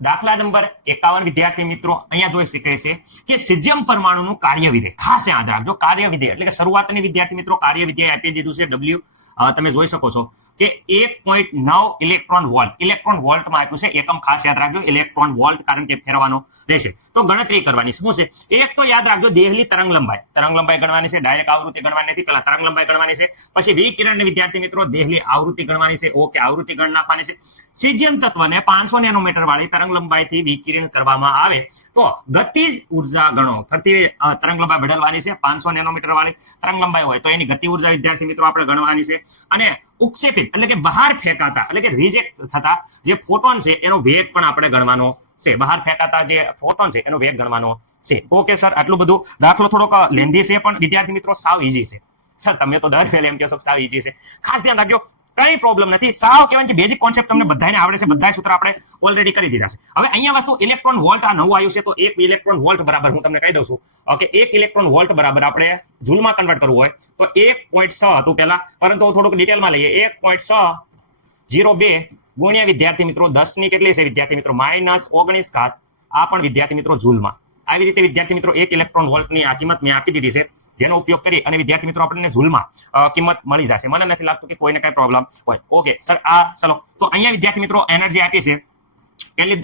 દાખલા નંબર 51 વિદ્યાર્થી મિત્રો અહીંયા જોઈ શકે છે કે સીઝિયમ પરમાણુનું કાર્યવિધેય ખાસ યાદ રાખજો. કાર્યવિધેય એટલે કે શરૂઆતની વિદ્યાર્થી મિત્રો કાર્યવિધેય આપી દીધું છે W. તમે જોઈ શકો છો કે 1.9 ઇલેક્ટ્રોન વોલ્ટમાં આપ્યું છે. એકમ ખાસ યાદ રાખજો, ઇલેક્ટ્રોન વોલ્ટ, કારણ કે ફેરવાનો રહેશે. તો ગણતરી કરવાની શું છે? એક તો યાદ રાખજો દેહલી તરંગ લંબાઈ ગણવાની છે. ડાયરેક્ટ આવૃત્તિ ગણવાની નથી, પહેલા તરંગ લંબાઈ ગણવાની છે, પછી વિકિરણ વિદ્યાર્થી મિત્રો દેહલી આવૃત્તિ ગણવાની છે. ઓકે, આવૃત્તિ ગણ નાખવાની છે. સીઝિયમ તત્વને 500 નેનોમીટર વાળી તરંગ લંબાઈથી વિકિરણ કરવામાં આવે તો ગતિજ ઉર્જા ગણો. ફરતી તરંગ લંબાઈ બદલવાની છે. 500 નેનોમીટર વાળી તરંગ લંબાઈ હોય તો એની ગતિ ઉર્જા વિદ્યાર્થી મિત્રો આપણે ગણવાની છે. અને ઉક્ષેપિત એટલે કે બહાર ફેંકાતા એટલે કે રિજેક્ટ થતા જે ફોટોન છે એનો વેગ પણ આપણે ગણવાનો છે. બહાર ફેંકાતા જે ફોટોન છે એનો વેગ ગણવાનો છે. ઓકે સર, આટલું બધું. દાખલો થોડોક લેન્ધી છે પણ વિદ્યાર્થી મિત્રો સાવ ઈઝી છે. સર તમે તો દર વખતે એમ કહો છો સાવ ઈઝી છે. ખાસ ધ્યાન રાખજો, કઈ પ્રોબ્લેમ નથી. સાવ કહેવાય કે બેઝિક કોન્સેપ્ટ તમને બધાને આવડે છે. બધા સૂત્ર આપણે ઓલરેડી કરી દીધા છે. હવે અહીંયા વસ્તુ ઇલેક્ટ્રોન વોલ્ટ આ નવું આવ્યું છે તો 1 ઇલેક્ટ્રોન વોલ્ટ બરાબર હું તમને કહી દઉં છું કે 1 ઇલેક્ટ્રોન વોલ્ટ બરાબર આપણે જૂલમાં કન્વર્ટ કરવું હોય તો 1.6 હતું પહેલા, પરંતુ થોડુંક ડિટેલમાં લઈએ. 1.602 ગુણ્યા વિદ્યાર્થી મિત્રો 10 ની કેટલી છે વિદ્યાર્થી મિત્રો -19 ઘાત. આ પણ વિદ્યાર્થી મિત્રો જૂલમાં. આવી રીતે વિદ્યાર્થી મિત્રો 1 ઇલેક્ટ્રોન વોલ્ટની આ કિંમત મેં આપી દીધી છે, જેનો ઉપયોગ કરી અને વિદ્યાર્થી મિત્રો આપણને ઝૂલમાં કિંમત મળી જશે. મને નથી લાગતું કે કોઈને કઈ પ્રોબ્લેમ હોય. ઓકે સર, ચલો તો અહીંયા વિદ્યાર્થી મિત્રો એનર્જી આપી છે, પહેલી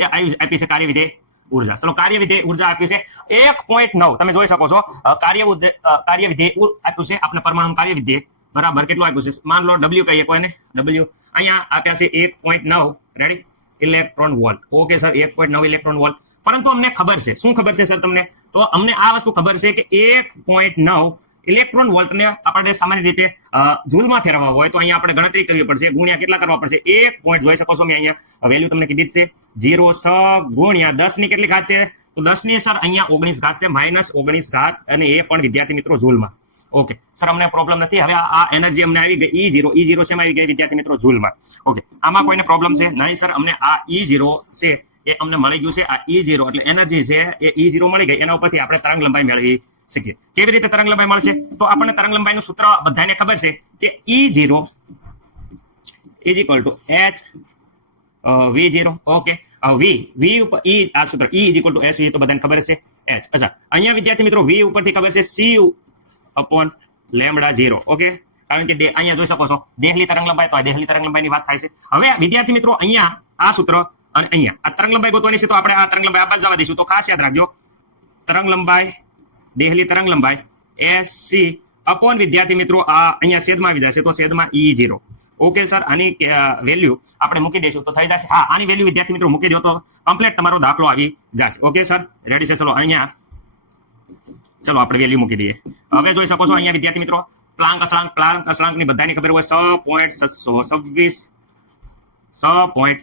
આપી છે કાર્યવિધેય ઉર્જા. ચલો કાર્યવિધેય ઉર્જા આપી છે 1.9. તમે જોઈ શકો છો કાર્યવિધેય આપ્યું છે આપણે પરમાણુ કાર્યવિધેય બરાબર કેટલું આપ્યું છે? માન લો W કહીએ કોઈને, W અહીંયા આપ્યા છે 1.9. Ready? Electron volt. Okay sir, 1.9 electron volt. પરંતુ અમને ખબર છે, શું ખબર છે સર તમને? તો અમને આ વસ્તુ ખબર છે કે 1.9 ઇલેક્ટ્રોન વોલ્ટને આપણે સામાન્ય રીતે જૂલમાં ફેરવવા હોય તો અહીંયા આપણે ગણતરી કરવી પડશે. ગુણ્યા કેટલા કરવા પડશે? 1 જોઈ શકો છો મેં અહીંયા વેલ્યુ તમને કીધી છે 0.6 ગુણ્યા 10 ની કેટલી ઘાત છે? તો 10 ની સર અહીંયા 19 ઘાત છે, -19 ઘાત, અને એ પણ વિદ્યાર્થી મિત્રો જૂલમાં. ઓકે સર, અમને પ્રોબ્લેમ નથી. હવે આ એનર્જી અમને આવી ગઈ E0 શેમાં આવી ગઈ વિદ્યાર્થી મિત્રો? જૂલમાં. ઓકે, આમાં કોઈને પ્રોબ્લેમ છે? નહીં સર, અમને આ E0 છે એ અમને મળી ગયું છે. આ E0 એટલે એનર્જી છે એ E0 મળી ગઈ. એના ઉપરથી આપણે તરંગ લંબાઈ મેળવી શકીએ. કેવી રીતે તરંગ લંબાઈ મળશે? તો આપણને તરંગ લંબાઈનું સૂત્ર બધાને ખબર છે કે E0 h V0. Okay, V ઉપર E આ સૂત્ર E SV તો બધાને ખબર છે. h. અચ્છા, અહીંયા વિદ્યાર્થી મિત્રો V ઉપરથી ખબર છે C/λ0. ઓકે, કારણ કે અહીંયા જોઈ શકો છો દેહલી તરંગ લંબાઈ, તો આ દેહલી તરંગ લંબાઈની વાત થાય છે. હવે વિદ્યાર્થી મિત્રો અહીંયા આ સૂત્ર અને અહીંયા આ તરંગ લંબાઈ ગોતવાની છે તો આપણે આ તરંગ લંબાઈ આ બાજુ જવા દઈશું. તો ખાસ યાદ રાખજો, તરંગ લંબાઈ દેહલી તરંગ લંબાઈ SC અપોન વિદ્યાર્થી મિત્રો આ અહીંયા છેદમાં આવી જશે તો છેદમાં E0. ઓકે સર, આની વેલ્યુ આપણે મૂકી દઈશું તો થઈ જશે. હા, આની વેલ્યુ વિદ્યાર્થી મિત્રો મૂકી દો તો કમ્પ્લીટ તમારો દાખલો આવી જશે. ઓકે સર, રેડી છે? ચલો અહીંયા ચલો આપણે વેલ્યુ મૂકી દઈએ. હવે જોઈ શકો છો અહીંયા વિદ્યાર્થી મિત્રો પ્લાન્ક અચળાંકની બધાની ખબર હોય 6.626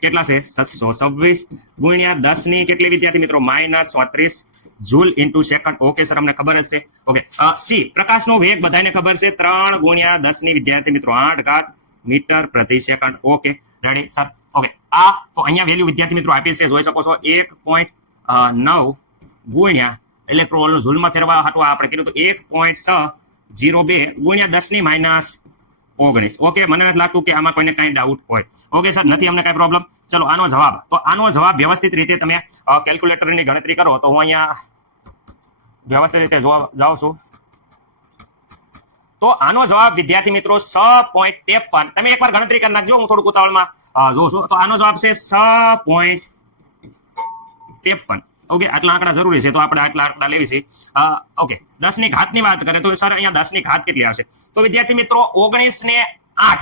કેટલા છે? 626 ગુણ્યા 10 ની કેટલી વિદ્યાર્થી મિત્રો? -34 joule into second. Okay sir, અમને ખબર જ છે. ઓકે, સી પ્રકાશનો વેગ બધાને ખબર છે 3 ગુણ્યા 10 ની વિદ્યાર્થી મિત્રો 8 ઘાત મીટર પ્રતિ second. Okay, ready sir? Okay, આ તો અહીંયા વેલ્યુ વિદ્યાર્થી મિત્રો આપી છે, જોઈ શકો છો 1.9 ગુણ્યા ઇલેક્ટ્રોન ઝૂલમાં ફેરવા હતું આપણે કીધું તો 1.602 ગુણ્યા 10 ની -19. ઓકે, મને નથી લાગતું કે આમાં કોઈને કઈ ડાઉટ હોય. ઓકે સર, નથી અમને કઈ પ્રોબ્લેમ. ચલો આનો જવાબ, તો આનો જવાબ વ્યવસ્થિત રીતે તમે કેલ્ક્યુલેટરની ગણતરી કરો તો હું અહીંયા વ્યવસ્થિત રીતે જાઉં છું. તો આનો જવાબ વિદ્યાર્થી મિત્રો 6.53. તમે એકવાર ગણતરી કરી નાખજો, હું થોડુંક ઉતાવળમાં જોઉં છું. તો આનો જવાબ છે 6.53. ઓકે, આટલા આંકડા જરૂરી છે તો આપણે આટલા આંકડા લેવી છે. ઓકે, 10 ની ઘાતની વાત કરીએ તો સર અહીંયા 10 ની ઘાત કેટલી આવશે? તો વિદ્યાર્થી મિત્રો 19 ને 8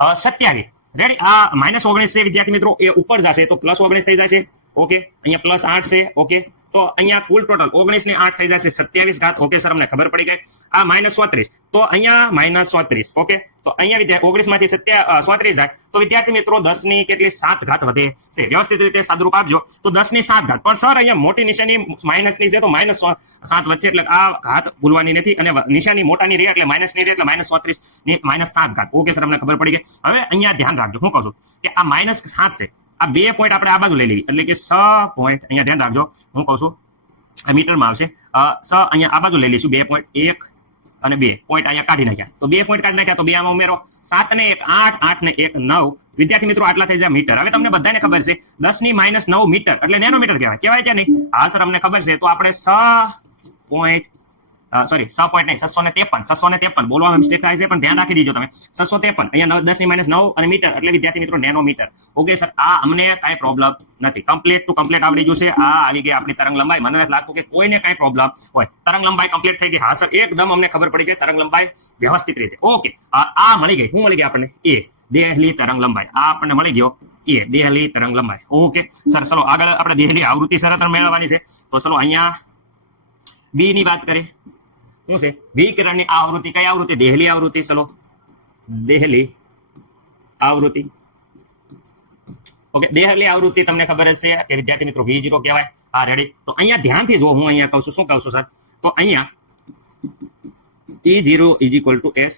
27. રેડી? આ -19 છે વિદ્યાર્થી મિત્રો, એ ઉપર જશે તો +19 થઈ જશે. ઓકે, અહીંયા +8 છે. ઓકે, તો અહીંયા કુલ ટોટલ 19 ને 8 થઈ જશે 27 ઘાત. ઓકે સર, અમને ખબર પડી ગઈ. આ -34 તો અહીંયા -34. ઓકે, તો અહીંયા 19 માંથી 37 જાય તો વિદ્યાર્થી મિત્રો 10 ની કેટલી 7 ઘાત વધે છે. વ્યવસ્થિત રીતે સાદુરૂપ આપજો તો 10 ની 7 ઘાત. પણ સર અહીંયા મોટી નિશાની માઇનસ ની છે તો -7 વધશે, એટલે આ ઘાત ભૂલવાની નથી, અને નિશાની મોટાની રહે એટલે માઇનસ ની રહે એટલે -34 ની -7 ઘાત. ઓકે સર, અમને ખબર પડી ગઈ. હવે અહીંયા ધ્યાન રાખજો, હું કહું છું કે આ -7 છે, આ 2 પોઈન્ટ આપણે આ બાજુ લઈ લેવી એટલે કે 6 પોઈન્ટ. અહીંયા ધ્યાન રાખજો, હું કહું છું આ મીટરમાં આવશે. અહીંયા આ બાજુ લઈ લઈશું 2.1 અને 2 પોઈન્ટ અહીંયા કાઢી નાખ્યા. તો 2 પોઈન્ટ કાઢી નાખ્યા તો 2 આમાં ઉમેરો. 7 ને 1 8, 8 ને 1 9. વિદ્યાર્થી મિત્રો આટલા થઈ જાય મીટર. હવે તમને બધાને ખબર છે 10 ની -9 મીટર એટલે નેનોમીટર કહેવાય. કહેવાય કે નહીં? હા સર અમને ખબર છે. તો આપણે 6 પોઈન્ટ સોરી 6 પોઈન્ટ નહીં 653 બોલવામાં મિસ્ટેક થાય છે પણ ધ્યાન રાખી દીજો તમે. 653 અહીંયા 10 ની -9 અને મીટર એટલે વિદ્યાર્થી મિત્રો નેનોમીટર. ઓકે સર આ અમને કાંઈ પ્રોબ્લેમ નથી. કમ્પ્લીટ ટુ કમ્પ્લીટ આવડી ગયું છે. આ આવી ગઈ આપણી તરંગ લંબાઈ. મને નથી લાગતું કે કોઈને કાંઈ પ્રોબ્લેમ હોય. તરંગ લંબાઈ કમ્પ્લીટ થઈ ગઈ. હા સર એકદમ અમને ખબર પડી કે તરંગ લંબાઈ વ્યવસ્થિત રીતે. ઓકે આ મળી ગઈ. શું મળી ગઈ આપણને? એ દેહલી તરંગ લંબાઈ. આ આપણને મળી ગયો એ દેહલી તરંગ લંબાઈ. ઓકે સર ચલો આગળ આપણે દેહલી આવૃત્તિ શરત મેળવવાની છે. તો ચલો અહીંયા બી ની વાત કરીએ. શું છે? વિકિરણની આવૃત્તિ. કઈ આવૃત્તિ? દેહલી આવૃત્તિ. ચલો દેહલી આવૃત્તિ. ઓકે દેહલી આવૃત્તિ તમને ખબર જ છે કે વિદ્યાર્થી મિત્રો V0 કહેવાય. હા રેડી. તો અહીંયા ધ્યાનથી જો હું અહીંયા કહું છું. શું કહું છું સર? તો અહીંયા E0 = S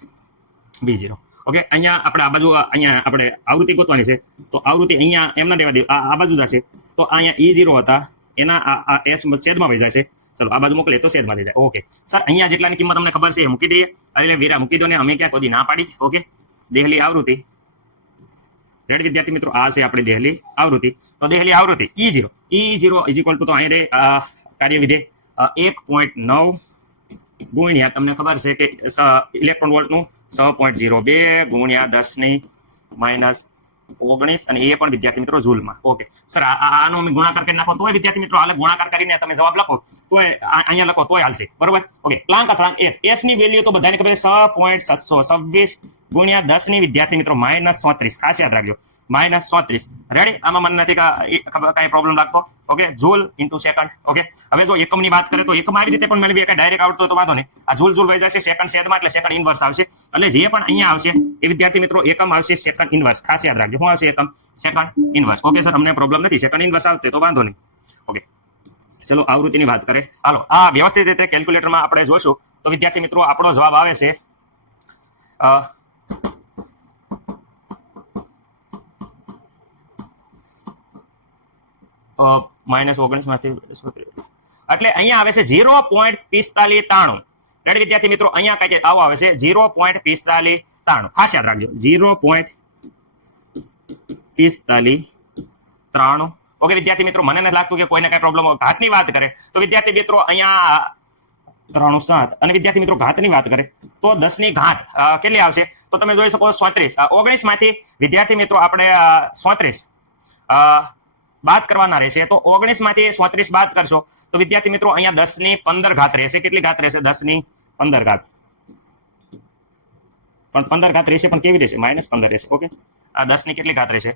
V0. ઓકે અહીંયા આપણે આ બાજુ અહીંયા આપણે આવૃત્તિ ગોતવાની છે. તો આવૃત્તિ અહીંયા એમના દેવા દે આ બાજુ જશે. તો અહીંયા E0 હતા એના આ S છેદમાં વહી જશે. ચલો આ બાજુ મોકલે તો છેદમાં થઈ જાય. ઓકે સર અહીંયા જેટલાની કિંમત તમને ખબર છે એ મૂકી દઈએ. એટલે વેરા મૂકી દો ને અમે ક્યાં કોઈ ના પાડી. ઓકે દેહલી આવૃત્તિ. રેડ વિદ્યાર્થી મિત્રો આ છે આપણી દેહલી આવૃત્તિ. તો દેહલી આવૃત્તિ E0 તો અહીંયા કાર્ય વિધેય 1.9 ગુણ્યા તમને ખબર છે કે ઇલેક્ટ્રોન વોલ્ટનું 6.02 ગુણ્યા 10 ની -19 અને એ પણ વિદ્યાર્થી મિત્રો જૂલમાં. ઓકે સર આનો અમે ગુણાકાર કરી નાખો તોય વિદ્યાર્થી મિત્રો આલે ગુણાકાર કરીને તમે જવાબ લખો તોય અહીંયા લખો તોય હાલશે. બરોબર. ઓકે પ્લાન્ક અસળાંક S ની વેલ્યુ તો બધાને ખબર છે 6.726 ગુણ્યા 10 ની વિદ્યાર્થી મિત્રો -34. ખાસ યાદ રાખજો -34. રેડી. આમાં મને નથી કાંઈ પ્રોબ્લેમ લાગતો. Okay joule into second. Okay હવે જો એકમની વાત કરીએ તો એકમ આવી રીતે પણ મેળવી શકાય. ડાયરેક્ટ આવડતો તો વાંધો નહીં. આ જૂલ વહી જશે સેકન્ડ છેદમાં એટલે સેકન્ડ ઇનવર્સ આવશે. એટલે જે પણ અહીંયા આવશે એ વિદ્યાર્થી મિત્રો એકમ આવશે સેકન્ડ ઇનવર્સ. ખાસ યાદ રાખજો શું આવશે? એકમ સેકન્ડ ઇનવર્સ. ઓકે સર અમને પ્રોબ્લેમ નથી. સેકન્ડ ઇનવર્સ આવશે તો વાંધો નહીં. ઓકે ચલો આવૃત્તિની વાત કરીએ. હાલો આ વ્યવસ્થિત રીતે કેલ્ક્યુલેટરમાં આપણે જોઈશું તો વિદ્યાર્થી મિત્રો આપણો જવાબ આવે છે -19 માંથી એટલે અહીંયા આવે છે 0.4593. રેડી વિદ્યાર્થી મિત્રો અહીંયા કઈ આવો આવે છે 0.4593. ખાસ યાદ રાખજો 0.4593. ઓકે વિદ્યાર્થી મિત્રો મને નથી લાગતું કે કોઈને કઈ પ્રોબ્લેમ હોય. ઘાતની વાત કરે તો વિદ્યાર્થી મિત્રો અહીંયા 3.7 અને વિદ્યાર્થી મિત્રો ઘાતની વાત કરે તો 10 ની ઘાત કેટલી આવશે? તો તમે જોઈ શકો 37. 19 માંથી વિદ્યાર્થી મિત્રો આપણે 37 બાદ કરવાના રહેશે. તો 19 માંથી 37 બાદ કરશો તો વિદ્યાર્થી મિત્રો અહીંયા 10 ની 15 ઘાત રહેશે. કેટલી ઘાત રહેશે? 10 ની 15 ઘાત. પણ 15 ઘાત રહેશે પણ કેવી રહેશે? -15 રહેશે. ઓકે આ 10 ની કેટલી ઘાત રહેશે?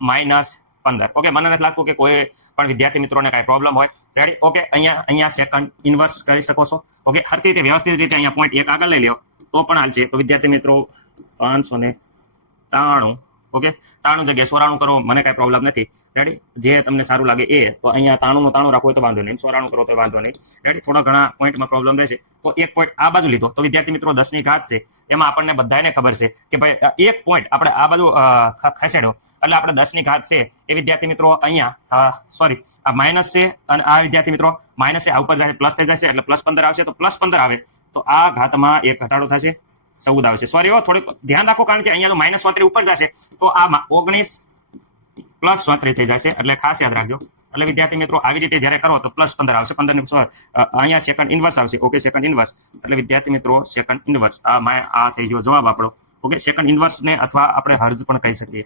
-15. ઓકે મને નથી લાગતું કે કોઈ પણ વિદ્યાર્થી મિત્રોને કાંઈ પ્રોબ્લેમ હોય. રેડી. ઓકે અહીંયા સેકન્ડ ઇનવર્સ કરી શકો છો. ઓકે હરકી રીતે વ્યવસ્થિત રીતે અહીંયા પોઈન્ટ 1 આગળ લઈ લ્યો તો પણ હાલશે. તો વિદ્યાર્થી મિત્રો 593. ઓકે 93 જગ્યાએ 94 કરો મને કાંઈ પ્રોબ્લેમ નથી. રેડી. જે તમને સારું લાગે એ. તો અહીંયા 93 રાખો તો વાંધો નહીં. 94 કરો તો વાંધો નહીં. રેડી. થોડા ઘણા પોઈન્ટમાં પ્રોબ્લેમ રહેશે. તો એક પોઈન્ટ આ બાજુ લીધો તો વિદ્યાર્થી મિત્રો 10 ની ઘાત છે એમાં આપણને બધાને ખબર છે કે ભાઈ એક પોઈન્ટ આપણે આ બાજુ ખસેડ્યો એટલે આપણે 10 ની ઘાત છે એ વિદ્યાર્થી મિત્રો અહીંયા સોરી આ માઇનસ છે અને આ વિદ્યાર્થી મિત્રો માઇનસ છે આ ઉપર જાય પ્લસ થઈ જશે એટલે +15 આવશે. તો +15 આવે તો આ ઘાતમાં એક ઘટાડો થશે 14 આવશે. સોરી થોડુંક ધ્યાન રાખો કારણ કે અહીંયા તો -34 ઉપર જશે તો આ 19 + 34 થઈ જશે. એટલે ખાસ યાદ રાખજો. એટલે વિદ્યાર્થી મિત્રો આવી રીતે જ્યારે કરો તો +15 આવશે. 15 ની અહીંયા સેકન્ડ ઇનવર્સ આવશે. ઓકે સેકન્ડ ઇનવર્સ એટલે વિદ્યાર્થી મિત્રો સેકન્ડ ઇનવર્સ આ થઈ ગયો જવાબ આપણો. ઓકે સેકન્ડ ઇનવર્સ ને અથવા આપણે હર્ઝ પણ કહી શકીએ.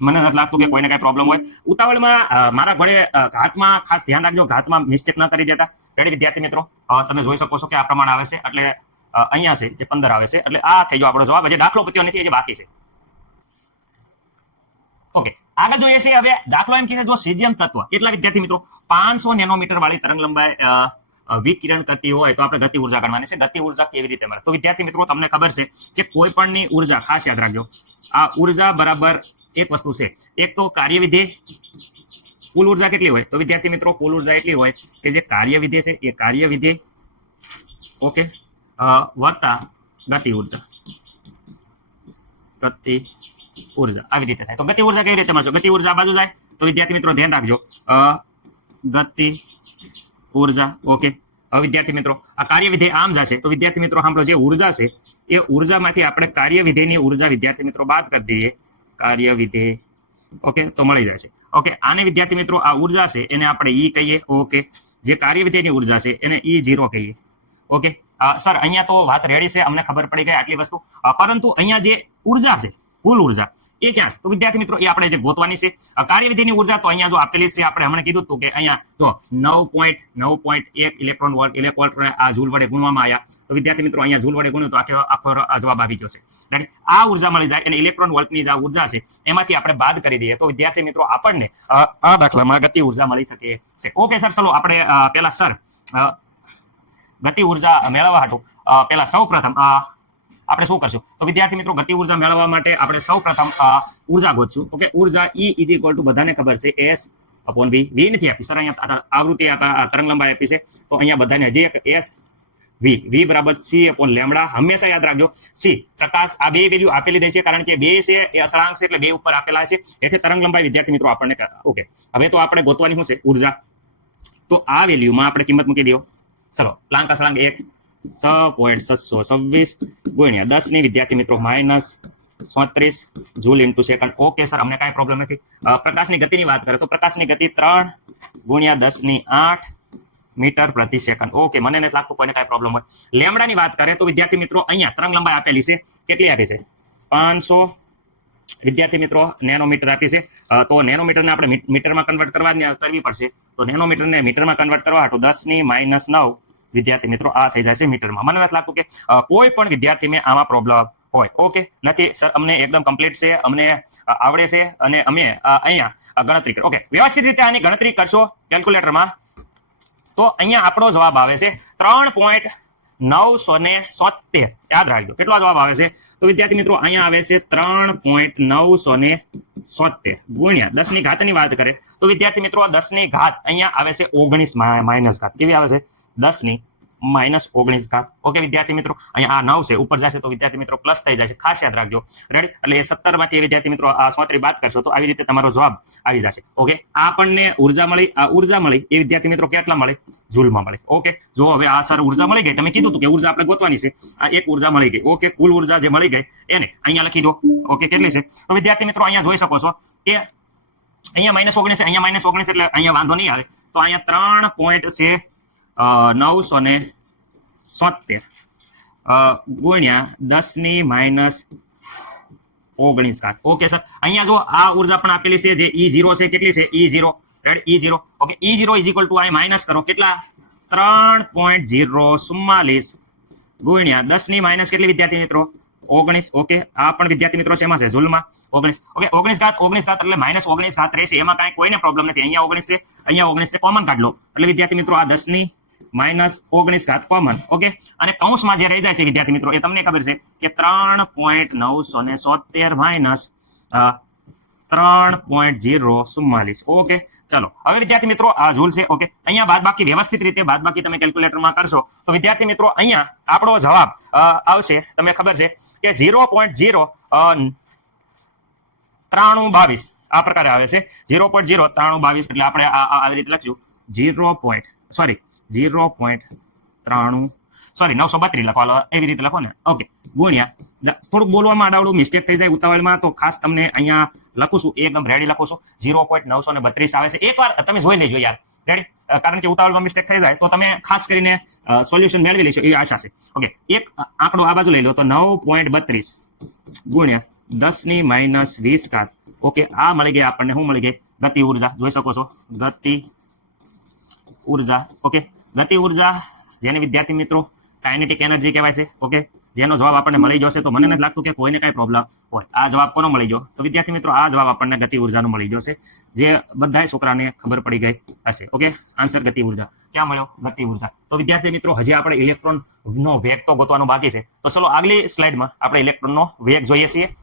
મને નથી લાગતું કે કોઈને કઈ પ્રોબ્લેમ હોય. ઉતાવળમાં મારા ઘરે ઘાતમાં ખાસ ધ્યાન રાખજો. ઘાતમાં મિસ્ટેક ન કરી દેતા. રેડી વિદ્યાર્થી મિત્રો તમે જોઈ શકો છો કે આ પ્રમાણે આવે છે. એટલે અહીંયા છે એ 15 આવે છે. એટલે આ થઈ ગયો આપણો જવાબ. હજી દાખલો પત્યો નથી, હજી બાકી છે. ઓકે આગળ જોઈએ છે હવે દાખલો એમ કીધે જો સીઝિયમ તત્વ કેટલા વિદ્યાર્થી મિત્રો 500 નેનોમીટર વાળી તરંગ લંબાઈ વિકિરણ કરતી હોય તો આપણે ગતિ ઉર્જા ગણવાની છે. ગતિ ઉર્જા કેવી રીતે મળે? તો વિદ્યાર્થી મિત્રો તમને ખબર છે કે કોઈ પણની ઉર્જા ખાસ યાદ રાખજો. આ ઉર્જા બરાબર એક વસ્તુ છે. એક તો કાર્ય વિધેય કુલ ઉર્જા કેટલી હોય? તો વિદ્યાર્થી મિત્રો કુલ ઉર્જા એટલી હોય કે જે કાર્ય વિધેય છે એ કાર્ય વિધેય ઓકે વત્તા ગતિ ઉર્જા. ગતિ ઉર્જા આવી રીતે થાય. તો ગતિ ઉર્જા કેવી રીતે મળશે? ગતિ ઉર્જા આ બાજુ જાય તો વિદ્યાર્થી મિત્રો ધ્યાન રાખજો ગતિ ઉર્જા ઓકે હવે વિદ્યાર્થી મિત્રો આ કાર્ય વિધેય આમ જશે તો વિદ્યાર્થી મિત્રો સાંભળો જે ઉર્જા છે એ ઉર્જામાંથી આપણે કાર્ય વિધેયની ઉર્જા વિદ્યાર્થી મિત્રો બાદ કરી દઈએ કાર્ય વિધેય ઓકે તો મળી જશે ઓકે આને વિદ્યાર્થી મિત્રો આ ઉર્જા છે એને આપણે ઈ કહીએ ઓકે જે કાર્ય વિધેયની ઉર્જા છે એને E0 કહીએ ઓકે સર અહીંયા તો વાત રેડી છે અમને ખબર પડી ગઈ આટલી વસ્તુ પરંતુ અહીંયા જે ઉર્જા છે કુલ ઉર્જા એ ક્યાં છે તો વિદ્યાર્થી મિત્રો એ આપણે જે ગોતવાની છે કાર્ય વિધેયની ઉર્જા તો અહીંયા જો આપેલી છે આપણે હમણાં કીધું હતું કે અહીંયા જો 9.1 ઇલેક્ટ્રોન વોલ્ટ આ જૂલ વડે ગુણવામાં આવ્યા તો વિદ્યાર્થી મિત્રો અહીંયા જૂલ વડે ગુણ્યું તો આખો જવાબ આવી જશે રાઈટ આ ઉર્જા મળી જાય અને ઇલેક્ટ્રોન વોલ્ટની જે ઉર્જા છે એમાંથી આપણે બાદ કરી દઈએ તો વિદ્યાર્થી મિત્રો આપણને આ દાખલામાં ગતિ ઉર્જા મળી શકે છે ઓકે સર ચલો આપણે પહેલા સર ગતિ ઉર્જા મેળવવા હાટુ પહેલા સૌપ્રથમ આપણે શું કરશું તો વિદ્યાર્થી મિત્રો ગતિ ઉર્જા મેળવવા માટે આપણે સૌપ્રથમ ઉર્જા ગોતશું ઓકે ઉર્જા E = બધાને ખબર છે S/V V નથી આપી સર અહીંયા આવૃત્તિ તરંગ લંબાઈ આપી છે તો અહીંયા બધાને હજી એક S V બરાબર C/λ હંમેશા યાદ રાખજો C પ્રકાશ આ બે વેલ્યુ આપેલી દે છે કારણ કે બે છે એ અસળાંક છે એટલે બે ઉપર આપેલા છે એટલે તરંગ લંબાઈ વિદ્યાર્થી મિત્રો આપણને ઓકે હવે તો આપણે ગોતવાની શું છે ઉર્જા તો આ વેલ્યુમાં આપણે કિંમત મૂકી દો ચલો પ્લાન્ક અસળાંક 6.626 ગુણ્યા 10 ની વિદ્યાર્થી મિત્રો -37 joule into second okay sir અમને કાંઈ પ્રોબ્લેમ નથી પ્રકાશની ગતિની વાત કરે તો પ્રકાશની ગતિ 3 ગુણ્યા 10⁸ મીટર પ્રતિ સેકન્ડ ઓકે મને નથી લાગતું કોઈને કાંઈ પ્રોબ્લેમ હોય લેમ્ડાની વાત કરે તો વિદ્યાર્થી મિત્રો અહીંયા તરંગ લંબાઈ આપેલી છે કેટલી આપી છે 500 વિદ્યાર્થી મિત્રો નેનોમીટર આપી છે તો નેનોમીટરને આપણે મીટરમાં કન્વર્ટ કરવી પડશે તો નેનોમીટરને મીટરમાં કન્વર્ટ કરવા હાટુ 10⁻⁹ વિદ્યાર્થી મિત્રો આ થઈ જશે મીટરમાં મને નથી લાગતું કે કોઈ પણ વિદ્યાર્થીને આમાં પ્રોબ્લેમ હોય ઓકે નથી સર અમને એકદમ કમ્પ્લીટ છે અમને આવડે છે અને અમે અહીંયા ગણતરી કરી ઓકે વ્યવસ્થિત રીતે આની ગણતરી કરશો કેલ્ક્યુલેટરમાં તો અહીંયા આપણો જવાબ આવે છે 3.977 યાદ રાખજો કેટલો જવાબ આવે છે તો વિદ્યાર્થી મિત્રો અહીંયા આવે છે 3.977 ગુણ્યા 10 ની ઘાતની વાત કરે તો વિદ્યાર્થી મિત્રો 10 ની ઘાત અહીંયા આવે છે 19 માઇનસ ઘાત કેવી આવે છે 10 ની -19 ઘાત ઓકે વિદ્યાર્થી મિત્રો અહીંયા આ 9 છે ઉપર જશે તો વિદ્યાર્થી મિત્રો પ્લસ થઈ જશે ખાસ યાદ રાખજો રેડી એટલે 17 માંથી વિદ્યાર્થી મિત્રો આ 37 બાદ કરશો તો આવી રીતે તમારો જવાબ આવી જશે ઓકે આ આપણને ઉર્જા મળી આ ઉર્જા મળી એ વિદ્યાર્થી મિત્રો કેટલા મળી જૂલમાં મળી ઓકે જો હવે આ સર ઉર્જા મળી ગઈ તમે કીધું હતું કે ઉર્જા આપણે ગોતવાની છે આ એક ઉર્જા મળી ગઈ ઓકે કુલ ઉર્જા જે મળી ગઈ એને અહીંયા લખી દો ઓકે કેટલી છે તો વિદ્યાર્થી મિત્રો અહીંયા જોઈ શકો છો કે અહીંયા -19 છે અહીંયા -19 એટલે અહીંયા વાંધો નહીં આવે તો અહીંયા 3.977 ગુણ્યા 10⁻⁻19 ઘાત ઓકે સર અહીંયા જો આ ઉર્જા પણ આપેલી છે જે E0 છે કેટલી છે E0 right E0 okay E0 = આ માઇનસ કરો કેટલા 3.044 ગુણ્યા 10 ની માઇનસ કેટલી વિદ્યાર્થી મિત્રો 19 ઓકે આ પણ વિદ્યાર્થી મિત્રો શેમાં છે જૂલમાં 19 ઓકે 19 ઘાત એટલે -19 ઘાત રહેશે એમાં કાંઈ કોઈને પ્રોબ્લેમ નથી અહીંયા 19 છે અહીંયા 19 છે કોમન કાઢ લો એટલે વિદ્યાર્થી મિત્રો આ 10 ની -19 ઘાત કોમન ઓકે અને કૌંસમાં જે રહી જાય છે વિદ્યાર્થી મિત્રો એ તમને ખબર છે કે 3.977 3.044 ઓકે ચલો હવે વિદ્યાર્થી મિત્રો આ જૂલ છે ઓકે અહીંયા બાદબાકી વ્યવસ્થિત રીતે બાદબાકી તમે કેલ્ક્યુલેટરમાં કરશો તો વિદ્યાર્થી મિત્રો અહીંયા આપણો જવાબ આવશે તમને ખબર છે કે 0.09322 આ પ્રકારે આવે છે 0.09322 એટલે આપણે આવી રીતે લખશું 932 લખવા એવી રીતે લખો ને ઓકે ગુણ્યા થોડુંક બોલવામાં આડાવડું મિસ્ટેક થઈ જાય ઉતાવળમાં તો ખાસ તમને અહીંયા લખું છું એકદમ રેડી લખું છું 0.932 આવે છે એકવાર તમે જોઈ લેજો યાર રેડી કારણ કે ઉતાવળમાં મિસ્ટેક થઈ જાય તો તમે ખાસ કરીને સોલ્યુશન મેળવી લેશો એવી આશા છે ઓકે એક આંકડો આ બાજુ લઈ લો તો 9.32 ગુણ્યા 10⁻20 ઘાત ઓકે આ મળી ગઈ આપણને શું મળી ગઈ ગતિ ઉર્જા જોઈ શકો છો ગતિ ઉર્જા ઓકે ગતિ ઉર્જા જેને વિદ્યાર્થી મિત્રો કાઇનેટિક એનર્જી કહેવાય છે ઓકે જેનો જવાબ આપણને મળી જશે તો મને નથી લાગતું કે કોઈને કાંઈ પ્રોબ્લેમ હોય આ જવાબ કોનો મળી ગયો તો વિદ્યાર્થી મિત્રો આ જવાબ આપણને ગતિ ઉર્જાનો મળી જશે જે બધા છોકરાને ખબર પડી ગઈ હશે ઓકે આન્સર ગતિ ઉર્જા ક્યાં મળ્યો ગતિ ઉર્જા તો વિદ્યાર્થી મિત્રો હજી આપણે ઇલેક્ટ્રોનનો વેગ તો ગોતવાનો બાકી છે તો ચલો આગલી સ્લાઇડમાં આપણે ઇલેક્ટ્રોનનો વેગ જોઈએ છીએ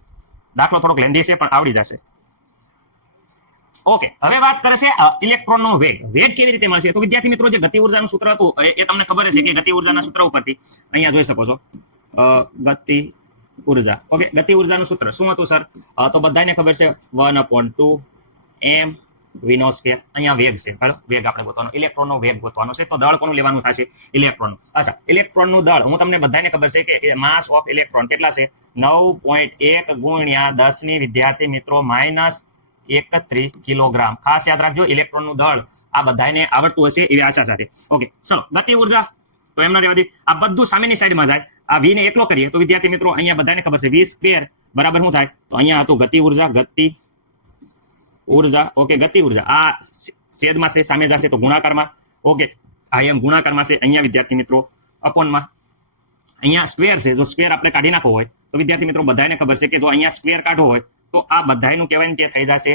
દાખલો થોડોક લેન્ધી છે પણ આવડી જશે ઓકે હવે વાત કરે છે ઇલેક્ટ્રોનનો વેગ કેવી રીતે મળશે તો વિદ્યાર્થી મિત્રો જે ગતિ ઉર્જાનું સૂત્ર હતું એ તમને ખબર છે કે ગતિ ઉર્જાના સૂત્ર ઉપરથી અહીંયા જોઈ શકો છો ગતિ ઉર્જા ઓકે ગતિ ઉર્જાનું સૂત્ર શું હતું સર તો બધાને ખબર છે 1/2 m વીનો સ્ક્વેર. અહીંયા વેગ છે, બરાબર, વેગ આપણે ગોતવાનો, ઇલેક્ટ્રોનનો વેગ ગોતવાનો છે. તો દળ કોનું લેવાનું થશે? ઇલેક્ટ્રોનનું. અચ્છા, ઇલેક્ટ્રોનનું દળ હું તમને બધાને ખબર છે કે માસ ઓફ ઇલેક્ટ્રોન કેટલા છે? 9.1 ગુણ્યા 10 ની વિદ્યાર્થી મિત્રો માઇનસ 31 કિલોગ્રામ. ખાસ યાદ રાખજો, ઇલેક્ટ્રોનનું દળ આ બધાને આવડતું હશે એવી આશા સાથે. ઓકે, ચલો ગતિ ઉર્જા તો એમના રહેવા દે. આ બધું સામેની સાઈડમાં જાય. આ v ને એકલો કરીએ તો વિદ્યાર્થી મિત્રો અહીંયા બધાને ખબર છે v સ્ક્વેર બરાબર શું થાય? તો અહીંયા હતું ગતિ ઉર્જા. ઓકે, ગતિ ઉર્જા આ છેદમાં છે, સામે જશે તો ગુણાકારમાં. ઓકે, આ એમ ગુણાકારમાં છે, અહીંયા વિદ્યાર્થી મિત્રો અપોનમાં. અહીંયા સ્ક્વેર છે, જો સ્ક્વેર આપણે કાઢી નાખવો હોય તો વિદ્યાર્થી મિત્રો બધાને ખબર છે કે જો અહીંયા સ્ક્વેર કાઢવો હોય તો આ બધાનું કહેવાય કે થઈ જશે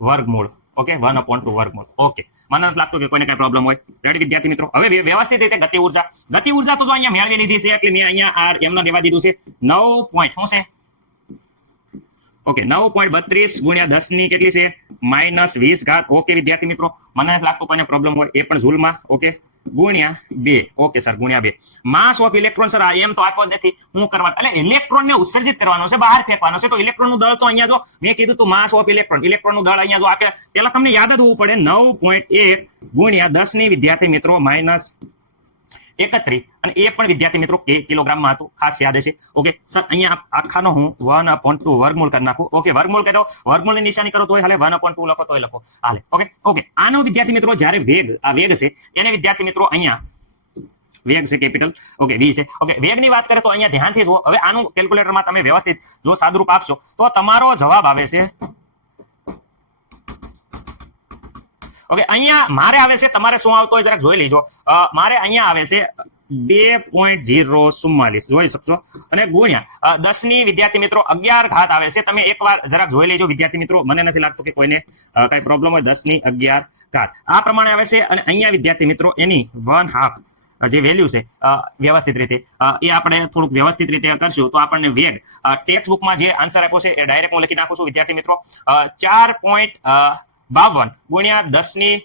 વર્ગમૂળ. ઓકે, 1/2 વર્ગમૂળ. ઓકે, મને નથી લાગતું કે કોઈને કઈ પ્રોબ્લેમ હોય. રેડી વિદ્યાર્થી મિત્રો? હવે વ્યવસ્થિત રીતે ગતિ ઉર્જા તો જો અહીંયા મેળવી લીધી છે એટલે મેં અહીંયા આર એમના લેવા દીધું છે 9 પોઈન્ટ શું છે? ઓકે, 9.32 ગુણ્યા 10 ની કેટલી છે? -20 ઓકે વિદ્યાર્થી મિત્રો, મને નથી લાગતું કોઈને પ્રોબ્લેમ હોય, એ પણ ઝૂલમાં. ઓકે, ગુણ્યા 2. ઓકે સર, ગુણ્યા 2. માસ ઓફ ઇલેક્ટ્રોન સર એમ તો આપ્યો નથી, હું કરવાનું એટલે ઇલેક્ટ્રોનને ઉત્સર્જિત કરવાનો છે, બહાર ફેંકવાનો છે. તો ઇલેક્ટ્રોનનું દળ તો અહીંયા જો મેં કીધું તું માસ ઓફ ઇલેક્ટ્રોનનું દળ અહીંયા જો આપે, પેલા તમને યાદ જ હોવું પડે 9.1 ગુણ્યા 10 ની વિદ્યાર્થી મિત્રો -31, અને એ પણ વિદ્યાર્થી મિત્રો કિલોગ્રામમાં હતું, ખાસ યાદ હશે. ઓકે સર, અહીંયા આખાનો હું 1/2 વર્ગમૂળ કરી નાખું. ઓકે, વર્ગમૂળ કરો, વર્ગમૂળની નિશાની કરો તોય હાલે, 1/2 લખો તોય લખો હાલે. ઓકે, આનો વિદ્યાર્થી મિત્રો જ્યારે આ વેગ છે એને વિદ્યાર્થી મિત્રો અહીંયા વેગ છે કેપિટલ. ઓકે, v છે. ઓકે, વેગની વાત કરીએ તો અહીંયા ધ્યાનથી જુઓ. હવે આનું કેલ્ક્યુલેટરમાં તમે વ્યવસ્થિત જો સાદુરૂપ આપશો તો તમારો જવાબ આવે છે. ઓકે, અહીંયા મારે આવે છે, તમારે શું આવતો હોય જરાક જોઈ લેજો. મારે અહીંયા આવે છે 2.044 જોઈ શકશો, અને ગુણ્યા 10 ની વિદ્યાર્થી મિત્રો 11 આવે છે. તમે એકવાર જરાક જોઈ લેજો વિદ્યાર્થી મિત્રો, મને નથી લાગતું કે કોઈને કઈ પ્રોબ્લેમ હોય. 10 ની 11 આ પ્રમાણે આવે છે, અને અહીંયા વિદ્યાર્થી મિત્રો એની 1/2 જે વેલ્યુ છે વ્યવસ્થિત રીતે એ આપણે થોડુંક વ્યવસ્થિત રીતે કરશું તો આપણને વેગ ટેક્સ્ટ બુકમાં જે આન્સર આપ્યો છે એ ડાયરેક્ટ હું લખી નાખું છું વિદ્યાર્થી મિત્રો. 4.52 ગુણ્યા 10 ની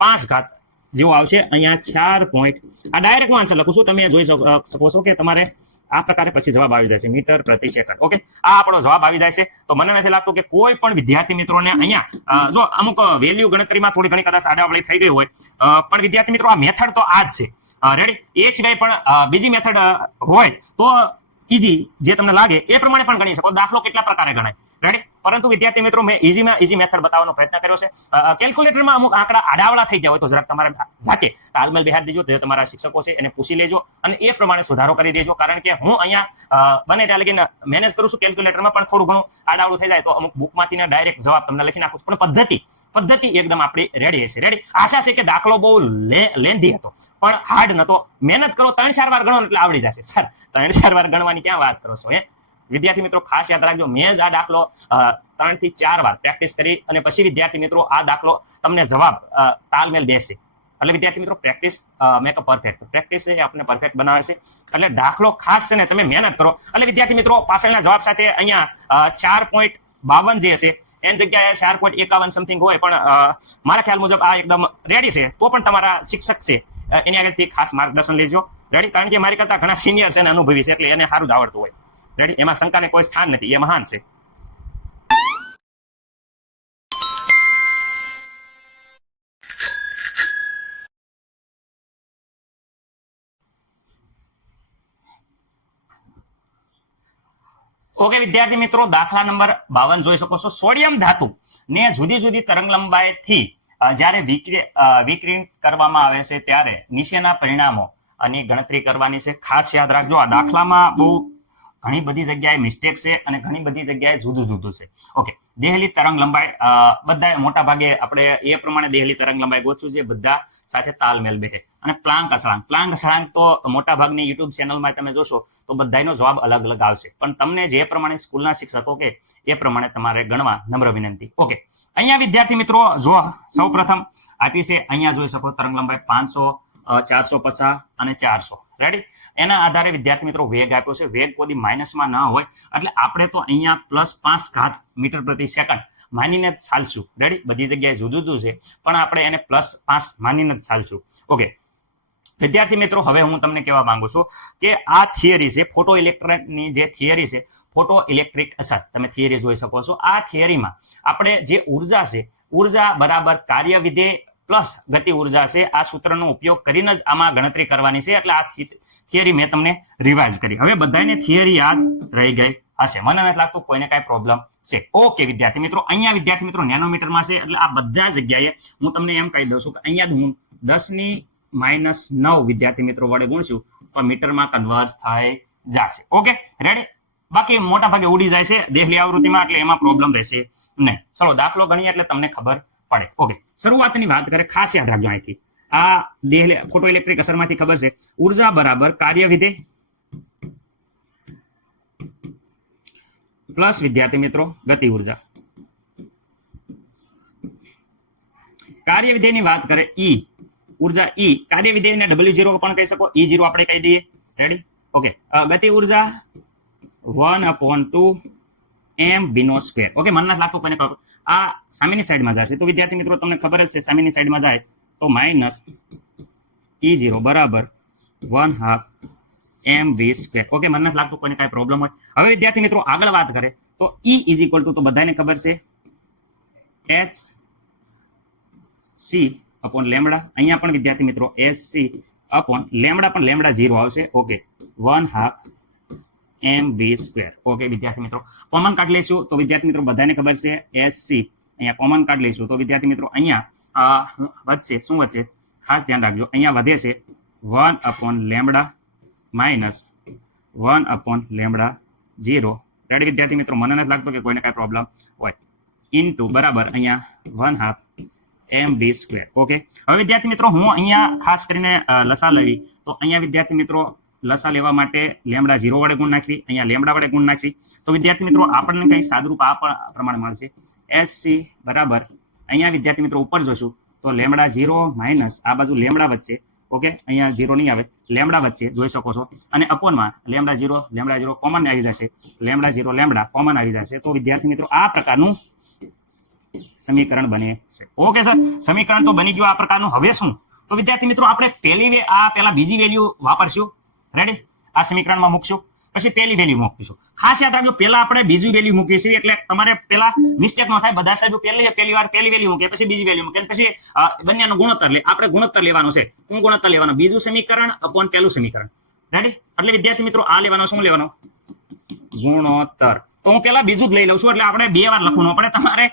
5 જેવો આવશે. અહીંયા 4. આ ડાયરેક્ટ હું આન્સર લખું છું, તમે જોઈ શકો છો કે તમારે આ પ્રકારે પછી જવાબ આવી જાય છે, મીટર પ્રતિ સેકન્ડ. ઓકે, આ આપણો જવાબ આવી જાય છે. તો મને નથી લાગતું કે કોઈ પણ વિદ્યાર્થી મિત્રોને અહીંયા જો અમુક વેલ્યુ ગણતરીમાં થોડી ઘણી કદાચ આડાવડી થઈ ગઈ હોય, પણ વિદ્યાર્થી મિત્રો આ મેથડ તો આ જ છે. રેડી, એ સિવાય પણ બીજી મેથડ હોય તો ઈજી જે તમને લાગે એ પ્રમાણે પણ ગણી શકો. દાખલો કેટલા પ્રકારે ગણાય, રેડી, પરંતુ વિદ્યાર્થી મિત્રો મેં ઈઝી મેથડ બતાવવાનો પ્રયત્ન કર્યો છે. કેલ્ક્યુલેટરમાં અમુક આંકડા આડાવડા થઈ ગયા હોય તો જરાક તમારે જાતે તાલમેલ બેહાડી દેજો, જે તમારા શિક્ષકો છે એને પૂછી લેજો અને એ પ્રમાણે સુધારો કરી દેજો. કારણ કે હું અહીંયા બને ત્યાં લગીને મેનેજ કરું છું કેલ્ક્યુલેટરમાં, પણ થોડું ઘણું આડાવડું થઈ જાય તો અમુક બુકમાંથી ડાયરેક્ટ જવાબ તમને લખી નાખું છું. પણ પદ્ધતિ એકદમ આપણી રેડી હશે. રેડી, આશા છે કે દાખલો બહુ લેન્ધી હતો પણ હાર્ડ નતો. મહેનત કરો, 3-4 વાર ગણો એટલે આવડી જશે. સર 3-4 વાર ગણવાની ક્યાં વાત કરો છો? વિદ્યાર્થી મિત્રો ખાસ યાદ રાખજો, મેં જ આ દાખલો 3 થી 4 વાર પ્રેક્ટિસ કરી અને પછી વિદ્યાર્થી મિત્રો આ દાખલો તમને જવાબ તાલમેલ બેસે. એટલે વિદ્યાર્થી મિત્રો practice make a perfect. Practice એ આપણને પરફેક્ટ બનાવે છે. એટલે દાખલો ખાસ છે ને તમે મહેનત કરો. એટલે વિદ્યાર્થી મિત્રો પાછળના જવાબ સાથે અહીંયા 4.52 જે હશે એની જગ્યાએ 4.51 સમથિંગ હોય, પણ મારા ખ્યાલ મુજબ આ એકદમ રેડી છે. તો પણ તમારા શિક્ષક છે એની આગળથી ખાસ માર્ગદર્શન લેજો. રેડી, કારણ કે મારી કરતા ઘણા સિનિયર છે અને અનુભવી છે એટલે એને સારું જ આવડતું હોય. રેડી, એમાં શંકાને કોઈ સ્થાન નથી, એ મહાન છે. ઓકે વિદ્યાર્થી મિત્રો, દાખલા નંબર 52 જોઈ શકો છો. સોડિયમ ધાતુ ને જુદી જુદી તરંગ લંબાઈથી જ્યારે વિકિરણ કરવામાં આવે છે ત્યારે નીચેના પરિણામો ની ગણતરી કરવાની છે. ખાસ યાદ રાખજો, આ દાખલામાં બહુ ઘણી બધી જગ્યાએ મિસ્ટેક છે અને ઘણી બધી જગ્યાએ જુદું છે. ઓકે, દેહલી તરંગ લંબાઈ બધા મોટા ભાગે આપણે એ પ્રમાણે દેહલી તરંગ લંબાઈ ગોતશું જે બધા સાથે તાલમેલ બેસે. અને પ્લાન્ક અસળાંક તો મોટા ભાગની યુટ્યુબ ચેનલમાં તમે જોશો તો બધાનો જવાબ અલગ અલગ આવશે, પણ તમને જે પ્રમાણે સ્કૂલના શિક્ષકો કે એ પ્રમાણે તમારે ગણવા નમ્ર વિનંતી. ઓકે, અહીંયા વિદ્યાર્થી મિત્રો જો સૌ પ્રથમ આપી છે, અહીંયા જોઈ શકો તરંગ લંબાઈ 500, 450 અને 400. રેડી, એના આધારે વિદ્યાર્થી મિત્રો વેગ આપ્યો છે. વેગ કોઈ માઇનસમાં ન હોય એટલે આપણે તો અહીંયા +5 મીટર પ્રતિ સેકન્ડ માનીને જ ચાલશું. રેડી, બધી જગ્યાએ જુદું છે પણ આપણે એને +5 માનીને જ ચાલશું. ઓકે વિદ્યાર્થી મિત્રો, હવે હું તમને કહેવા માંગુ છું કે આ થિયરી છે ફોટો ઇલેક્ટ્રોનની જે થિયરી છે, ફોટો ઇલેક્ટ્રિક અસર તમે થિયરી જોઈ શકો છો. આ થિયરીમાં આપણે જે ઉર્જા છે, ઉર્જા બરાબર કાર્ય વિધેય પ્લસ ગતિ ઉર્જા છે, આ સૂત્રનો ઉપયોગ કરીને જ આમાં ગણતરી કરવાની છે. એટલે આ થિયરી મેં તમને રિવાઇઝ કરી. હવે બધાને થિયરી યાદ રહી ગઈ હશે, મને નથી લાગતું કોઈને કાંઈ પ્રોબ્લેમ છે. ઓકે વિદ્યાર્થી મિત્રો, અહીંયા વિદ્યાર્થી મિત્રો નેનોમીટરમાં છે, એટલે આ બધા જગ્યાએ હું તમને એમ કહી દઉં છું કે અહીંયા હું 10⁻⁹ વિદ્યાર્થી મિત્રો વડે ગુણશું તો મીટરમાં કન્વર્ટ થઈ જશે. Okay ready. બાકી મોટા ભાગે ઉડી જાય છે દેહલી આવૃત્તિમાં, એટલે એમાં પ્રોબ્લેમ રહેશે નહીં. ચલો દાખલો ગણીએ એટલે તમને ખબર પડે. ઓકે, શરૂઆતની વાત કરે, ખાસ યાદ રાખજો અહીંથી. આ દેહલી ફોટો ઇલેક્ટ્રિક અસરમાંથી ખબર છે ઉર્જા બરાબર કાર્ય વિધેય પ્લસ વિદ્યાર્થી મિત્રો ગતિ ઉર્જા. કાર્ય વિધેયની વાત કરે ઈ ઉર્જા, ઈ કાર્ય વિધેયને W0 પણ કહી શકો, E0 આપણે કહી દઈએ. રેડી. ઓકે, ગતિ ઉર્જા 1/2 mv². ઓકે, મને નથી લાગતું કોઈને ખબર. આ સામેની સાઈડમાં જશે તો વિદ્યાર્થી મિત્રો તમને ખબર જ છે, સામેની સાઈડમાં જાય તો માઇનસ E0 બરાબર 1/2 mv². ઓકે, મને નથી લાગતું કોઈને કાંઈ પ્રોબ્લેમ હોય. હવે વિદ્યાર્થી મિત્રો આગળ વાત કરે તો E = તો બધાને ખબર છે hc/લેમ્બડા. અહીંયા પણ વિદ્યાર્થી મિત્રો hc/લેમ્બડા, પણ લેમ્બડા 0 આવશે. Okay, 1/2 mv². ઓકે વિદ્યાર્થી મિત્રો, કોમન કાઢ લઈશું તો વિદ્યાર્થી મિત્રો બધાને ખબર છે hc, અહીંયા કોમન કાઢ લઈશું તો વિદ્યાર્થી મિત્રો અહીંયા વધશે, શું વધશે ખાસ ધ્યાન રાખજો, અહીંયા વધે છે 1/લેમ્બડા માઇનસ 1/લેમ્બડા 0. રેડી વિદ્યાર્થી મિત્રો, મને નથી લાગતું કે કોઈને કાંઈ પ્રોબ્લેમ હોય. ઇન્ટુ બરાબર અહીંયા 1/2 mv². ઓકે, હવે વિદ્યાર્થી મિત્રો હું અહીંયા ખાસ કરીને લસા લેવી તો અહીંયા વિદ્યાર્થી મિત્રો લસા લેવા માટે લેમ્બડા 0 વડે ગુણ નાખવી, અહીંયા લેમ્બડા વડે ગુણ નાખવી તો વિદ્યાર્થી મિત્રો આપણને કંઈ સાદુરૂપ આ પ્રમાણે મળશે hc બરાબર, અહીંયા વિદ્યાર્થી મિત્રો ઉપર જોશું તો લેમ્બડા 0 માઇનસ આ બાજુ લેમ્બડા વધશે. ઓકે, અહીંયા 0 નહીં આવે, લેમ્બડા વચ્ચે જોઈ શકો છો, અને અપોનમાં લેમ્બડા 0 કોમન આવી જશે, લેમ્બડા 0 લેમ્બડા કોમન આવી જશે. તો વિદ્યાર્થી મિત્રો આ પ્રકારનું સમીકરણ બને છે. ઓકે સર, સમીકરણ તો બની ગયું આ પ્રકારનું. હવે શું તો વિદ્યાર્થી મિત્રો આપણે પહેલા બીજી વેલ્યુ વાપરશું. રેડી, આ સમીકરણમાં મૂકશું, પછી પહેલી વેલ્યુ મૂકીશું. ખાસ યાદ રાખજો, પહેલા આપણે બીજી વેલ્યુ મૂકીએ છીએ, એટલે તમારે પહેલા મિસ્ટેક ન થાય. બધા સાહેબ પહેલી વાર પહેલી વેલ્યુ મૂકે, પછી બીજી વેલ્યુ મૂકે, પછી બંનેનો ગુણોત્તર લે. આપણે ગુણોત્તર લેવાનો છે. શું ગુણોત્તર લેવાનો? બીજું સમીકરણ અપોન પહેલું સમીકરણ. રેડી, એટલે વિદ્યાર્થી મિત્રો આ લેવાનો, શું લેવાનો? ગુણોત્તર. તો હું પહેલા બીજું જ લઈ લઉં છું, એટલે આપણે 2 વાર લખવું ન પડે. તમારે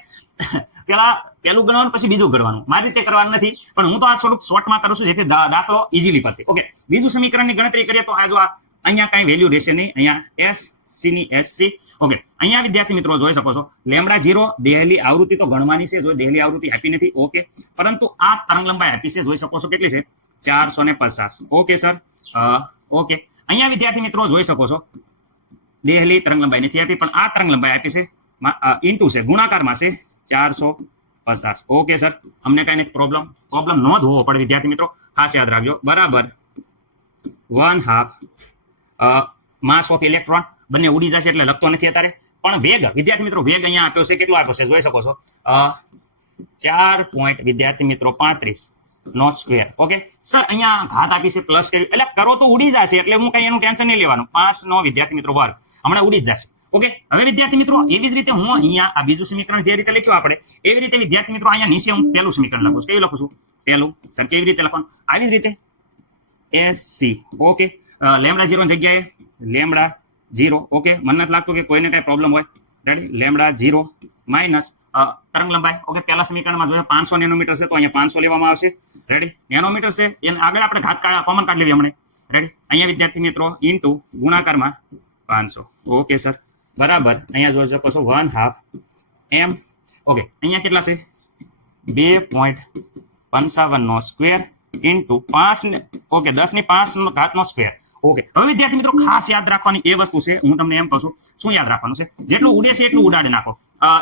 પેલા પહેલું ગણવાનું પછી બીજું ગણવાનું, મારી રીતે કરવાનું નથી, પણ હું તો આ થોડુંક શોર્ટમાં કરું છું જેથી દાખલો ઇઝીલી પતે. ઓકે, બીજું સમીકરણની ગણતરી કરીએ તો આ જો અહીંયા કઈ વેલ્યુ રહેશે નહીં, અહીંયા SC ની SC. ઓકે, અહીંયા વિદ્યાર્થી મિત્રો જોઈ શકો છો લેમ્બડા 0 દેહલી આવૃત્તિ તો ગણવાની છે, જો દેહલી આવૃત્તિ આપી નથી. ઓકે, પરંતુ આ તરંગ લંબાઈ આપી છે, જોઈ શકો છો કેટલી છે 450. ઓકે સર, ઓકે અહીંયા વિદ્યાર્થી મિત્રો જોઈ શકો છો દેહલી તરંગ લંબાઈ નથી આપી, પણ આ તરંગ લંબાઈ આપી છે, ઇન્ટુ છે, ગુણાકારમાં છે 450. ઓકે સર, અમને કઈ નથી પ્રોબ્લેમ ન જ હોવો પડે વિદ્યાર્થી મિત્રો, ખાસ યાદ રાખજો. બરાબર 1/2 માસ ઓફ ઇલેક્ટ્રોન, બંને ઉડી જશે એટલે લખતો નથી અત્યારે, પણ વેગ વિદ્યાર્થી મિત્રો વેગ અહીંયા આપ્યો છે, કેટલો આપ્યો છે જોઈ શકો છો 4 પોઈન્ટ વિદ્યાર્થી મિત્રો 35 નો સ્ક્વેર. ઓકે સર, અહીંયા ઘાત આપી છે પ્લસ કર્યું, એટલે કરો તો ઉડી જશે, એટલે હું કઈ એનું ટેન્શન નહીં લેવાનું. 5 નો વિદ્યાર્થી મિત્રો વર્ગ હમણાં ઉડી જ જશે. ઓકે, હવે વિદ્યાર્થી મિત્રો એવી જ રીતે હું અહીંયા આ બીજું સમીકરણ જે રીતે લખ્યું આપણે એવી રીતે વિદ્યાર્થી મિત્રો અહીંયા નીચે હું પહેલું સમીકરણ લખું છું. કેવું લખું છું? પહેલું. સર કેવી રીતે લખવાનું? આવી જ રીતે SC. ઓકે, લેમ્બડા 0 ની જગ્યાએ લેમ્બડા 0. ઓકે, મને નથી લાગતું કે કોઈને કઈ પ્રોબ્લેમ હોય. રેડી, લેમ્બડા 0 માઇનસ તરંગ લંબાઈ. ઓકે, પહેલા સમીકરણમાં જોઈએ 500 નેનોમીટર છે તો અહીંયા 500 લેવામાં આવશે. રેડી, નેનોમીટર છે એને આગળ આપણે ઘાત કોમન કાઢી લેવી હમણાં. રેડી, અહીંયા વિદ્યાર્થી મિત્રો ઇન્ટુ ગુણાકારમાં 500. ઓકે સર, બરાબર અહીંયા જોઈ શકો છો 1/2 m. ઓકે, અહીંયા કેટલા છે 2.55 નો સ્ક્વેર ઇન્ટુ 5. ઓકે, 10 ની 5 ઘાત નો સ્ક્વેર. ઓકે, હવે વિદ્યાર્થી મિત્રો ખાસ યાદ રાખવાની એ વસ્તુ છે, હું તમને એમ કહું છું, શું યાદ રાખવાનું છે? જેટલું ઉડે છે એટલું ઉડાડી નાખો.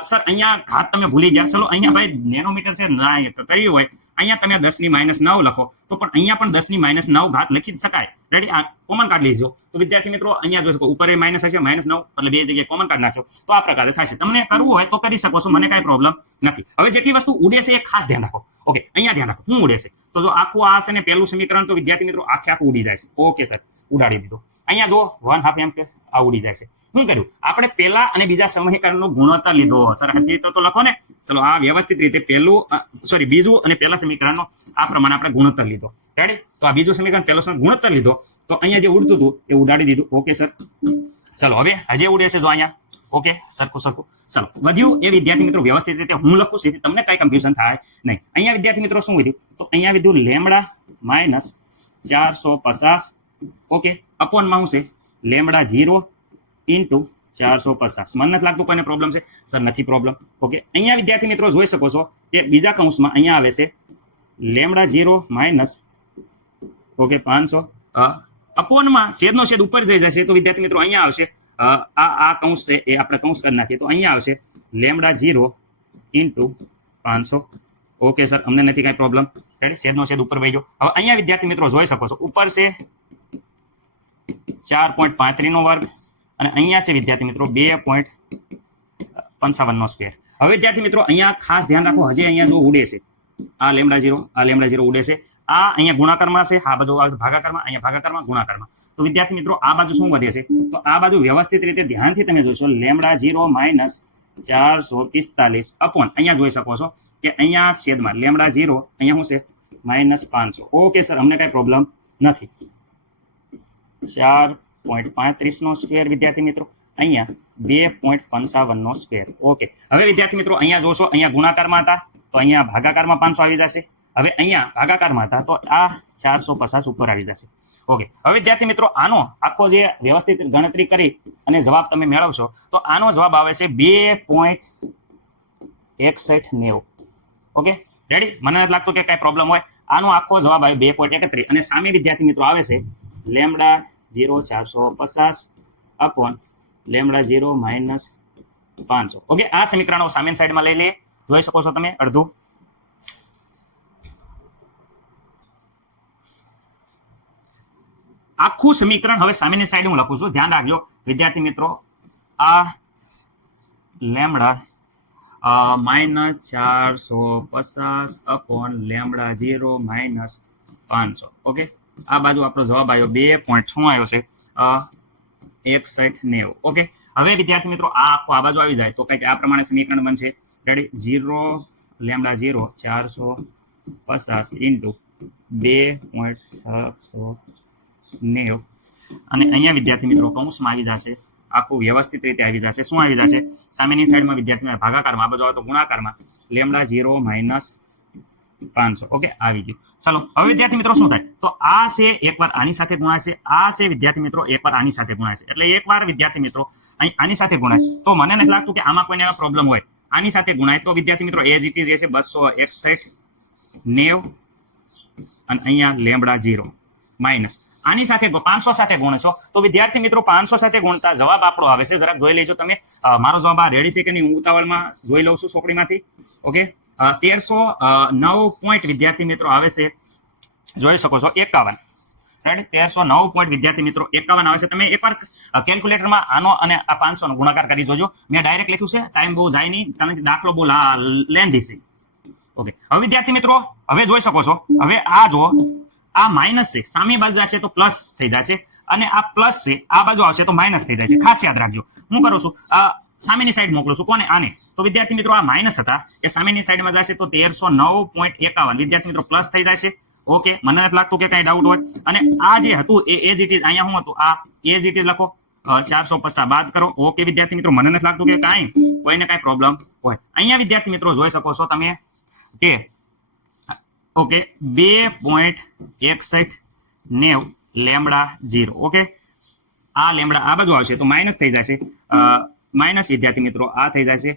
સર અહીંયા ઘાત તમે ભૂલી ગયા, ચલો અહીંયા ભાઈ નેનોમીટર છે ના કર્યું હોય, અહીંયા તમે 10 ની -9 લખો તો પણ અહીંયા પણ 10 ની -9 ઘાત લખી જ શકાય. રેડી, આ કોમન કાઢ લેજો તો વિદ્યાર્થી મિત્રો અહીંયા જોઈ શકો ઉપર એ માઇનસ હશે, -9 એટલે બે જગ્યાએ કોમન કાઢ નાખો તો આ પ્રકારે થશે. તમને કરવું હોય તો કરી શકો છો, મને કાંઈ પ્રોબ્લેમ નથી. હવે જેટલી વસ્તુ ઉડે છે એ ખાસ ધ્યાન રાખો. ઓકે, અહીંયા ધ્યાન રાખો, શું ઉડે છે તો જો આખું આ છે ને પહેલું સમીકરણ તો વિદ્યાર્થી મિત્રો આખે આખું ઉડી જાય છે. ઓકે સર, ઉડાડી દીધું. અહીંયા જો 1/2 m આ ઉડી જાય છે. શું કર્યું આપણે પહેલા અને બીજા સમીકરણનો ગુણોત્તર લીધો. સરખી તો લખો ને. ચલો આ વ્યવસ્થિત રીતે બીજું અને પહેલા સમીકરણનો આ પ્રમાણે આપણે ગુણોત્તર લીધો. રેડી? તો આ બીજું સમીકરણ પહેલો ગુણોત્તર લીધો. તો અહીંયા જે ઉડતું હતું એ ઉડાડી દીધું. Okay sir. ચલો હવે હજે ઉડે છે જો અહીંયા. ઓકે સરખું. ચલો વધ્યું એ વિદ્યાર્થી મિત્રો વ્યવસ્થિત રીતે હું લખું છું, તમને કઈ કન્ફ્યુઝન થાય નહીં. અહીંયા વિદ્યાર્થી મિત્રો શું વધ્યું? તો અહીંયા વધ્યું લેમડા માઇનસ 450. ઓકે અપોનમાં શું છે? Lambda 0 into 450. મને નથી લાગતું કોઈને પ્રોબ્લેમ છે? સર નથી પ્રોબ્લેમ. ઓકે અહીંયા વિદ્યાર્થી મિત્રો જોઈ શકો છો કે બીજા કૌંસમાં અહીંયા આવે છે લેમડા 0 માઇનસ ઓકે 500 અપોનમાં છેદનો છેદ ઉપર જઈ જશે તો વિદ્યાર્થી મિત્રો અહીંયા આવશે આ કૌંસ છે એ આપણે કૌંસ કરી નાખીએ તો અહીંયા આવશે લેમડા 0 ઇન્ટુ 500. ઓકે સર અમને નથી કાંઈ પ્રોબ્લેમ. રેડી? છેદનો છેદ ઉપર વહી ગયો. હવે અહીંયા વિદ્યાર્થી મિત્રો જોઈ શકો છો ઉપર છે 4.35 નો વર્ગ અને અહીંયા છે વિદ્યાર્થી મિત્રો 2.55 નો સ્ક્વેર. હવે વિદ્યાર્થી મિત્રો અહીંયા ખાસ ધ્યાન રાખો હજી અહીંયા જો ઉડે છે આ લેમડા 0 ઉડે છે. આ અહીંયા ગુણાકારમાં છે, આ બાજુ ભાગાકારમાં, અહીંયા ભાગાકારમાં ગુણાકારમાં. તો વિદ્યાર્થી મિત્રો આ બાજુ શું વધે છે? તો આ બાજુ વ્યવસ્થિત રીતે ધ્યાનથી તમે જોશો લેમડા 0 માઇનસ 445 અપોન અહીંયા જોઈ શકો છો કે અહીંયા છેદમાં લેમડા 0 અહીંયા શું છે માઇનસ 500. ઓકે સર અમને કઈ પ્રોબ્લેમ નથી. 4.35 નો સ્ક્વેર વિદ્યાર્થી મિત્રો અહીંયા 2.55 નો સ્ક્વેર. ઓકે હવે વિદ્યાર્થી મિત્રો અહીંયા જોશો અહીંયા ગુણાકારમાં હતા તો અહીંયા ભાગાકારમાં 500 આવી જશે. હવે અહીંયા ભાગાકારમાં હતા તો આ 450 ઉપર આવી જશે. ઓકે હવે વિદ્યાર્થી મિત્રો આનો આખો જે વ્યવસ્થિત ગણતરી કરી અને જવાબ તમે મેળવશો તો આનો જવાબ આવે છે 2.6190. Okay ready? મને નથી લાગતું કે કઈ પ્રોબ્લેમ હોય. આનો આખો જવાબ આવે 2.31 અને સામે વિદ્યાર્થી મિત્રો આવે છે lambda 0 450 upon lambda 0 minus 500. Okay આ સમીકરણો સામેની સાઈડમાં લઈ લઈએ. જોઈ શકો છો તમે અડધું. આખું સમીકરણ હવે સામેની સાઈડ હું લખું છું. ધ્યાન રાખજો વિદ્યાર્થી મિત્રો આ lambda minus 450 upon lambda 0 minus 500. Okay આ બાજુ આપણો જવાબ આવ્યો 2.6 આવ્યો છે 6190. ઓકે હવે વિદ્યાર્થી મિત્રો આ આખો આ બાજુ આવી જાય તો કંઈક આ પ્રમાણે સમીકરણ બનશે. રેડી? 0 લેમડા 0 450 ઇન્ટુ 2.690 અને અહીંયા વિદ્યાર્થી મિત્રો કૌંસમાં આવી જશે આખું વ્યવસ્થિત રીતે આવી જશે. શું આવી જશે? સામેની સાઈડમાં વિદ્યાર્થી ભાગાકારમાં, આ બાજુ આવે તો ગુણાકારમાં લેમડા 0 માઇનસ 500. ઓકે આવી ગયું. ચલો હવે વિદ્યાર્થી મિત્રો શું થાય? તો આ છે એકવાર આની સાથે ગુણાશે, આ છે વિદ્યાર્થી મિત્રો એકવાર આની સાથે ગુણાશે. એટલે એકવાર વિદ્યાર્થી મિત્રો અહીં આની સાથે ગુણાય તો મને નથી લાગતું કે આમાં કોઈને પ્રોબ્લેમ હોય. આની સાથે ગુણાય તો વિદ્યાર્થી મિત્રો એજ ઇટ ઇઝ રહેશે 26190 અને અહીંયા લેમડા 0 માઇનસ આની સાથે 500 સાથે ગુણશો તો વિદ્યાર્થી મિત્રો 500 સાથે ગુણતા જવાબ આપણો આવે છે. જરાક જોઈ લેજો તમે. મારો જવાબ આ રેડી છે કે નહીં હું ઉતાવળમાં જોઈ લઉં છું ચોપડીમાંથી. ઓકે 1309 પોઈન્ટ વિદ્યાર્થી મિત્રો આવે છે. જોઈ શકો છો 51. રાઈટ? 1309 પોઈન્ટ વિદ્યાર્થી મિત્રો 51 આવે છે. તમે એકવાર કેલ્ક્યુલેટરમાં આનો અને આ 500 નો ગુણાકાર કરી જોજો. મેં ડાયરેક્ટ લખ્યું છે, ટાઈમ બહુ જાય નહીં, કારણ કે દાખલો બહુ લેન્ધી છે. ઓકે હવે વિદ્યાર્થી મિત્રો હવે જોઈ શકો છો. હવે આ જો આ માઇનસ છે, સામી બાજુ જશે તો પ્લસ થઈ જશે અને આ પ્લસ છે આ બાજુ આવશે તો માઇનસ થઈ જાય છે. ખાસ યાદ રાખજો. હું કરું છું સામેની સાઈડ મોકલું છું. કોને? આને. તો વિદ્યાર્થી મિત્રો આ માઇનસ હતા એ સામેની સાઈડમાં જશે તો 1309.51 વિદ્યાર્થી મિત્રો પ્લસ થઈ જશે. ઓકે મને નથી લાગતું કે કઈ ડાઉટ હોય. અને આ જે હતું એ એજ ઇટ ઇઝ અહીંયા શું હતું આ એજ ઇટ ઇઝ લખો 450 બાદ કરો. ઓકે વિદ્યાર્થી મિત્રો મને નથી લાગતું કે કાંઈ કોઈને કાંઈ પ્રોબ્લેમ હોય. અહીંયા વિદ્યાર્થી મિત્રો જોઈ શકો છો તમે કે ઓકે 2.6190 લેમડા 0. ઓકે આ લેમડા આ બાજુ આવશે તો માઇનસ થઈ જશે. માઇનસ વિદ્યાર્થી મિત્રો આ થઈ જશે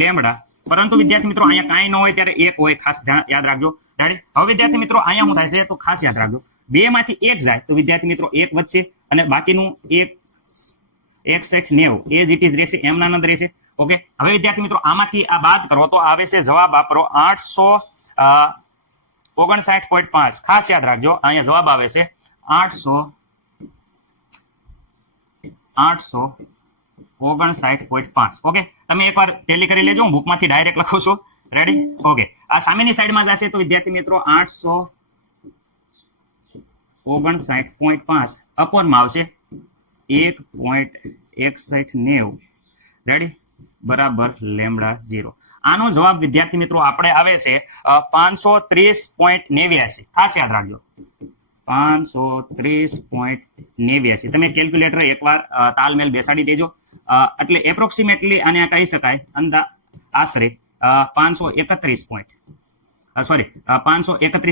લેમડા. પરંતુ વિદ્યાર્થી મિત્રો અહીંયા કાંઈ ન હોય ત્યારે એક હોય, ખાસ યાદ રાખજો. રાઈટ? હવે વિદ્યાર્થી મિત્રો અહીંયા શું થાય છે તો ખાસ યાદ રાખજો. 2 માંથી 1 જાય તો વિદ્યાર્થી મિત્રો 1 વધશે અને બાકીનું 6190 એજ ઇટ ઇઝ રહેશે, એમના નંદ રહેશે. ઓકે હવે વિદ્યાર્થી મિત્રો આમાંથી આ બાદ કરો તો આવે છે જવાબ આપણો 859.5. ખાસ યાદ રાખજો અહીંયા જવાબ આવે છે 859.5. ઓકે તમે એકવાર ટેલી કરી લેજો. હું બુકમાંથી ડાયરેક્ટ લખું છું. રેડી? ઓકે આ સામેની સાઈડમાં જશે તો વિદ્યાર્થી મિત્રો 859.5 અપોનમાં આવશે 1.6190 રેડી બરાબર લેમડા 0. આનો જવાબ વિદ્યાર્થી મિત્રો આપણે આવે છે 530.89. ખાસ યાદ રાખજો 530.89. તમે કેલ્ક્યુલેટર એકવાર તાલમેલ બેસાડી દેજો. એટલે એપ્રોક્સિમેટલી આને કહી શકાય આશરે 531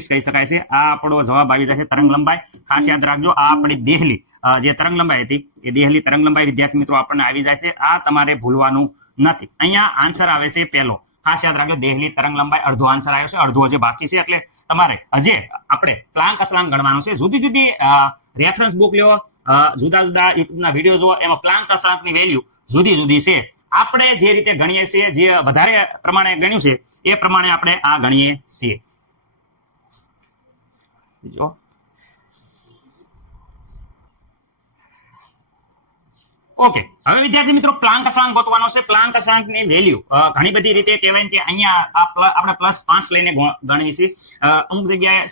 કહી શકાય છે. આ આપણો જવાબ આવી જશે તરંગ લંબાઈ. ખાસ યાદ રાખજો આ આપણી દેહલી જે તરંગ લંબાઈ હતી એ દેહલી તરંગ લંબાઈ વિદ્યાર્થી મિત્રો આપણને આવી જાય છે. આ તમારે ભૂલવાનું નથી. અહીંયા આન્સર આવે છે પહેલો. ખાસ યાદ રાખજો દેહલી તરંગ લંબાઈ અડધો આન્સર આવ્યો છે, અડધો હજી બાકી છે. એટલે તમારે હજી આપણે પ્લાન્ક અસલાંક ગણવાનો છે. જુદી જુદી રેફરન્સ બુક લ્યો, જુદા જુદા યુટ્યુબના વિડીયો જુઓ, એમાં પ્લાન્ક અસલાંકની વેલ્યુ જુદી જુદી છે. આપણે જે રીતે ગણીએ છીએ, જે વધારે પ્રમાણે ગણ્યું છે એ પ્રમાણે આપણે આ ગણીએ છીએ. જો ઓકે, હવે વિદ્યાર્થી મિત્રો પ્લાન્ક અસલાંક ગોતવાનો છે. પ્લાન્ક અસલાંકની વેલ્યુ ઘણી બધી રીતે કહેવાય કે અહીંયા આપણે +5 લઈને ગણીએ છીએ. અમુક જગ્યાએ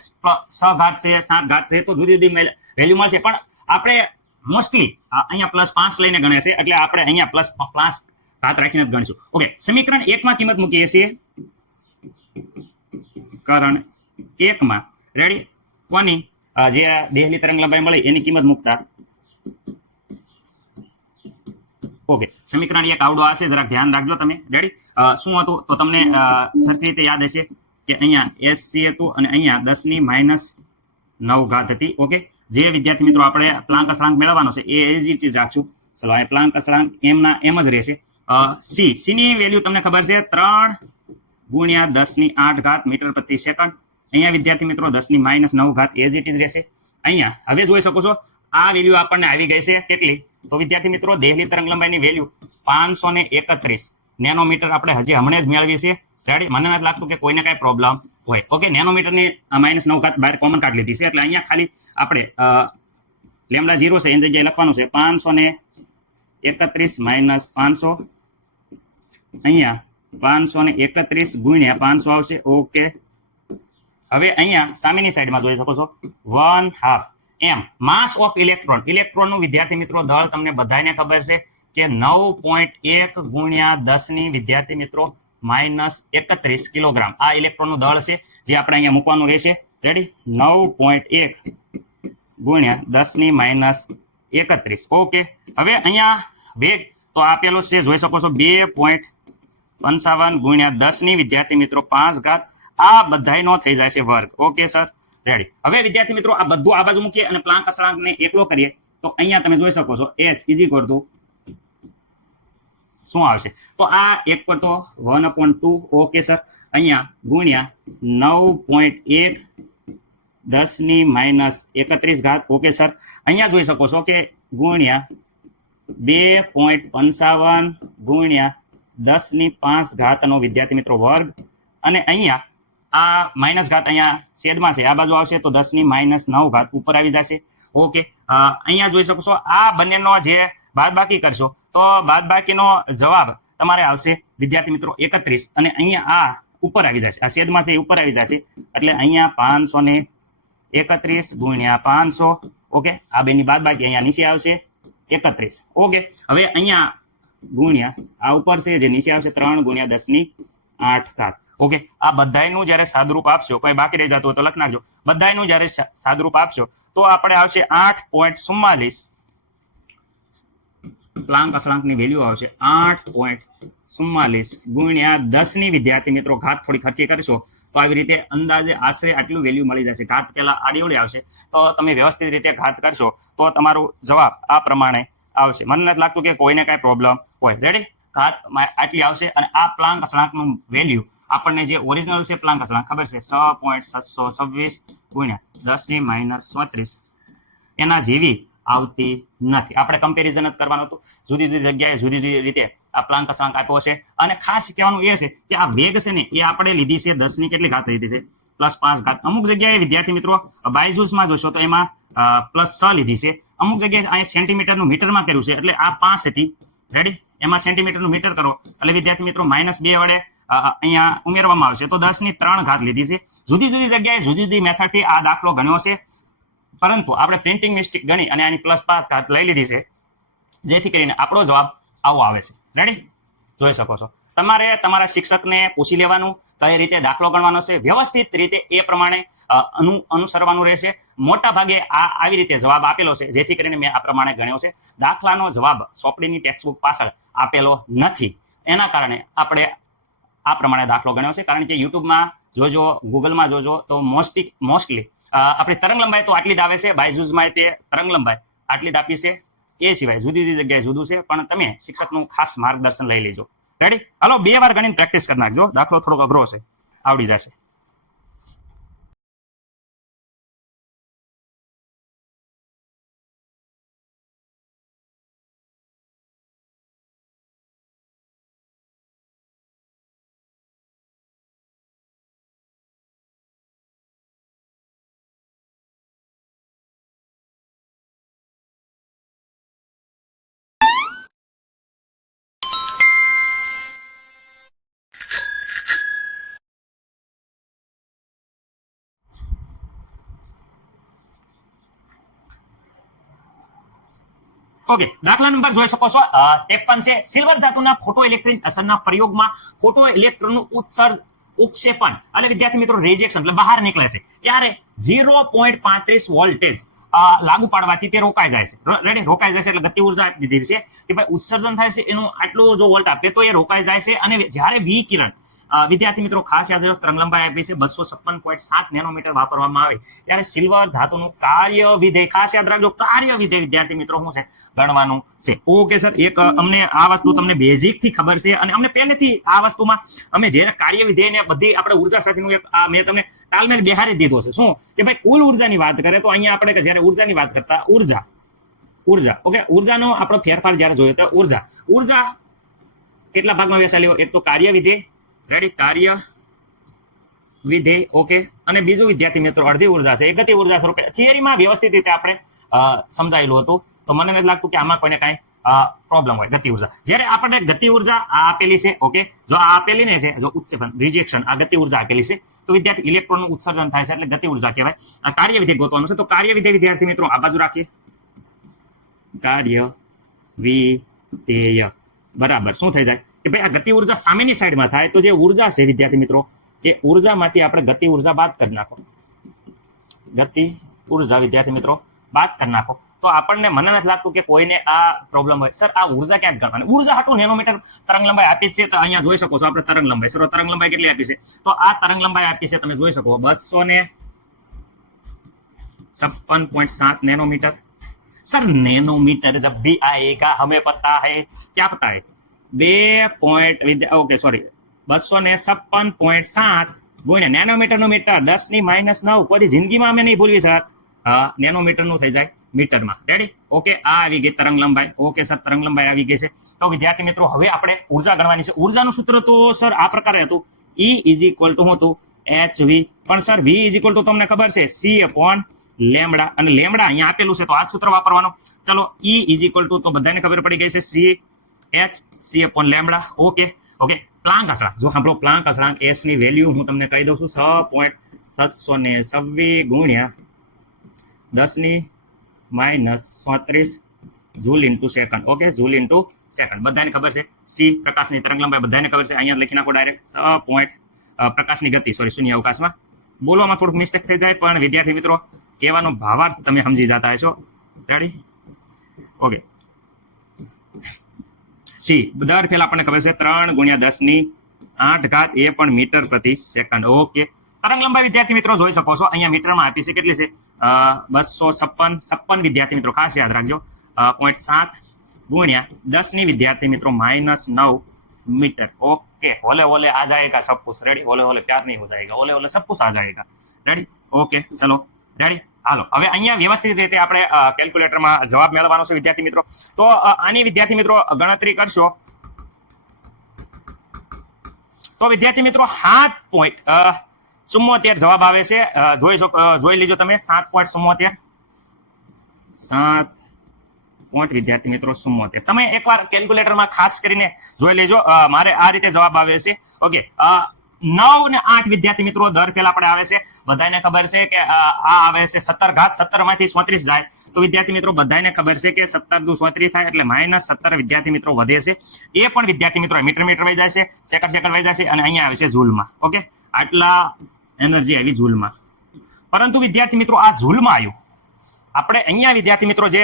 6 ઘાત છે, 7 ઘાત છે, તો જુદી જુદી વેલ્યુ મળશે. પણ આપણે મોસ્ટલી અહીંયા +5 લઈને ગણે છે, એટલે આપણે અહીંયા +5 ઘાત રાખીને જ ગણીશું. ઓકે, સમીકરણ 1 માં કિંમત મૂકીએ છીએ. સમીકરણ 1 માં રેડી કોની જે દેહલી તરંગ લંબાઈ મળી એની કિંમત મૂકતા. ઓકે, સમીકરણ 1 આવડો આવશે, જરાક ધ્યાન રાખજો તમે. રેડી શું હતું તો તમને સરખી રીતે યાદ હશે કે અહીંયા SC હતું અને અહીંયા 10⁻9 ઘાત હતી. ઓકે, જે વિદ્યાર્થી મિત્રો આપણે પ્લાન્ક અસલાંક મેળવવાનો છે એ જ રીતે રાખશું. ચલો આ પ્લાન્ક અસલાંક એમના એમ જ રહેશે. C ની વેલ્યુ તમને ખબર છે 3 × 10⁸ ઘાત મીટર પ્રતિ સેકન્ડ. અહીંયા વિદ્યાર્થી મિત્રો 10⁻9 ઘાત એ જ રીતે રહેશે. અહીંયા હવે જોઈ શકો છો આ વેલ્યુ આપણને આવી ગઈ છે કેટલી? તો વિદ્યાર્થી મિત્રો દેહલી તરંગ લંબાઈની વેલ્યુ 531 નેનોમીટર આપણે હજી હમણાં જ મેળવી છે. રેડી, મને નથી લાગતું કે કોઈને કાંઈ પ્રોબ્લેમ હોય. ઓકે, નેનોમીટરની -9 ઘાત બહાર કોમન કાઢી લીધી છે. એટલે અહીંયા ખાલી આપણે લેમડા 0 છે એની જગ્યાએ લખવાનું છે 531 - 500. અહીંયા 531 ગુણ્યા 500 આવશે. ઓકે, હવે અહીંયા સામેની સાઈડમાં જોઈ શકો છો 1/2 m માસ ઓફ ઇલેક્ટ્રોન. ઇલેક્ટ્રોનનું વિદ્યાર્થી મિત્રો દળ તમને બધાને ખબર છે કે 9.1 ગુણ્યા 10 વિદ્યાર્થી મિત્રો -31 કિલોગ્રામ આ ઇલેક્ટ્રોનનું દળ છે, જે આપણે અહીંયા મૂકવાનું રહેશે. રેડી, 9.1 ગુણ્યા 10⁻31. ઓકે, હવે અહીંયા વેગ તો આપેલો છે, જોઈ શકો છો 2.55 ગુણ્યા 10 વિદ્યાર્થી મિત્રો 5 ઘાત. આ બધાયનો થઈ જાય છે વર્ગ. Okay sir, ready. હવે વિદ્યાર્થી મિત્રો આ બધું આ બાજુ મૂકીએ અને પ્લાન્ક અસલાંકને એકલો કરીએ તો અહીંયા તમે જોઈ શકો છો h = શું આવશે? તો આ 1 પર તો 1/2. ઓકે સર, અહીંયા ગુણ્યા 9.1 10⁻31 ઘાત. ઓકે સર, અહીંયા જોઈ શકો છો કે ગુણ્યા 2.55 ગુણ્યા 10⁵ ઘાતનો વિદ્યાર્થી મિત્રો વર્ગ. અને અહીંયા આ માઇનસ ઘાત અહીંયા છેદમાં છે, આ બાજુ આવશે તો 10⁻9 ઘાત ઉપર આવી જશે. ઓકે, અહીંયા જોઈ શકો છો આ બંનેનો જે બાદબાકી કરશો તો બાદબાકીનો જવાબ તમારે આવશે વિદ્યાર્થી મિત્રો 31. અને અહીંયા આ ઉપર આવી જશે, આ છેદમાં છે એ ઉપર આવી જશે. એટલે અહીંયા 531 ગુણ્યા 500. ઓકે, આ બેની બાદબાકી અહીંયા નીચે આવશે 31. ઓકે, હવે અહીંયા ગુણ્યા આ ઉપર છે જે નીચે આવશે 3 ગુણ્યા 10⁸ ઘાત. ઓકે, આ બધાયનું જ્યારે સાદુરૂપ આપશો, કોઈ બાકી રહી જતું હોય તો લખી નાખજો. બધાયનું જ્યારે સાદુરૂપ આપશો તો આપણે આવશે 8.44. પ્લાન્ક અસલાંકની વેલ્યુ આવશે 8.44 ગુણ્યા 10 વિદ્યાર્થી મિત્રો ઘાત થોડી ખર્ચી કરશો તો આવી રીતે અંદાજે આશરે આટલું વેલ્યુ મળી જશે. ઘાત પહેલા આડીઓડી આવશે તો તમે વ્યવસ્થિત રીતે ઘાત કરશો તો તમારું જવાબ આ પ્રમાણે આવશે. મને નથી લાગતું કે કોઈને કાંઈ પ્રોબ્લેમ હોય. રેડી, ઘાત આટલી આવશે. અને આ પ્લાન્ક અસલાંકનું વેલ્યુ આપણને જે ઓરિજિનલ છે પ્લાન્ક અસલાંક ખબર છે 6.726 ગુણ્યા 10⁻34 એના જેવી આવતી નથી. આપણે કમ્પેરિઝન જ કરવાનું હતું. જુદી જુદી જગ્યાએ જુદી જુદી રીતે આ પ્લાન્ક અસલાંક આપ્યો છે. અને ખાસ કહેવાનું એ છે કે આ વેગ છે ને એ આપણે લીધી છે 10ની કેટલી ઘાત લીધી છે? +5 ઘાત. અમુક જગ્યાએ વિદ્યાર્થી મિત્રો બાયજુસમાં જોશો તો એમાં +6 લીધી છે. અમુક જગ્યાએ અહીંયા સેન્ટીમીટરનું મીટરમાં કર્યું છે, એટલે આ 5 હતી. રેડી, એમાં સેન્ટીમીટરનું મીટર કરો એટલે વિદ્યાર્થી મિત્રો -2 વડે અહીંયા ઉમેરવામાં આવશે તો 10⁻³ ઘાત લીધી છે. જુદી જુદી જગ્યાએ જુદી જુદી મેથડથી આ દાખલો ગણ્યો છે, પરંતુ આપણે પ્રિન્ટિંગ મિસ્ટેક ગણી અને આની +5 ઘાત લઈ લીધી છે. જેથી કરીને આપણો જવાબ આવો આવે છે. રેડી? જોઈ શકો છો. તમારે તમારા શિક્ષકને પૂછી લેવાનું કઈ રીતે દાખલો ગણવાનો છે, વ્યવસ્થિત રીતે એ પ્રમાણે અનુસરવાનું રહેશે. મોટા ભાગે આવી રીતે જવાબ આપેલો છે, જેથી કરીને મેં આ પ્રમાણે ગણ્યો છે. દાખલાનો જવાબ સોંપણીની ટેક્સ્ટબુક પાછળ આપેલો નથી, એના કારણે આપણે આ પ્રમાણે દાખલો ગણ્યો છે. કારણ કે યુટ્યુબમાં જોજો, ગૂગલમાં જોજો તો મોસ્ટલી આપણી તરંગ લંબાઈ તો આટલી જ આવે છે. બાયજૂઝમાં તે તરંગ લંબાઈ આટલી જ આપી છે. એ સિવાય જુદી જુદી જગ્યાએ જુદું છે, પણ તમે શિક્ષકનું ખાસ માર્ગદર્શન લઈ લેજો. રેડી? હાલો 2 વાર ગણીને પ્રેક્ટિસ કરી નાખજો. દાખલો થોડોક અઘરો છે, આવડી જશે. ઓકે, દાખલા નંબર જોઈ શકો છો 53 છે. સિલ્વર ધાતુના ફોટો ઇલેક્ટ્રિક અસરના પ્રયોગમાં ફોટો ઇલેક્ટ્રોનનું ઉત્ક્ષેપણ એટલે વિદ્યાર્થી મિત્રો રિજેક્શન એટલે બહાર નીકળે છે. ત્યારે 0.35 વોલ્ટેજ લાગુ પાડવાથી તે રોકાઈ જાય છે. રેડી? રોકાઈ જાય છે એટલે ગતિ ઉર્જા આપી દીધી છે કે ભાઈ ઉત્સર્જન થાય છે એનું આટલું જો વોલ્ટ આપે તો એ રોકાઈ જાય છે. અને જ્યારે વિકિરણ વિદ્યાર્થી મિત્રો ખાસ યાદ રાખો, તરંગ લંબાઈ આપી છે 256.7 નેનોમીટર વાપરવામાં આવે ત્યારે સિલ્વર ધાતુનું કાર્ય વિધેય, ખાસ યાદ રાખજો, કાર્ય વિધેય વિદ્યાર્થી મિત્રો શું છે ગણવાનું છે. ઓકે સર, એક અમને આ વસ્તુ તમને બેઝિક થી ખબર છે અને અમને પહેલેથી આ વસ્તુમાં અમે જે કાર્ય વિધેય ને બધી આપણે ઉર્જા સાથેનું એક મેં તમને તાલમેલ બેહારી દીધો છે. શું કે ભાઈ કુલ ઉર્જાની વાત કરે તો અહીંયા આપણે જ્યારે ઉર્જાની વાત કરતા ઉર્જા ઓકે, ઉર્જાનો આપણો ફેરફાર જ્યારે જોયો તો ઉર્જા કેટલા ભાગમાં વહેંચાયેલી હોય? એક તો કાર્ય વિધેય, રેડી? કાર્ય વિધેય, ઓકે. અને બીજું વિદ્યાર્થી મિત્રો અડધી ઉર્જા છે, એ ગતિ ઉર્જા સ્વરૂપે થિયરીમાં વ્યવસ્થિત રીતે આપણે સમજાયેલું હતું. તો મને નથી લાગતું કે આમાં કોઈને કાંઈ પ્રોબ્લેમ હોય. ગતિ ઉર્જા, જ્યારે આપણે ગતિ ઉર્જા આ આપેલી છે, ઓકે, જો આ આપેલી ને છે, જો ઉત્ક્ષેપણ રિજેક્શન આ ગતિ ઉર્જા આપેલી છે, તો વિદ્યાર્થી ઇલેક્ટ્રોનનું ઉત્સર્જન થાય છે એટલે ગતિ ઉર્જા કહેવાય. આ કાર્ય વિધેય ગોતવાનું છે. તો કાર્ય વિધેય વિદ્યાર્થી મિત્રો આ બાજુ રાખીએ. કાર્ય વિધેય બરાબર શું થઈ જાય કે ભાઈ આ ગતિ ઉર્જા સામેની સાઈડમાં થાય તો જે ઉર્જા છે વિદ્યાર્થી મિત્રો એ ઉર્જામાંથી આપણે ગતિ ઉર્જા બાદ કરી નાખો. ગતિ ઉર્જા વિદ્યાર્થી મિત્રો બાદ કરી નાખો તો આપણને, મને નથી લાગતું કે કોઈને આ પ્રોબ્લેમ હોય. સર આ ઉર્જા ક્યાં કરવાની? ઉર્જા હાટું નેનોમીટર તરંગ લંબાઈ આપી છે. તો અહીંયા જોઈ શકો છો આપણે તરંગ લંબાઈ. સર તરંગ લંબાઈ કેટલી આપી છે? તો આ તરંગ લંબાઈ આપી છે, તમે જોઈ શકો 256.7 नैनोमीटर. सर नैनोमीटर जब भी आएगा हमें पता है, क्या पता है? 256.7 ગુણ્યા નેનોમીટર નું મીટર 10⁻9. કોઈ જિંદગીમાં અમે નહીં ભૂલવી સર. નેનોમીટર નું થઈ જાય મીટરમાં. રેડી? ઓકે, આ આવી ગઈ તરંગ લંબાઈ. ઓકે સર, તરંગ લંબાઈ આવી ગઈ છે. તો વિદ્યાર્થી મિત્રો હવે આપણે ઉર્જા ગણવાની છે. ઉર્જાનું સૂત્ર તો સર આ પ્રકારે હતું, E = શું હતું? hv. પણ સર v = તમને ખબર છે c/લેમ્બડા, અને લેમ્બડા અહીંયા આપેલું છે તો આ સૂત્ર વાપરવાનો. ચલો, E = તો બધાને ખબર પડી ગઈ છે c/લેમ્બડા. ઓકે. પ્લાન્ક અચળાંક, જો સાંભળો, પ્લાન્ક અચળાંક s ની વેલ્યુ હું તમને કહી દઉં છું 6.726 ગુણ્યા 10⁻34 joule into second. Okay, joule into second બધાને ખબર છે. સી પ્રકાશની તરંગ લંબાઈ બધાને ખબર છે. અહીંયા લખી નાખો ડાયરેક્ટ. પ્રકાશની ગતિ, સોરી, શૂન્ય અવકાશમાં. બોલવામાં થોડુંક મિસ્ટેક થઈ જાય પણ વિદ્યાર્થી મિત્રો કહેવાનો ભાવાર્થ તમે સમજી જતા હશો. રેડી? ઓકે. સી દર ફેલ આપણને ખબર છે 3 × 10⁸ એ પણ મીટર પ્રતિ સેકન્ડ. ઓકે, તરંગ લંબાઈ વિદ્યાર્થી મિત્રો જોઈ શકો છો અહીંયા મીટરમાં આપી છે. કેટલી છે? 256 વિદ્યાર્થી મિત્રો ખાસ યાદ રાખજો. 0.7 ગુણ્યા 10 વિદ્યાર્થી મિત્રો -9 मीटर. ओके, होले होले आ जाएगा सब कुछ. रेडी? होले होले प्यार नहीं हो जाएगा, होले होले सब कुछ आ जाएगा. रेडी? ओके, चलो રેડી? હાલો, હવે અહીંયા વ્યવસ્થિત રીતે આપણે કેલ્ક્યુલેટરમાં જવાબ મેળવવાનો છે વિદ્યાર્થી મિત્રો. તો આની વિદ્યાર્થી મિત્રો ગણતરી કરશો તો વિદ્યાર્થી મિત્રો 7.74 જવાબ આવે છે. જોઈ લીજો તમે. 7.74 વિદ્યાર્થી મિત્રો 74. તમે એકવાર કેલ્ક્યુલેટરમાં ખાસ કરીને જોઈ લેજો. મારે આ રીતે જવાબ આવે છે. ઓકે, 9 અને 8 વિદ્યાર્થી મિત્રો દર ફેલ આપણે આવે છે. બધાને ખબર છે કે આ આવે છે 17 ઘાત. 17 માંથી 34 જાય તો વિદ્યાર્થી મિત્રો બધાને ખબર છે કે 17 દુ 34 થાય એટલે -17 વિદ્યાર્થી મિત્રો વધે છે. એ પણ વિદ્યાર્થી મિત્રો મીટર વહી જાય છે, સેકન્ડ વહી જાય છે અને અહીંયા આવે છે ઝૂલમાં. ઓકે, આટલા એનર્જી આવી ઝૂલમાં. પરંતુ વિદ્યાર્થી મિત્રો આ ઝૂલમાં આવ્યું, આપણે અહીંયા વિદ્યાર્થી મિત્રો જે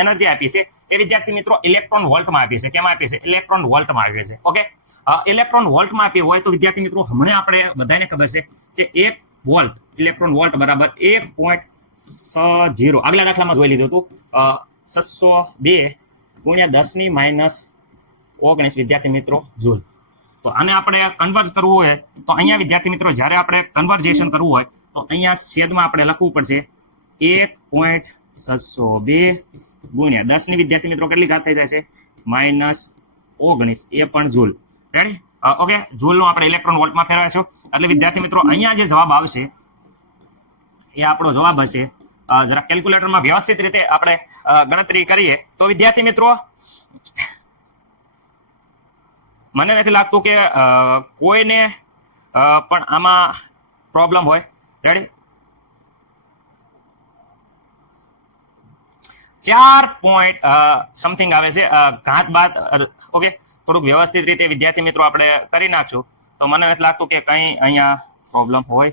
એનર્જી આપી છે એ વિદ્યાર્થી મિત્રો ઇલેક્ટ્રોન વોલ્ટમાં આપી છે. કેમાં આપી છે? ઇલેક્ટ્રોન વોલ્ટમાં આપી છે. ઓકે, ઇલેક્ટ્રોન વોલ્ટમાં આપી હોય તો વિદ્યાર્થી મિત્રો હમણાં આપણે બધાને ખબર છે કે 1 વોલ્ટ ઇલેક્ટ્રોન વોલ્ટ બરાબર 1.60. આગલા દાખલામાં જોઈ લીધું હતું 602 ગુણ્યા 10⁻⁹ વિદ્યાર્થી મિત્રો જૂલ. તો આને આપણે કન્વર્ટ કરવું હોય તો અહીંયા વિદ્યાર્થી મિત્રો જ્યારે આપણે કન્વર્ઝેશન કરવું હોય તો અહીંયા છેદમાં આપણે લખવું પડશે 1.602 ગુણ્યા 10 ની વિદ્યાર્થી મિત્રો કેટલી ઘાત થઈ જાય છે? -19. એ પણ જૂલ. રેડી? ઓકે, જૂલનો આપણે ઇલેક્ટ્રોન વોલ્ટમાં ફેરવાઈશું. એટલે વિદ્યાર્થી મિત્રો અહીંયા જે જવાબ આવશે એ આપણો જવાબ હશે. જરા કેલ્ક્યુલેટરમાં વ્યવસ્થિત રીતે આપણે ગણતરી કરીએ તો વિદ્યાર્થી મિત્રો મને નથી લાગતું કે કોઈને પણ આમાં પ્રોબ્લેમ હોય. રેડી? 4 પોઈન્ટ સમથિંગ આવે છે ઘાત બાદ. ઓકે, થોડુંક વ્યવસ્થિત રીતે વિદ્યાર્થી મિત્રો આપણે કરી નાખશું તો મને નથી લાગતું કે કંઈ અહીંયા પ્રોબ્લેમ હોય.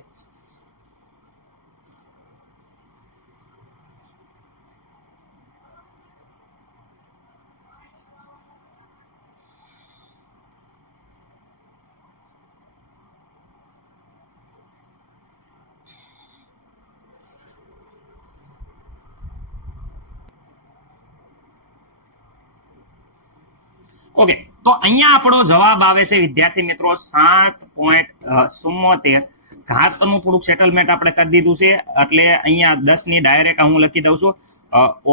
ઓકે, તો અહીંયા આપણો જવાબ આવે છે વિદ્યાર્થી મિત્રો 7.74. ઘાતનું થોડુંક સેટલમેન્ટ આપણે કરી દીધું છે એટલે અહીંયા 10 ની ડાયરેક્ટ હું લખી દઉં છું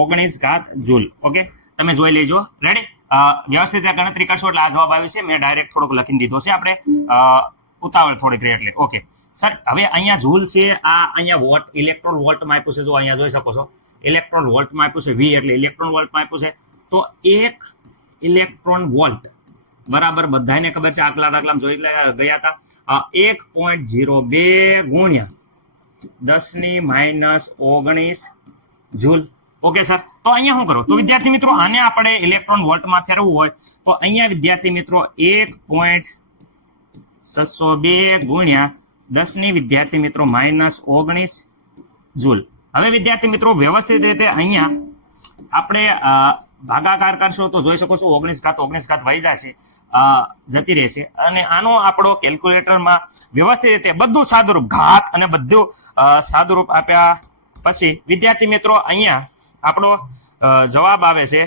19 ઘાત જૂલ. ઓકે, તમે જોઈ લેજો. રેડી? વ્યવસ્થિત ગણતરી કરશો એટલે આ જવાબ આવે છે. મેં ડાયરેક્ટ થોડુંક લખી દીધો છે આપણે ઉતાવળ થોડીક રહે એટલે. ઓકે સર, હવે અહીંયા જૂલ છે, આ અહીંયા વોટ ઇલેક્ટ્રોન વોલ્ટમાં આપ્યું છે. જો અહીંયા જોઈ શકો છો ઇલેક્ટ્રોન વોલ્ટમાં આપ્યું છે, વી એટલે ઇલેક્ટ્રોન વોલ્ટમાં આપ્યું છે. તો 1 ઇલેક્ટ્રોન વોલ્ટ બરાબર બધાને ખબર છે, આટલા દાખલામાં જોઈ ગયા હતા 1.02 ગુણ્યા 10⁻⁹ જૂલ. ઓકે સર, તો અહીંયા શું કરો તો વિદ્યાર્થી મિત્રો આને આપણે ઇલેક્ટ્રોન વોલ્ટમાં ફેરવવું હોય તો અહીંયા વિદ્યાર્થી મિત્રો 1.602 ગુણ્યા 10 વિદ્યાર્થી મિત્રો -19 જૂલ. હવે વિદ્યાર્થી મિત્રો વ્યવસ્થિત રીતે અહીંયા આપણે ભાગાકાર કરશો તો જોઈ શકો છો 19 ઘાત વહી જશે, જતી રહેશે. અને આનો આપણો કેલ્ક્યુલેટરમાં વ્યવસ્થિત રીતે બધું સાદુરૂપ ઘાત અને બધું સાદુરૂપ આપ્યા પછી વિદ્યાર્થી મિત્રો અહીંયા આપણો જવાબ આવે છે.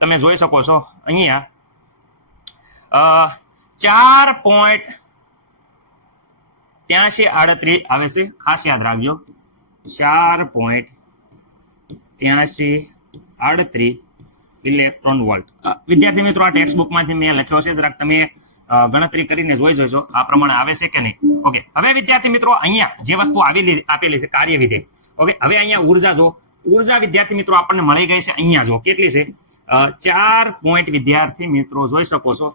તમે જોઈ શકો છો અહીંયા 4.83 આવે છે. ખાસ યાદ રાખજો 4.83 ઇલેક્ટ્રોન વોલ્ટ. વિદ્યાર્થી મિત્રો આ ટેક્સ્ટ બુકમાંથી મેં લખ્યો છે, જરાક તમે ગણતરી કરીને જોઈ જોઈશો આ પ્રમાણે આવે છે કે નહીં. ઓકે, હવે વિદ્યાર્થી મિત્રો અહીંયા જે વસ્તુ આપેલી છે કાર્ય વિધેય. ઓકે, હવે અહીંયા ઉર્જા જો ઉર્જા વિદ્યાર્થી મિત્રો આપણને મળી ગઈ છે. અહીંયા જો કેટલી છે 4 પોઈન્ટ વિદ્યાર્થી મિત્રો જોઈ શકો છો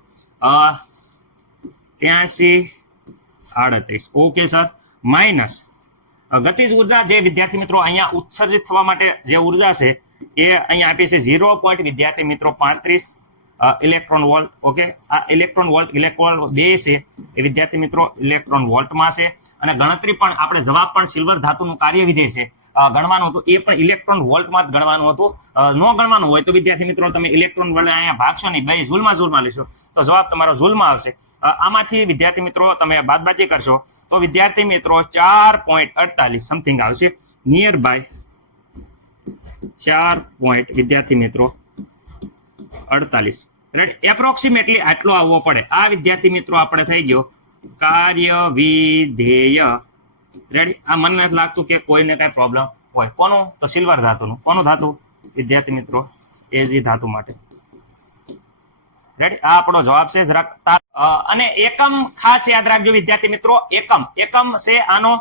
8338. ઓકે સર, માઇનસ ગતિજ ઉર્જા જે વિદ્યાર્થી મિત્રો અહીંયા ઉત્સર્જિત થવા માટે જે ઉર્જા છે એ અહીંયા આપી છે 0. વિદ્યાર્થી મિત્રો 35 ઇલેક્ટ્રોન વોલ્ટ. ઓકે, આ ઇલેક્ટ્રોન વોલ્ટ ઇલેક્ટ્રોન 2 છે એ વિદ્યાર્થી મિત્રો ઇલેક્ટ્રોન વોલ્ટમાં છે. અને ગણતરી પણ આપણે જવાબ પણ સિલ્વર ધાતુનું કાર્ય વિધેય છે ગણવાનું હતું, એ પણ ઇલેક્ટ્રોન વોલ્ટમાં જ ગણવાનું હતું. નો ગણવાનું હોય તો વિદ્યાર્થી મિત્રો તમે ઇલેક્ટ્રોન વડે અહીંયા ભાગશો નહીં, બે ઝૂલમાં લેશો તો જવાબ તમારો ઝૂલમાં આવશે. આમાંથી વિદ્યાર્થી મિત્રો તમે બાદબાકી કરશો તો વિદ્યાર્થી મિત્રો 4.48 સમથિંગ આવશે, નિયર બાય 4 પોઈન્ટ વિદ્યાર્થી મિત્રો 48. રાઈટ? એપ્રોક્સિમેટલી આટલો આવવો પડે. આ વિદ્યાર્થી મિત્રો આપણે થઈ ગયો કાર્ય વિધેય. રેડી? આ મને નથી લાગતું કે કોઈને કઈ પ્રોબ્લેમ હોય. કોનું? તો સિલ્વર ધાતુનું. કોનું ધાતુ? વિદ્યાર્થી મિત્રો એજી ધાતુ માટે. રેડી? આ આપણો જવાબ છે. જરાક અને એકમ ખાસ યાદ રાખજો વિદ્યાર્થી મિત્રો, એકમ છે આનો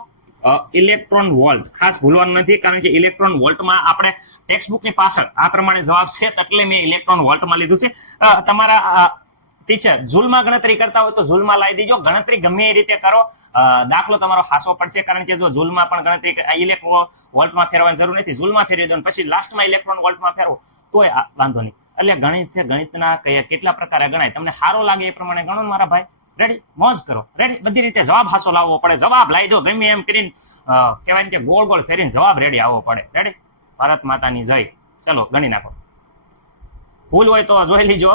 ઇલેક્ટ્રોન વોલ્ટ. ખાસ ભૂલવાનું નથી, કારણ કે ઇલેક્ટ્રોન વોલ્ટમાં આપણે ટેક્સ્ટ બુકની પાછળ આ પ્રમાણે જવાબ છે એટલે મેં ઇલેક્ટ્રોન વોલ્ટમાં લીધું છે. તમારા ટીચર ઝૂલમાં ગણતરી કરતા હોય તો ઝૂલમાં લાવી દીજો, ગણતરી ગમે એ રીતે કરો, દાખલો તમારો હાસો પડશે, કારણ કે જો ઝૂલમાં પણ ગણતરી ઇલેક્ટ્રોન વોલ્ટમાં ફેરવાની જરૂર નથી, ઝૂલમાં ફેરવી દો પછી લાસ્ટમાં ઇલેક્ટ્રોન વોલ્ટમાં ફેરવો તોય વાંધો નહીં. એટલે ગણિત છે, ગણિતના કેટલા પ્રકારે ગણાય તમને સારો લાગે એ પ્રમાણે ગણો મારા ભાઈ. રેડી, મોજ કરો. રેડી, બધી રીતે જવાબ હાસો લાવવો પડે, જવાબ લાવી દો ગમે એમ કરીને, કહેવાય ને કે ગોળ ગોળ ફેરીને જવાબ રેડી આવવો પડે. રેડી, ભારત માતાની જય. ચલો ગણી નાખો, ભૂલ હોય તો જોઈ લીજો.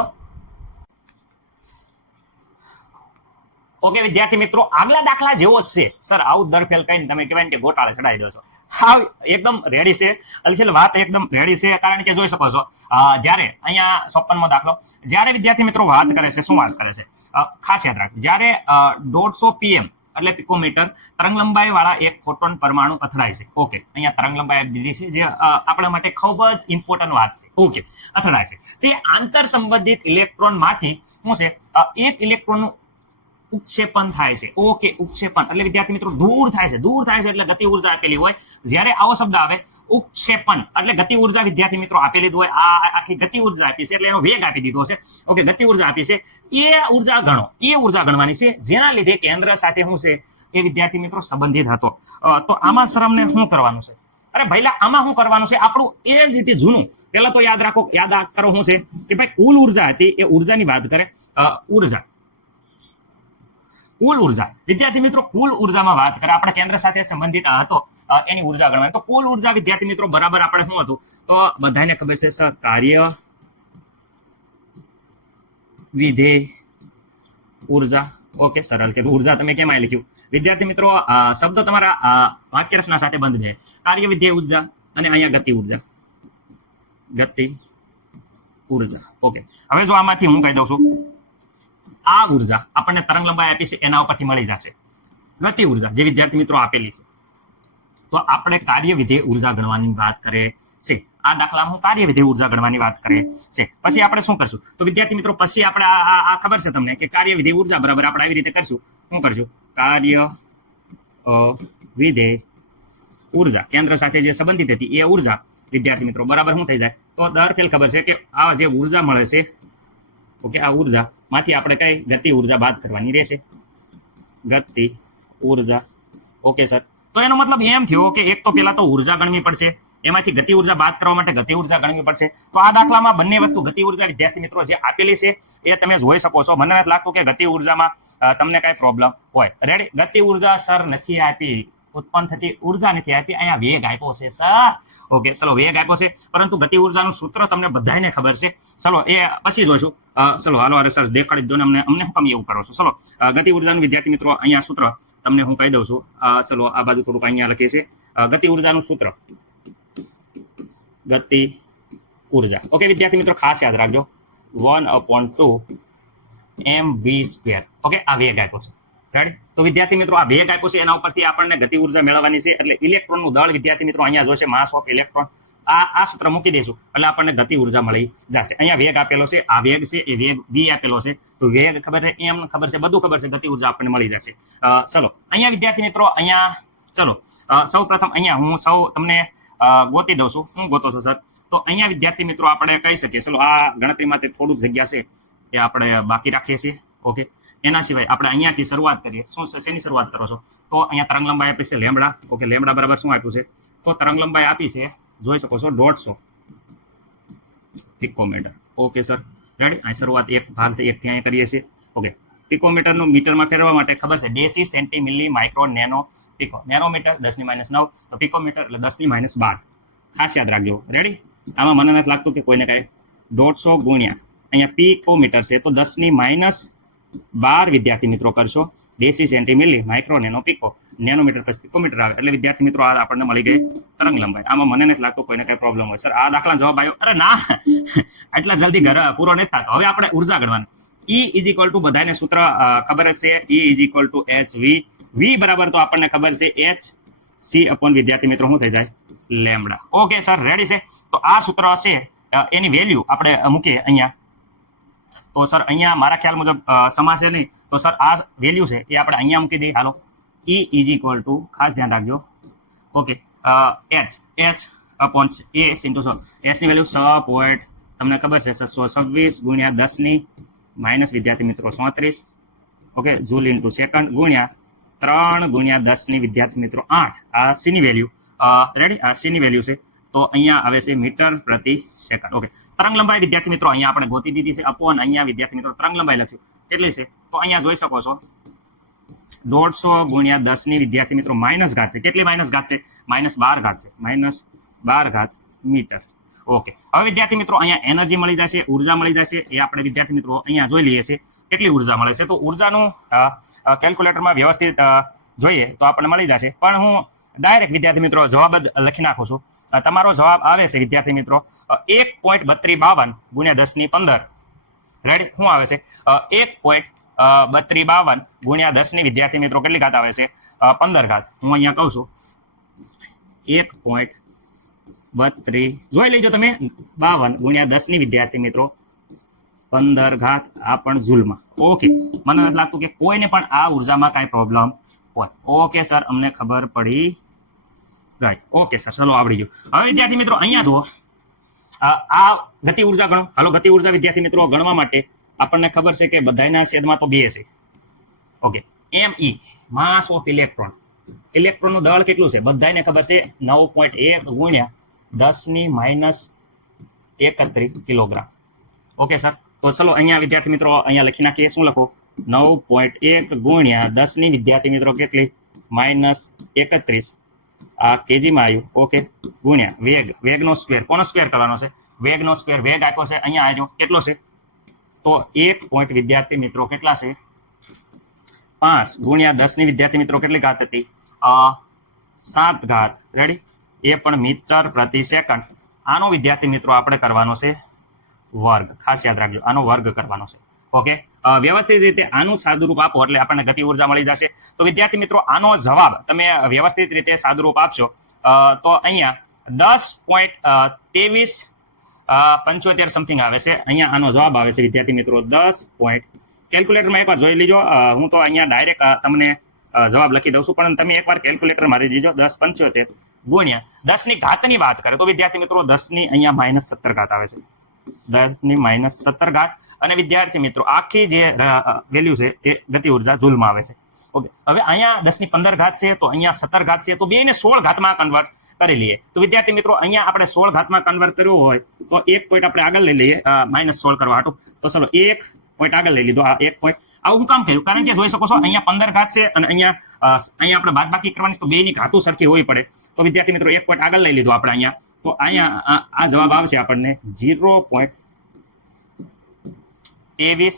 ઓકે વિદ્યાર્થી મિત્રો, આગલા દાખલા જેવો જ છે સર, આવું દર ફેલ કહીને તમે કહેવાય કે ગોટાળે ચડાવી દો છો. હા એકદમ રેડી છે અલખેલ, વાત એકદમ રેડી છે, કારણ કે જોઈ શકો છો જ્યારે અહીંયા 56મો દાખલો, જ્યારે વિદ્યાર્થી મિત્રો વાત કરે છે, શું વાત કરે છે ખાસ યાદ રાખજો, જ્યારે 150 pm એટલે પિકોમીટર તરંગ લંબાઈ વાળા એક ફોટોન પરમાણુ અથડાય છે. ઓકે, અહીંયા તરંગ લંબાઈ આપી દીધી છે, જે આપણા માટે ખૂબ જ ઇમ્પોર્ટન્ટ વાત છે. ઓકે, અથડાય છે, તે આંતર સંબંધિત ઇલેક્ટ્રોન માંથી શું છે, એક ઇલેક્ટ્રોનનું ઉક્ષેપણ થાય છે. ઓકે, ઉક્ષેપણ એટલે વિદ્યાર્થી મિત્રો દૂર થાય છે, દૂર થાય છે એટલે ગતિ ઉર્જા આપેલી હોય. જ્યારે આવો શબ્દ આવે ઉક્ષેપણ એટલે ગતિ ઉર્જા વિદ્યાર્થી મિત્રો આપેલી હોય, આ આખી ગતિ ઉર્જા આપી છે એટલે એનો વેગ આપી દીધો છે. ઓકે, ગતિ ઉર્જા આપી છે, એ ઉર્જા ગણો, એ ઉર્જા ગણવાની છે જેના લીધે કેન્દ્ર સાથે શું છે એ વિદ્યાર્થી મિત્રો સંબંધિત હતો. તો આમાં સર અમને શું કરવાનું છે? અરે ભાઈલા, આમાં શું કરવાનું છે? આપણું એ જ રીતે જૂનું, પેલા તો યાદ રાખો, યાદ કરો શું છે કે ભાઈ કુલ ઉર્જા હતી એ ઉર્જાની વાત કરે. કુલ ઉર્જા વિદ્યાર્થી મિત્રો, કુલ ઉર્જામાં વાત કરે, આપણા કેન્દ્ર સાથે સંબંધિત હતો એની ઉર્જા ગણવાની. તો કુલ ઉર્જા વિદ્યાર્થી મિત્રો બરાબર આપણે શું હતું તો બધાને ખબર છે સર, કાર્ય વિધેય ઉર્જા. ઓકે, સરળ કે ઉર્જા તમે કેમ લખ્યું વિદ્યાર્થી મિત્રો? શબ્દ તમારા વાક્ય રચના સાથે બંધ છે, કાર્ય વિધેય ઉર્જા અને અહીંયા ગતિ ઉર્જા, ગતિ ઉર્જા. ઓકે, હવે જો આમાંથી હું કહી દઉં છું, આ ઉર્જા આપણને તરંગ લંબાઈ આપી છે એના ઉપરથી મળી જશે ગતિ ઉર્જા, જે વિદ્યાર્થી મિત્રો આપેલી છે. તો આપણે કાર્ય વિધેય ઉર્જા ગણવાની વાત કરે છે. આ દાખલામાં હું કાર્ય વિધેય ઉર્જા ગણવાની વાત કરે છે. પછી આપણે શું કરશું તો વિદ્યાર્થી મિત્રો, પછી આપણે આ ખબર છે તમને કે કાર્ય વિધેય ઉર્જા બરાબર આપણે આવી રીતે કરશું. શું કરશું? કાર્ય વિધેય ઉર્જા કેન્દ્ર સાથે જે સંબંધિત હતી એ ઉર્જા વિદ્યાર્થી મિત્રો બરાબર શું થઈ જાય તો દર ફેલ ખબર છે કે આ જે ઉર્જા મળે છે, ઓકે, આ ઉર્જા માંથી આપણે કઈ ગતિ ઉર્જા બાદ કરવાની રહેશે, ગતિ ઉર્જા. ઓકે સર, તો એનો મતલબ એમ થયો કે એક તો પેલા તો ઉર્જા ગણવી પડશે, એમાંથી ગતિ ઉર્જા બાદ કરવા માટે ગતિ ઉર્જા ગણવી પડશે. તો આ દાખલામાં બંને વસ્તુ ગતિ ઉર્જા વિદ્યાર્થી મિત્રો જે આપેલી છે એ તમે જોઈ શકો છો. મને નથી લાગતું કે ગતિ ઉર્જામાં તમને કઈ પ્રોબ્લેમ હોય. રેડી, ગતિ ઉર્જા સર નથી આપી, ઉત્પન્ન થતી ઉર્જા નથી આપી, અહીંયા વેગ આપ્યો છે સર. ઓકે, ચલો વેગ આપ્યો છે, પરંતુ ગતિ ઉર્જાનું સૂત્ર તમને બધાને ખબર છે. ચલો એ પછી જોઈશું. ચલો હાલો, અરે સર દેખાડી દો ને અમને હું કેમ એવું કરો છો. ચલો ગતિ ઉર્જાનું વિદ્યાર્થી મિત્રો અહીંયા સૂત્ર તમને હું કહી દઉં છું. ચલો આ બાજુ થોડુંક અહીંયા લખીએ છીએ ગતિ ઉર્જાનું સૂત્ર, ગતિ ઉર્જા. ઓકે વિદ્યાર્થી મિત્રો ખાસ યાદ રાખજો, 1/2 mv². ઓકે, આ વેગ આપ્યો છે. રેડી, તો વિદ્યાર્થી મિત્રો આ વેગ આપ્યો છે એના ઉપરથી આપણને ગતિ ઉર્જા મેળવવાની છે. એટલે ઇલેક્ટ્રોનનું દળ વિદ્યાર્થી મિત્રો અહીંયા જોશે, માસ ઓફ ઇલેક્ટ્રોન. આ સૂત્ર મૂકી દઈશું એટલે આપણને ગતિ ઉર્જા મળી જશે. અહીંયા વેગ આપેલો છે, આ વેગ છે, એ વેગ v આપેલો છે. તો વેગ ખબર છે, એમ ખબર છે, બધું ખબર છે, ગતિ ઉર્જા આપણને મળી જશે. ચલો અહીંયા વિદ્યાર્થી મિત્રો અહીંયા ચલો સૌ પ્રથમ અહીંયા હું તમને ગોતી દઉં છું. હું ગોતો છું સર? તો અહીંયા વિદ્યાર્થી મિત્રો આપણે કહી શકીએ, ચલો આ ગણતરીમાં થોડુંક જગ્યા છે એ આપણે બાકી રાખીએ છીએ. ઓકે, એના સિવાય આપણે અહીંયાથી શરૂઆત કરીએ. શું શેની શરૂઆત કરો છો? તો અહીંયા તરંગ લંબાઈ આપી છે લેમ્બડા. ઓકે, લેમ્બડા બરાબર શું આપ્યું છે? તો તરંગ લંબાઈ આપી છે, જોઈ શકો છો 150 પિકોમીટર. Okay sir, ready. અહીં શરૂઆત એક ભાગથી એકથી અહીંયા કરીએ છીએ. ઓકે, પિકોમીટરનું મીટરમાં ફેરવા માટે ખબર છે ડેસી, સેન્ટી, મિલી, માઇક્રો, નેનો, પિકો. નેનોમીટર 10⁻⁹, તો પિકોમીટર એટલે 10⁻12. ખાસ યાદ રાખજો. રેડી, આમાં મને નથી લાગતું કે કોઈને કાંઈ 150 ગુણ્યા અહીંયા પિકોમીટર છે તો 10⁻12 વિદ્યાર્થી મિત્રો કરશો. ડેસી, સેન્ટી, મિલી, માઇક્રો, નેનો, પિકો. નેનોમીટર પછી પિકોમીટર આવે એટલે વિદ્યાર્થી મિત્રો આ આપણને મળી ગઈ તરંગ લંબાઈ. આમાં મને નથી લાગતું કોઈને કઈ પ્રોબ્લેમ હોય. સર આ દાખલા જવાબ આવ્યો? અરે ના, એટલા જલ્દી ઘર પૂરો નથી થતો. હવે આપણે ઉર્જા ગણવાની. E ઇઝ ઇક્વલ ટુ બધાને સૂત્ર ખબર છે, E is equal two HV. V બરાબર તો આપણને ખબર છે HC અપોન વિદ્યાર્થી મિત્રો શું થઈ જાય? લેમ્બડા. ઓકે સર, રેડી છે? તો આ સૂત્ર છે એની વેલ્યુ આપણે મૂકીએ અહીંયા. તો સર અહીંયા મારા ખ્યાલ મુજબ સમાસ છે નહીં, તો સર આ વેલ્યુ છે એ આપણે અહીંયા મૂકી દઈએ. હાલો, E ઇઝ ઇક્વલ ટુ, ખાસ ધ્યાન રાખજો, okay, H upon S into S ની વેલ્યુ 6 પોઈન્ટ તમને ખબર છે 726 ગુણ્યા 10⁻ માઇનસ વિદ્યાર્થી મિત્રો 37, ઓકે, જૂલ ઇન્ટુ સેકન્ડ ગુણ્યા 3 ગુણ્યા 10 ની વિદ્યાર્થી મિત્રો 8. આ સી ની વેલ્યુ, રેડી, આ સી ની વેલ્યુ છે. તો અહીંયા આવે છે મીટર પ્રતિ સેકન્ડ. ઓકે, તરંગ લંબાઈ વિદ્યાર્થી મિત્રો અહીંયા આપણે ગોતી દીધી છે. અપોન અહીંયા વિદ્યાર્થી મિત્રો તરંગ લંબાઈ લખ્યું કેટલી છે? તો અહીંયા જોઈ શકો છો 150 ગુણ્યા 10 ની વિદ્યાર્થી મિત્રો માઇનસ ઘાત છે. કેટલી માઇનસ ઘાત છે? -12 ઘાત છે. -12 ઘાત મીટર. ઓકે, હવે વિદ્યાર્થી મિત્રો અહીંયા એનર્જી મળી જશે, ઉર્જા મળી જશે. એ આપણે વિદ્યાર્થી મિત્રો અહીંયા જોઈ લઈએ છીએ કેટલી ઉર્જા મળે છે. તો ઉર્જાનું કેલ્ક્યુલેટરમાં વ્યવસ્થિત જોઈએ તો આપણને મળી જશે. પણ હું ડાયરેક્ટ વિદ્યાર્થી મિત્રો જવાબ જ લખી નાખું છું. તમારો જવાબ આવે છે વિદ્યાર્થી મિત્રો 1.3252 ગુણ્યા 10 ની 15. રેડી, શું આવે છે? 1.3252 ગુણ્યા 10 ની વિદ્યાર્થી મિત્રો કેટલી ઘાત આવે છે? 15 ઘાત. હું અહીંયા કહું છું 1.32, જોઈ લેજો તમે, 52 ગુણ્યા 10 ની વિદ્યાર્થી મિત્રો 15 ઘાત. આ પણ ઝૂલમાં. ઓકે, મને નથી લાગતું કે કોઈને પણ આ ઉર્જામાં કાંઈ પ્રોબ્લેમ હોય. ઓકે સર, અમને ખબર પડી ગઈ. ઓકે સર, ચલો આવડી ગયું. હવે વિદ્યાર્થી મિત્રો અહીંયા જુઓ, આ ગતિ ઉર્જા ગણો. હાલો, ગતિ ઉર્જા વિદ્યાર્થી મિત્રો ગણવા માટે આપણને ખબર છે કે બધાના છેદમાં તો 2 છે. Okay, ME, mass of electron. ઇલેક્ટ્રોનનું દળ કેટલું છે? બધાને ખબર છે 9.1 ગુણ્યા 10 ની -31 કિલોગ્રામ. ઓકે સર, તો ચલો અહીંયા વિદ્યાર્થી મિત્રો અહીંયા લખી નાખીએ. શું લખો? 9.1 ગુણ્યા 10 ની વિદ્યાર્થી મિત્રો કેટલી? -31. આ કેજીમાં આવ્યું. ઓકે, ગુણ્યા વેગ, વેગનો સ્ક્વેર. કોનો સ્ક્વેર કરવાનો છે? વેગનો સ્ક્વેર. વેગ આપ્યો છે અહીંયા આવ્યો કેટલો છે? તો 1 પોઈન્ટ વિદ્યાર્થી મિત્રો કેટલા છે? 5 ગુણ્યા 10 ની વિદ્યાર્થી મિત્રો કેટલી ઘાત હતી? 7 ઘાત. રેડી, એ પણ મીટર પ્રતિ સેકન્ડ. આનો વિદ્યાર્થી મિત્રો આપણે કરવાનો છે વર્ગ. ખાસ યાદ રાખજો, આનો વર્ગ કરવાનો છે. ઓકે, વ્યવસ્થિત રીતે આનું સાદુરૂપ આપો એટલે આપણને ગતિ ઉર્જા મળી જશે. તો વિદ્યાર્થી મિત્રો આનો જવાબ તમે વ્યવસ્થિત રીતે સાદુરૂપ આપશો તો અહીંયા 10.2375 સમથિંગ આવે છે. અહીંયા આનો જવાબ આવે છે વિદ્યાર્થી મિત્રો 10. કેલ્ક્યુલેટરમાં એકવાર જોઈ લીજો. હું તો અહીંયા ડાયરેક્ટ તમને જવાબ લખી દઉં છું, પણ તમે એકવાર કેલ્ક્યુલેટર મારી દીજો. 10.75 ગુણ્યા 10 ની ઘાતની વાત કરે તો વિદ્યાર્થી મિત્રો 10 ની અહીંયા -17 ઘાત આવે છે. 10 ની -17 ઘાત. અને વિદ્યાર્થી મિત્રો આખી જે વેલ્યુ છે એ ગતિ ઉર્જા જૂલમાં આવે છે. ઓકે, હવે અહીંયા 10 ની 15 ઘાત છે, તો અહીંયા 17 ઘાત છે, તો બેને 16 ઘાતમાં કન્વર્ટ કરી લઈએ. તો વિદ્યાર્થી મિત્રો અહીંયા આપણે 16 ઘાતમાં કન્વર્ટ કર્યું હોય તો 1 પોઈન્ટ આપણે આગળ લઈ લઈએ -16 કરવા હાટું. તો ચલો 1 પોઈન્ટ આગળ લઈ લીધો. આ 1 પોઈન્ટ આવું હું કામ કર્યું? કારણ કે જોઈ શકો છો અહીંયા 15 ઘાત છે અને અહીંયા આપણે બાદબાકી કરવાની, તો બેની ઘાતું સરખી હોવી પડે. તો વિદ્યાર્થી મિત્રો 1 પોઈન્ટ આગળ લઈ લીધો આપણે અહીંયા. તો અહીંયા આ જવાબ આવશે આપણને 0.23.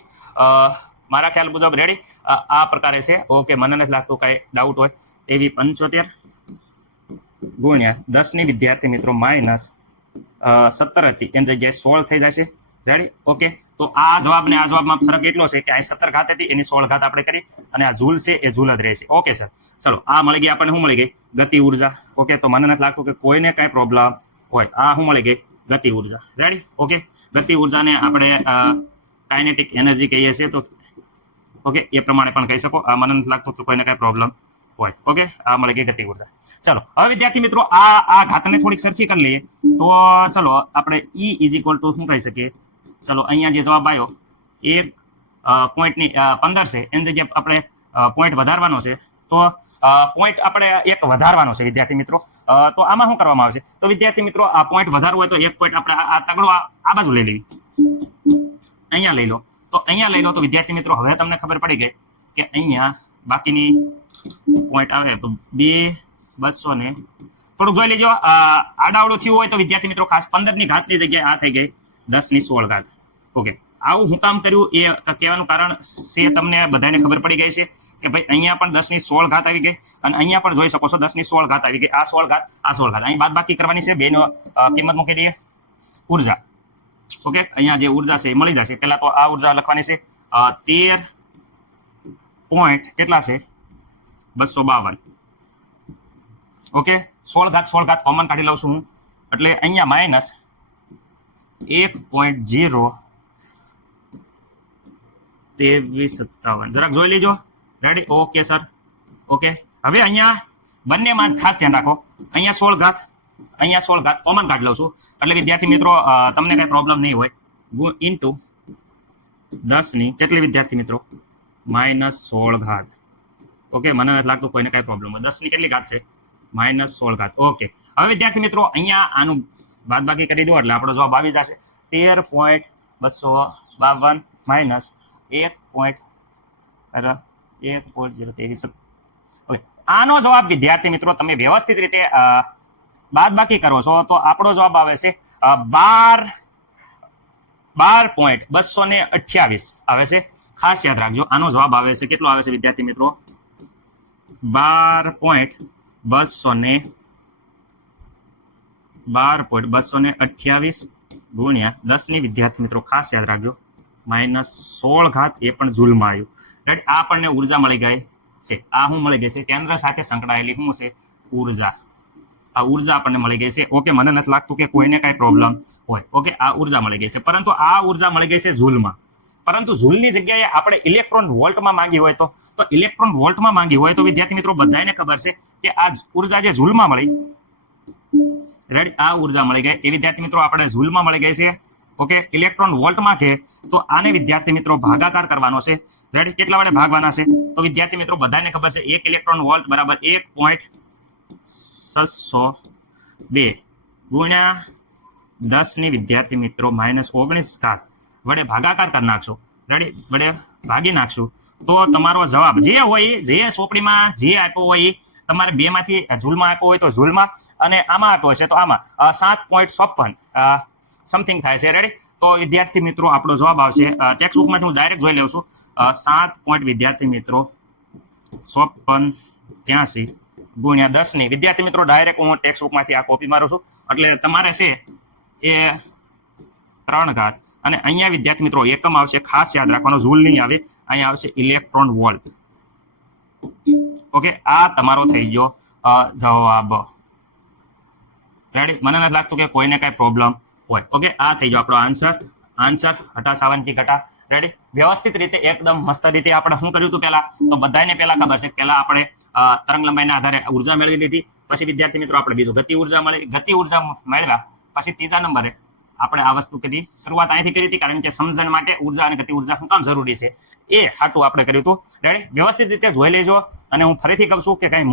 મારા ખ્યાલ મુજબ રેડી આ પ્રકારે છે. ઓકે, મને નથી લાગતું કાંઈ ડાઉટ હોય. 23.75 ગુણ્યા 10 ની વિદ્યાર્થી મિત્રો -17 હતી એની જગ્યાએ 16 થઈ જશે. Ready, okay. તો આ જવાબ ને આ જવાબમાં ફરક એટલો છે કે આ 17 ઘાત હતી, એની 16 ઘાત આપણે કરી, અને આ ઝૂલ છે એ ઝૂલ જ રહેશે. ઓકે સર, ચલો આ મળી ગઈ આપણને. શું મળી ગઈ? ગતિ ઉર્જા. ઓકે, તો મને નથી લાગતું કે કોઈને કાંઈ પ્રોબ્લેમ હોય. આ શું મળી ગઈ? ગતિ ઉર્જા. Ready, okay. ગતિ ઉર્જાને આપણે કાઇનેટિક એનર્જી કહીએ છીએ. તો ઓકે, એ પ્રમાણે પણ કહી શકો. મને નથી લાગતું કે કોઈને કાંઈ પ્રોબ્લેમ હોય. ઓકે, આ મળી ગઈ ગતિ ઉર્જા. ચલો હવે વિદ્યાર્થી મિત્રો આ ઘાતને થોડીક સરખી કરી લઈએ. તો ચલો આપણે E = શું કહી શકીએ? ચલો અહીંયા જે જવાબ આવ્યો 1.15 છે, એની જગ્યાએ આપણે પોઈન્ટ વધારવાનો છે. તો પોઈન્ટ આપણે એક વધારવાનો છે વિદ્યાર્થી મિત્રો. તો આમાં શું કરવામાં આવશે? તો વિદ્યાર્થી મિત્રો આ પોઈન્ટ વધારવો હોય તો 1 પોઈન્ટ આપણે આ તગડો આ બાજુ લઈ લેવી. અહીંયા લઈ લો. તો અહીંયા લઈ લો. તો વિદ્યાર્થી મિત્રો હવે તમને ખબર પડી ગઈ કે અહીંયા બાકીની પોઈન્ટ આવે તો 200 ને થોડુંક જોઈ લેજો. આડાવડું થયું હોય તો વિદ્યાર્થી મિત્રો ખાસ 15 ની ઘાતની જગ્યાએ આ થઈ ગઈ 10 ની 16 ઘાત. ઓકે, આવું હું કામ કર્યું એ કહેવાનું કારણ છે તમને બધાને ખબર પડી ગઈ છે કે ભાઈ અહીંયા પણ 10 ની 16 ઘાત આવી ગઈ, અને અહીંયા પણ જોઈ શકો છો 10 ની 16 ઘાત આવી ગઈ. આ 16 ઘાત, આ 16 ઘાત. અહીં બાદબાકી કરવાની છે, બેનો કિંમત મૂકી દઈએ. ઉર્જા. ઓકે, અહીંયા જે ઉર્જા છે એ મળી જશે. પહેલા તો આ ઉર્જા લખવાની છે 13 પોઈન્ટ કેટલા છે? 252. ઓકે, 16 ઘાત કોમન કાઢી લઉં છું હું, એટલે અહીંયા -1.02357. જરાક જોઈ લેજો. Ready, okay sir. ઓકે, હવે અહીંયા બંનેમાં ખાસ ધ્યાન રાખો. અહીંયા 16 ઘાત, અહીંયા 16 ઘાત કોમન કાઢી લઉં છું, એટલે વિદ્યાર્થી મિત્રો તમને કઈ પ્રોબ્લેમ નહીં હોય. ઇન્ટુ 10 કેટલી વિદ્યાર્થી મિત્રો -16 ઓકે, મને નથી લાગતું કોઈને કઈ પ્રોબ્લેમ હોય. 10 કેટલી ઘાત છે -16 ઓકે. હવે વિદ્યાર્થી મિત્રો અહીંયા આનું બાદબાકી કરી દો એટલે આપણો જવાબ આવી જશે 13.252 માઇનસ 1.023. ઓકે, આનો જવાબ વિદ્યાર્થી મિત્રો તમે વ્યવસ્થિત રીતે બાદબાકી કરો છો તો આપણો જવાબ આવે છે 12.228 આવે છે. ખાસ યાદ રાખજો આનો જવાબ આવે છે કેટલો આવે છે વિદ્યાર્થી મિત્રો 12.228 ગુણ્યા 10 વિદ્યાર્થી મિત્રો ખાસ યાદ રાખજો -16 એ પણ જૂલમાં આવ્યું. રાઈટ, આ આપણને ઉર્જા મળી ગઈ છે. આ શું મળી ગઈ છે? કેન્દ્ર સાથે સંકળાયેલી શું છે? ઉર્જા. આ ઉર્જા આપણને મળી ગઈ છે. ઓકે, મને નથી લાગતું કે કોઈને કઈ પ્રોબ્લેમ હોય. ઓકે, આ ઉર્જા મળી ગઈ છે, પરંતુ આ ઉર્જા મળી ગઈ છે ઝૂલમાં. પરંતુ ઝૂલની જગ્યાએ આપણે ઇલેક્ટ્રોન વોલ્ટમાં માંગી હોય તો ઇલેક્ટ્રોન વોલ્ટમાં માંગી હોય તો વિદ્યાર્થી મિત્રો બધાને ખબર છે કે આ ઉર્જા જે ઝૂલમાં મળી, રેડી, આ ઉર્જા મળી ગઈ એ વિદ્યાર્થી મિત્રો આપણે ઝૂલમાં મળી ગઈ છે. ઓકે, ઇલેક્ટ્રોન વોલ્ટમાં કે તો આને વિદ્યાર્થી મિત્રો ભાગાકાર કરવાનો છે. રેડી, કેટલા વડે ભાગવાના છે? તો વિદ્યાર્થી મિત્રો બધાને ખબર છે 1 ઇલેક્ટ્રોન વોલ્ટ બરાબર 1.602 ગુણ્યા 10 વિદ્યાર્થી મિત્રો -19 વડે ભાગાકાર કરી નાખશો. રેડી, વડે ભાગી નાખશું તો તમારો જવાબ જે હોય, જે ચોપડીમાં જે આપ્યો હોય તમારે બે માંથી ઝૂલમાં આપ્યો હોય તો ઝૂલમાં અને આમાં આપ્યો હશે તો આમાં 7.56 સમથિંગ થાય છે. રેડી, તો વિદ્યાર્થી મિત્રો આપણો જવાબ આવશે ટેક્સ્ટ બુકમાંથી હું ડાયરેક્ટ જોઈ લઉં છું 7 વિદ્યાર્થી મિત્રો 5683 ગુણ્યા 10 વિદ્યાર્થી મિત્રો ડાયરેક્ટ હું ટેક્સ્ટ બુકમાંથી આ કોપી મારું છું એટલે તમારે છે એ 3 અને અહીંયા વિદ્યાર્થી મિત્રો એકમ આવશે. ખાસ યાદ રાખવાનો, ઝૂલ નહીં આવે, અહીંયા આવશે ઇલેક્ટ્રોન વોલ્ટ. ઓકે, આ તમારો થઈ ગયો જવાબ. રેડી, મને નથી લાગતું કે કોઈને કઈ પ્રોબ્લેમ હોય. ઓકે, આ થઈ ગયો આપણો આન્સર હટા 57 ઘટા. રેડી, વ્યવસ્થિત રીતે એકદમ મસ્ત રીતે આપણે શું કર્યું હતું પહેલા? તો બધાને પહેલા ખબર છે પહેલા આપણે તરંગ લંબાઈના આધારે ઉર્જા મેળવી લીધી. પછી વિદ્યાર્થી મિત્રો આપણે બીજું ગતિ ઉર્જા મેળવ્યા. પછી ત્રીજા નંબરે આપણે આ વસ્તુ કરી, શરૂઆત અહીંથી કરી હતી કારણ કે સમજણ માટે ઉર્જા અને ગતિ ઉર્જા શું કામ જરૂરી છે એ હાટું આપણે કર્યું હતું. રેડી, વ્યવસ્થિત રીતે જોઈ લેજો. અને હું ફરીથી કહું છું કે કઈ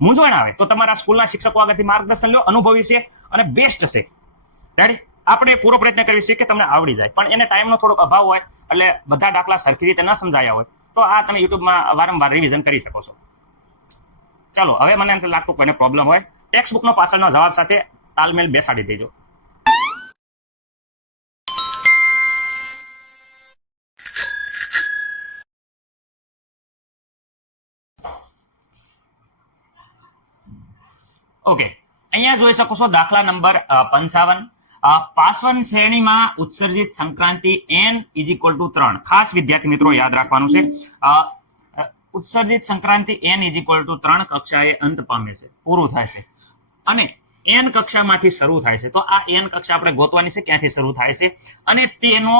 મૂંઝવણ આવે તો તમારા સ્કૂલના શિક્ષકો આગળથી માર્ગદર્શન લો. અનુભવી છે અને બેસ્ટ છે. રેડી, આપણે પૂરો પ્રયત્ન કરીએ છીએ કે તમને આવડી જાય, પણ એને ટાઈમનો થોડોક અભાવ હોય એટલે બધા દાખલા સરખી રીતે ન સમજાયા હોય તો આ તમે યુટ્યુબમાં વારંવાર રિવિઝન કરી શકો છો. ચાલો, હવે મને એમ લાગતું કોઈને પ્રોબ્લેમ હોય ટેક્સ્ટ બુકનો પાછળનો જવાબ સાથે તાલમેલ બેસાડી દેજો. ઓકે, અહીંયા જોઈ શકો છો દાખલા નંબર 55. પાસવન શ્રેણીમાં ઉત્સર્જિત સંક્રાંતિ n = 3. ખાસ વિદ્યાર્થી મિત્રો યાદ રાખવાનું છે ઉત્સર્જિત સંક્રાંતિ n = 3 કક્ષાએ અંત પામે છે, પૂરું થાય છે અને n કક્ષામાંથી શરૂ થાય છે. તો આ n કક્ષા આપણે ગોતવાની છે ક્યાંથી શરૂ થાય છે અને તેનો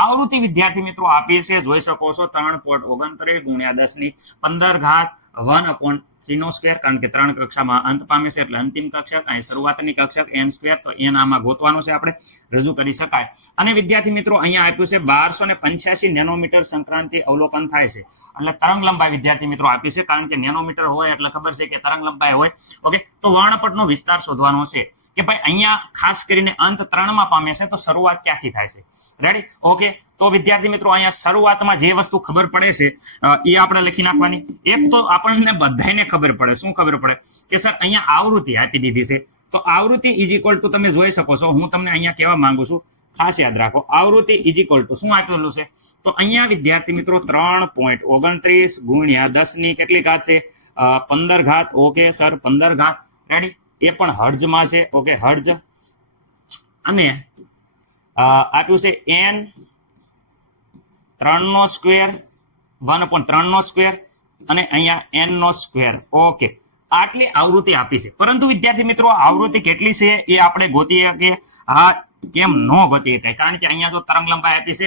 આવૃત્તિ વિદ્યાર્થી મિત્રો આપી છે, જોઈ શકો છો 3.29 ગુણ્યા 10 15 1/3² કારણ કે 3 કક્ષામાં અંત પામે છે એટલે અંતિમ કક્ષક, અહીં શરૂઆતની કક્ષક n², તો n આમાં ગોતવાનું છે આપણે, રજૂ કરી શકાય. અને વિદ્યાર્થી મિત્રો અહીંયા આપ્યું છે 1285 નેનોમીટર સંક્રાંતિ અવલોકન થાય છે એટલે તરંગ લંબાઈ વિદ્યાર્થી મિત્રો આપી છે કારણ કે નેનોમીટર હોય એટલે ખબર છે કે તરંગ લંબાઈ હોય. ઓકે, તો વર્ણપટનો વિસ્તાર શોધવાનો છે કે ભાઈ અહીંયા ખાસ કરીને અંત 3માં પામે છે તો શરૂઆત ક્યાંથી થાય છે. રેડી, ઓકે, તો વિદ્યાર્થી મિત્રો અહીંયા શરૂઆતમાં જે વસ્તુ ખબર પડે છે એ આપણે લખી નાખવાની. એક તો આપણને બધાને ખબર પડે, શું ખબર પડે કે સર અહીંયા આવૃત્તિ આપી દીધી છે તો આવૃત્તિ = તમે જોઈ શકો છો, હું તમને અહીંયા કહેવા માંગુ છું, ખાસ યાદ રાખો, આવૃત્તિ = શું આપેલું છે તો અહીંયા વિદ્યાર્થી મિત્રો 3.29 ગુણ્યા 10 કેટલી ઘાત છે 15. Okay sir, 15. રેડી, એ પણ હર્ઝમાં છે. ઓકે, હર્ઝ. અને આપ્યું છે n 3² 1/3² અને અહીંયા n². ઓકે, આટલી આવૃત્તિ આપી છે, પરંતુ વિદ્યાર્થી મિત્રો આવૃત્તિ કેટલી છે એ આપણે ગોતીએ કે હા કેમ ન ગોતી શકાય કારણ કે અહીંયા જો તરંગ લંબાઈ આપી છે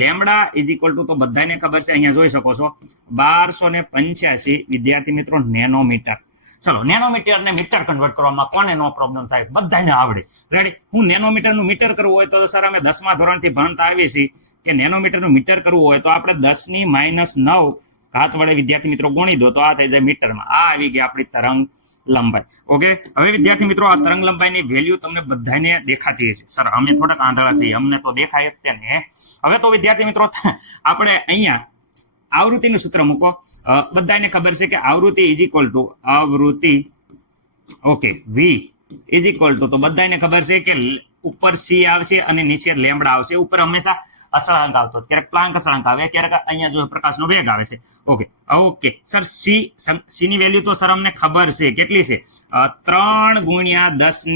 લેમ્ડા = તો બધાને ખબર છે, અહીંયા જોઈ શકો છો 1285 વિદ્યાર્થી મિત્રો નેનોમીટર. ચલો, નેનોમીટર ને મીટર કન્વર્ટ કરવામાં કોને નો પ્રોબ્લેમ થાય? બધાને આવડે. રેડી, હું નેનોમીટર નું મીટર કરવું હોય તો સર અમે 10મા ધોરણથી ભણતા આવીએ છીએ કે નેનોમીટરનું મીટર કરવું હોય તો આપણે 10⁻9 ઘાત વડે વિદ્યાર્થી મિત્રો ગુણી દો તો આ થઈ જાય મીટરમાં. આ આવી ગઈ આપણી તરંગ લંબાઈ. ઓકે, હવે વિદ્યાર્થી મિત્રો આ તરંગ લંબાઈની વેલ્યુ તમને બધાને દેખાતી છે. સર અમે થોડાક આંધળા છીએ, અમને તો દેખાય જ ને. હવે તો વિદ્યાર્થી મિત્રો આપણે અહીંયા આવૃત્તિનું સૂત્ર મૂકો. બધાને ખબર છે કે આવૃત્તિ ઇઝ ઇક્વલ ટુ આવૃત્તિ, okay, v is equal to, તો બધાને ખબર છે કે ઉપર સી આવશે અને નીચે લેમ્બડા આવશે. ઉપર હંમેશા અસળાંક આવતો, ક્યારેક પ્લાન્ક અસળાંક આવે, ક્યારેક અહીંયા જો પ્રકાશનો વેગ આવે છે. ઓકે સર, સી ની વેલ્યુ તો સર અમને ખબર છે, કેટલી છે? 3 × 10⁸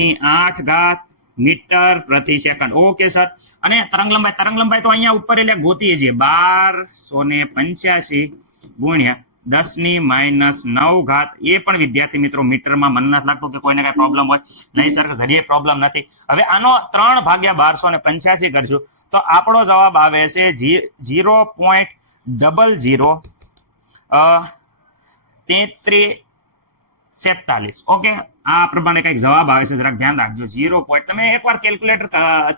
મીટર પ્રતિ સેકન્ડ. ઓકે સર, અને તરંગ લંબાઈ તો અહીંયા ઉપર એટલે ગોતીએ છીએ 1285 × 10⁻9. એ પણ વિદ્યાર્થી મિત્રો મીટરમાં. મને નથી લાગતું કે કોઈને કઈ પ્રોબ્લેમ હોય. નહીં સર, જરીએ પ્રોબ્લેમ નથી. હવે આનો 3/1285 કરશું તો આપણો જવાબ આવે છે 0.003347. ઓકે, આ પ્રમાણે કઈક જવાબ આવે છે, જરાક ધ્યાન રાખજો. 0. તમે એકવાર કેલ્ક્યુલેટર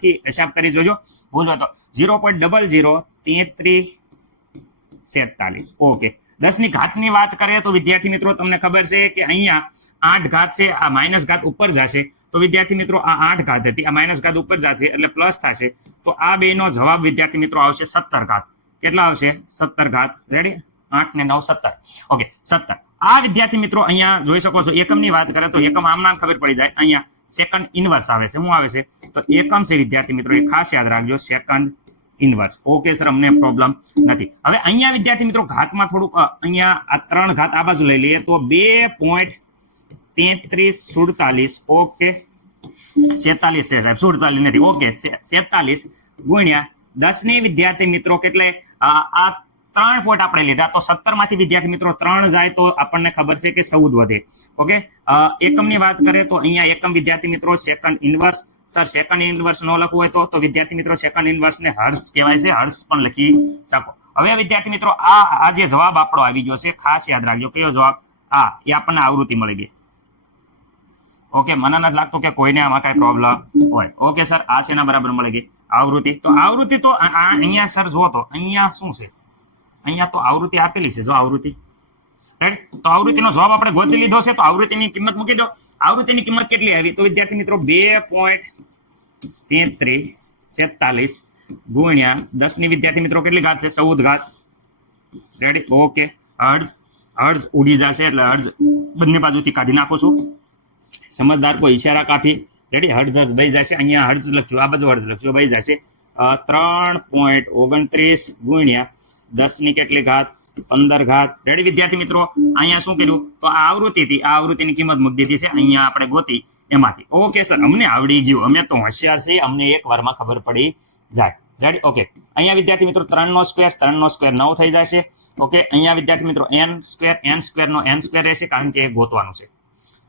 થી હિસાબ કરી જોજો, ભૂલજો તો 0.003347. ઓકે, 10 ની ઘાતની વાત કરીએ તો વિદ્યાર્થી મિત્રો તમને ખબર છે કે અહીંયા 8 ઘાત છે, આ માઇનસ ઘાત ઉપર જશે. તો વિદ્યાર્થી મિત્રો આ 8 ઘાત હતી, આ માઇનસ ઘાત ઉપર જશે એટલે પ્લસ થશે. તો આ બેનો જવાબ વિદ્યાર્થી મિત્રો આવશે 17 ઘાત. કેટલા આવશે? 17 ઘાત. રેડી? 8 ને 9 17. ઓકે, 17. આ વિદ્યાર્થી મિત્રો અહીંયા જોઈ શકો છો, એકમની વાત કરે તો એકમ આમ નામ ખબર પડી જાય. અહીંયા સેકન્ડ ઇનવર્સ આવે છે. શું આવે છે? તો એકમ છે વિદ્યાર્થી મિત્રો, એ ખાસ યાદ રાખજો, સેકન્ડ ઇનવર્સ. ઓકે સર, અમને પ્રોબ્લેમ નથી. હવે અહીંયા વિદ્યાર્થી મિત્રો ઘાતમાં થોડુંક, અહીંયા આ 3 ઘાત આ બાજુ લઈ લઈએ તો 2.3347. ઓકે, 47 છે સાહેબ, 47 નથી. ઓકે, 47 ગુણ્યા 10 ની વિદ્યાર્થી મિત્રો કેટલે? આ 3 પોઈન્ટ આપણે લીધા તો 17 માંથી વિદ્યાર્થી મિત્રો 3 જાય તો આપણને ખબર છે કે 14 વધે. ઓકે, એકમની વાત કરીએ તો અહીંયા એકમ વિદ્યાર્થી મિત્રો second inverse. Sir second inverse નો લખવું હોય તો વિદ્યાર્થી મિત્રો સેકન્ડ ઇનવર્સ ને હર્ટ્ઝ કહેવાય છે, હર્ટ્ઝ પણ લખી શકો. હવે વિદ્યાર્થી મિત્રો આ જે જવાબ આપણો આવી ગયો છે, ખાસ યાદ રાખજો કયો જવાબ. એ આપણને આવૃત્તિ મળી ગઈ. ઓકે, મને નથી લાગતું કે કોઈને આમાં કઈ પ્રોબ્લેમ હોય. ઓકે સર, આ છે ને બરાબર મળી ગઈ આવૃત્તિ. તો આવૃત્તિ તો અહીંયા સર જો તો અહીંયા શું છે? અહીંયા તો આવૃત્તિ આપેલી છે, જો આવૃત્તિ. રાઈટ? તો આવૃત્તિનો જવાબ આપણે ગોતી લીધો છે. તો આવૃત્તિની કિંમત મૂકી દો. આવૃત્તિની કિંમત કેટલી આવી? તો વિદ્યાર્થી મિત્રો 2.3347 ગુણ્યા 10 ની વિદ્યાર્થી મિત્રો કેટલી ઘાત છે? 14 ઘાત. રેડી? ઓકે, હર્ટ્ઝ ઉડી જશે એટલે હર્ટ્ઝ બંને બાજુથી કાઢી નાખો છું. સમજદાર કોઈ ઈશારા કાઢી. રેડી? હર્ટ્ઝ દઈ જશે. અહીંયા હર્ટ્ઝ લખજો, આ બાજુ હર્ટ્ઝ લખજો, દઈ જશે. 3.29 ગુણ્યા 10 ની કેટલી ઘાત? 15 ઘાત. રેડી વિદ્યાર્થી મિત્રો? અહીંયા શું કર્યું? તો આ આવૃત્તિ હતી, આ આવૃત્તિની કિંમત મૂકી દીધી છે અહીંયા આપણે ગોતી એમાંથી. ઓકે સર, અમને આવડી ગયું, અમે તો હોશિયાર છીએ, અમને એક વારમાં ખબર પડી જાય. રેડી? ઓકે, અહીંયા વિદ્યાર્થી મિત્રો 3 નો સ્ક્વેર 9 થઈ જશે. ઓકે, અહીંયા વિદ્યાર્થી મિત્રો n સ્ક્વેર નો n સ્ક્વેર રહેશે, કારણ કે એ ગોતવાનું છે.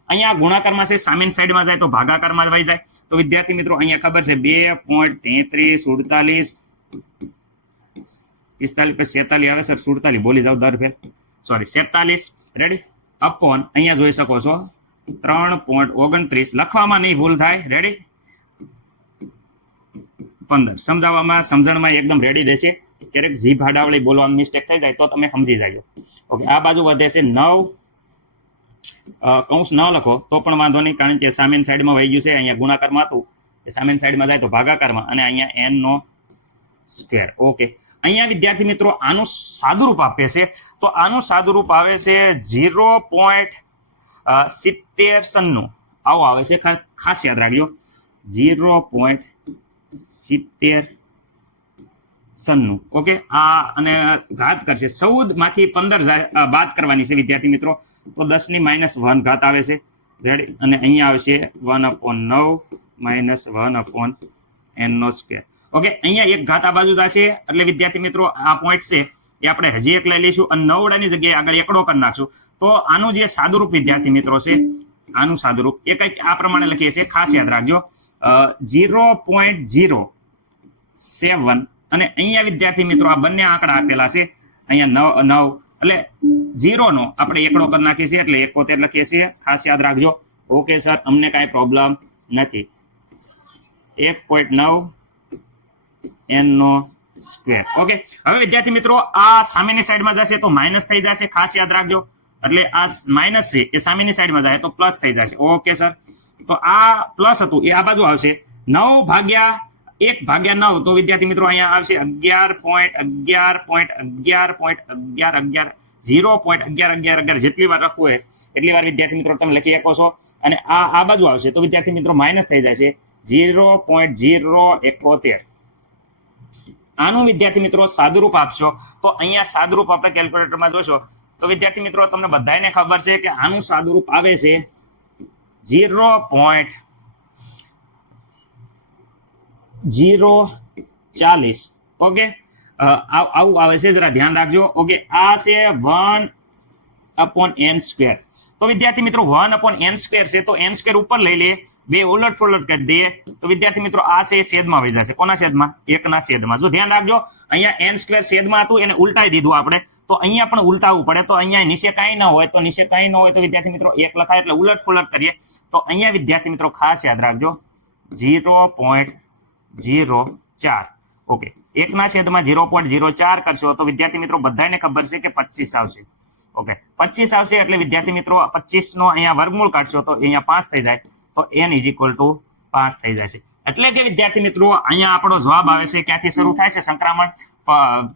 અહીંયા ગુણાકારમાં છે, સામેની સાઈડમાં જાય તો ભાગાકારમાં વહી જાય. તો વિદ્યાર્થી મિત્રો અહીંયા ખબર છે 2.3347 45 પછી 47 આવે સર, 47 બોલી જાવ દર ફેર, સોરી 47. રેડી? અપોન અહીંયા જોઈ શકો છો 3.29 લખવામાં નહીં ભૂલ થાય. રેડી? 15 સમજણમાં એકદમ રેડી રહેશે. ક્યારેક જીભ હાડાવળી બોલવામાં મિસ્ટેક થઈ જાય તો તમે સમજી જાજો. ઓકે, આ બાજુ વધે છે 9 કૌંસ ન લખો તો પણ વાંધો નહીં, કારણ કે સામેની સાઈડમાં વહી ગયું છે. અહીંયા ગુણાકારમાં હતું, એ સામેની સાઈડમાં જાય તો ભાગાકારમાં, અને અહીંયા n નો સ્ક્વેર. ઓકે, અહીંયા વિદ્યાર્થી મિત્રો આનું સાદુરૂપ આપે છે. તો આનું સાદુરૂપ આવે છે 0.70. આવો આવે છે, ખાસ યાદ રાખજો 0.70. ઓકે, આ અને ઘાત કરશે 14 માંથી 15 બાદ કરવાની છે વિદ્યાર્થી મિત્રો. તો 10 ની -1 ઘાત આવે છે. રેડી? અને અહીંયા આવે છે 1/9 -1/n નો સ્ક્વેર. ઓકે, અહીંયા એક ઘાત આ બાજુ જશે એટલે વિદ્યાર્થી મિત્રો આ પોઈન્ટ છે એ આપણે હજી એક લઈ લઈશું અને 9 વડાની જગ્યાએ આગળ એકડો કરી નાખશું. તો આનું જે સાદુરૂપ વિદ્યાર્થી મિત્રો છે, આનું સાદુરૂપ એ કંઈક આ પ્રમાણે લખીએ છીએ, ખાસ યાદ રાખજો 0.07. અને અહીંયા વિદ્યાર્થી મિત્રો આ બંને આંકડા આપેલા છે, અહીંયા 9 એટલે 0 નો આપણે એકડો કરી નાખીએ છીએ એટલે 71 લખીએ છીએ, ખાસ યાદ રાખજો. ઓકે સર, અમને કાંઈ પ્રોબ્લેમ નથી. 1.9 n નો સ્ક્વેર. ઓકે, હવે વિદ્યાર્થી મિત્રો આ સામેની સાઈડમાં જશે તો માઇનસ થઈ જશે, ખાસ યાદ રાખજો. એટલે આ માઇનસ છે એ સામેની સાઈડમાં જાય તો પ્લસ થઈ જશે. ઓકે સર, તો આ પ્લસ હતું એ આ બાજુ આવશે. 9 ભાગ્યા 1 ભાગ્યા 9 તો વિદ્યાર્થી મિત્રો અહીંયા આવશે 0.11 જેટલી વાર લખવું હોય એટલી વાર વિદ્યાર્થી મિત્રો તમે લખી શકો છો. અને આ બાજુ આવશે તો વિદ્યાર્થી મિત્રો માઇનસ થઈ જાય છે 0.071. આનું વિદ્યાર્થી મિત્રો સાદુરૂપ આપશો તો અહીંયા સાદુરૂપ આપણે કેલ્ક્યુલેટરમાં જોશો તો વિદ્યાર્થી મિત્રો તમને બધાને ખબર છે કે આનું સાદુરૂપ આવે છે 0.040. ઓકે, આવું આવે છે, જરા ધ્યાન રાખજો. ઓકે, આ છે 1/n². તો વિદ્યાર્થી મિત્રો 1/n² છે તો n² ઉપર લઈ લે, બે ઉલટ પુલટ કરી દઈએ તો વિદ્યાર્થી મિત્રો આ છે છેદમાં વહી જશે. કોના છેદમાં? 1 ના છેદમાં. જો ધ્યાન રાખજો, અહીંયા n² છેદમાં હતું એને ઉલટાઈ દીધું આપણે, તો અહીંયા પણ ઉલટાવવું પડે. તો અહીંયા નીચે કાંઈ ના હોય તો નીચે કાંઈ ન હોય તો વિદ્યાર્થી મિત્રો 1 લખાય એટલે ઉલટ પુલટ કરીએ તો અહીંયા વિદ્યાર્થી મિત્રો ખાસ યાદ રાખજો 0.04. ઓકે, 1 ના છેદમાં 0.04 કરશો તો વિદ્યાર્થી મિત્રો બધાને ખબર છે કે 25 આવશે. ઓકે, 25 આવશે એટલે વિદ્યાર્થી મિત્રો 25 નો અહીંયા વર્ગમૂળ કાઢશો તો અહીંયા 5 થઈ જાય તો n = 5 થઈ જાય છે. એટલે કે વિદ્યાર્થી મિત્રો અહીંયા આપણો જવાબ આવે છે ક્યાંથી શરૂ થાય છે સંક્રમણ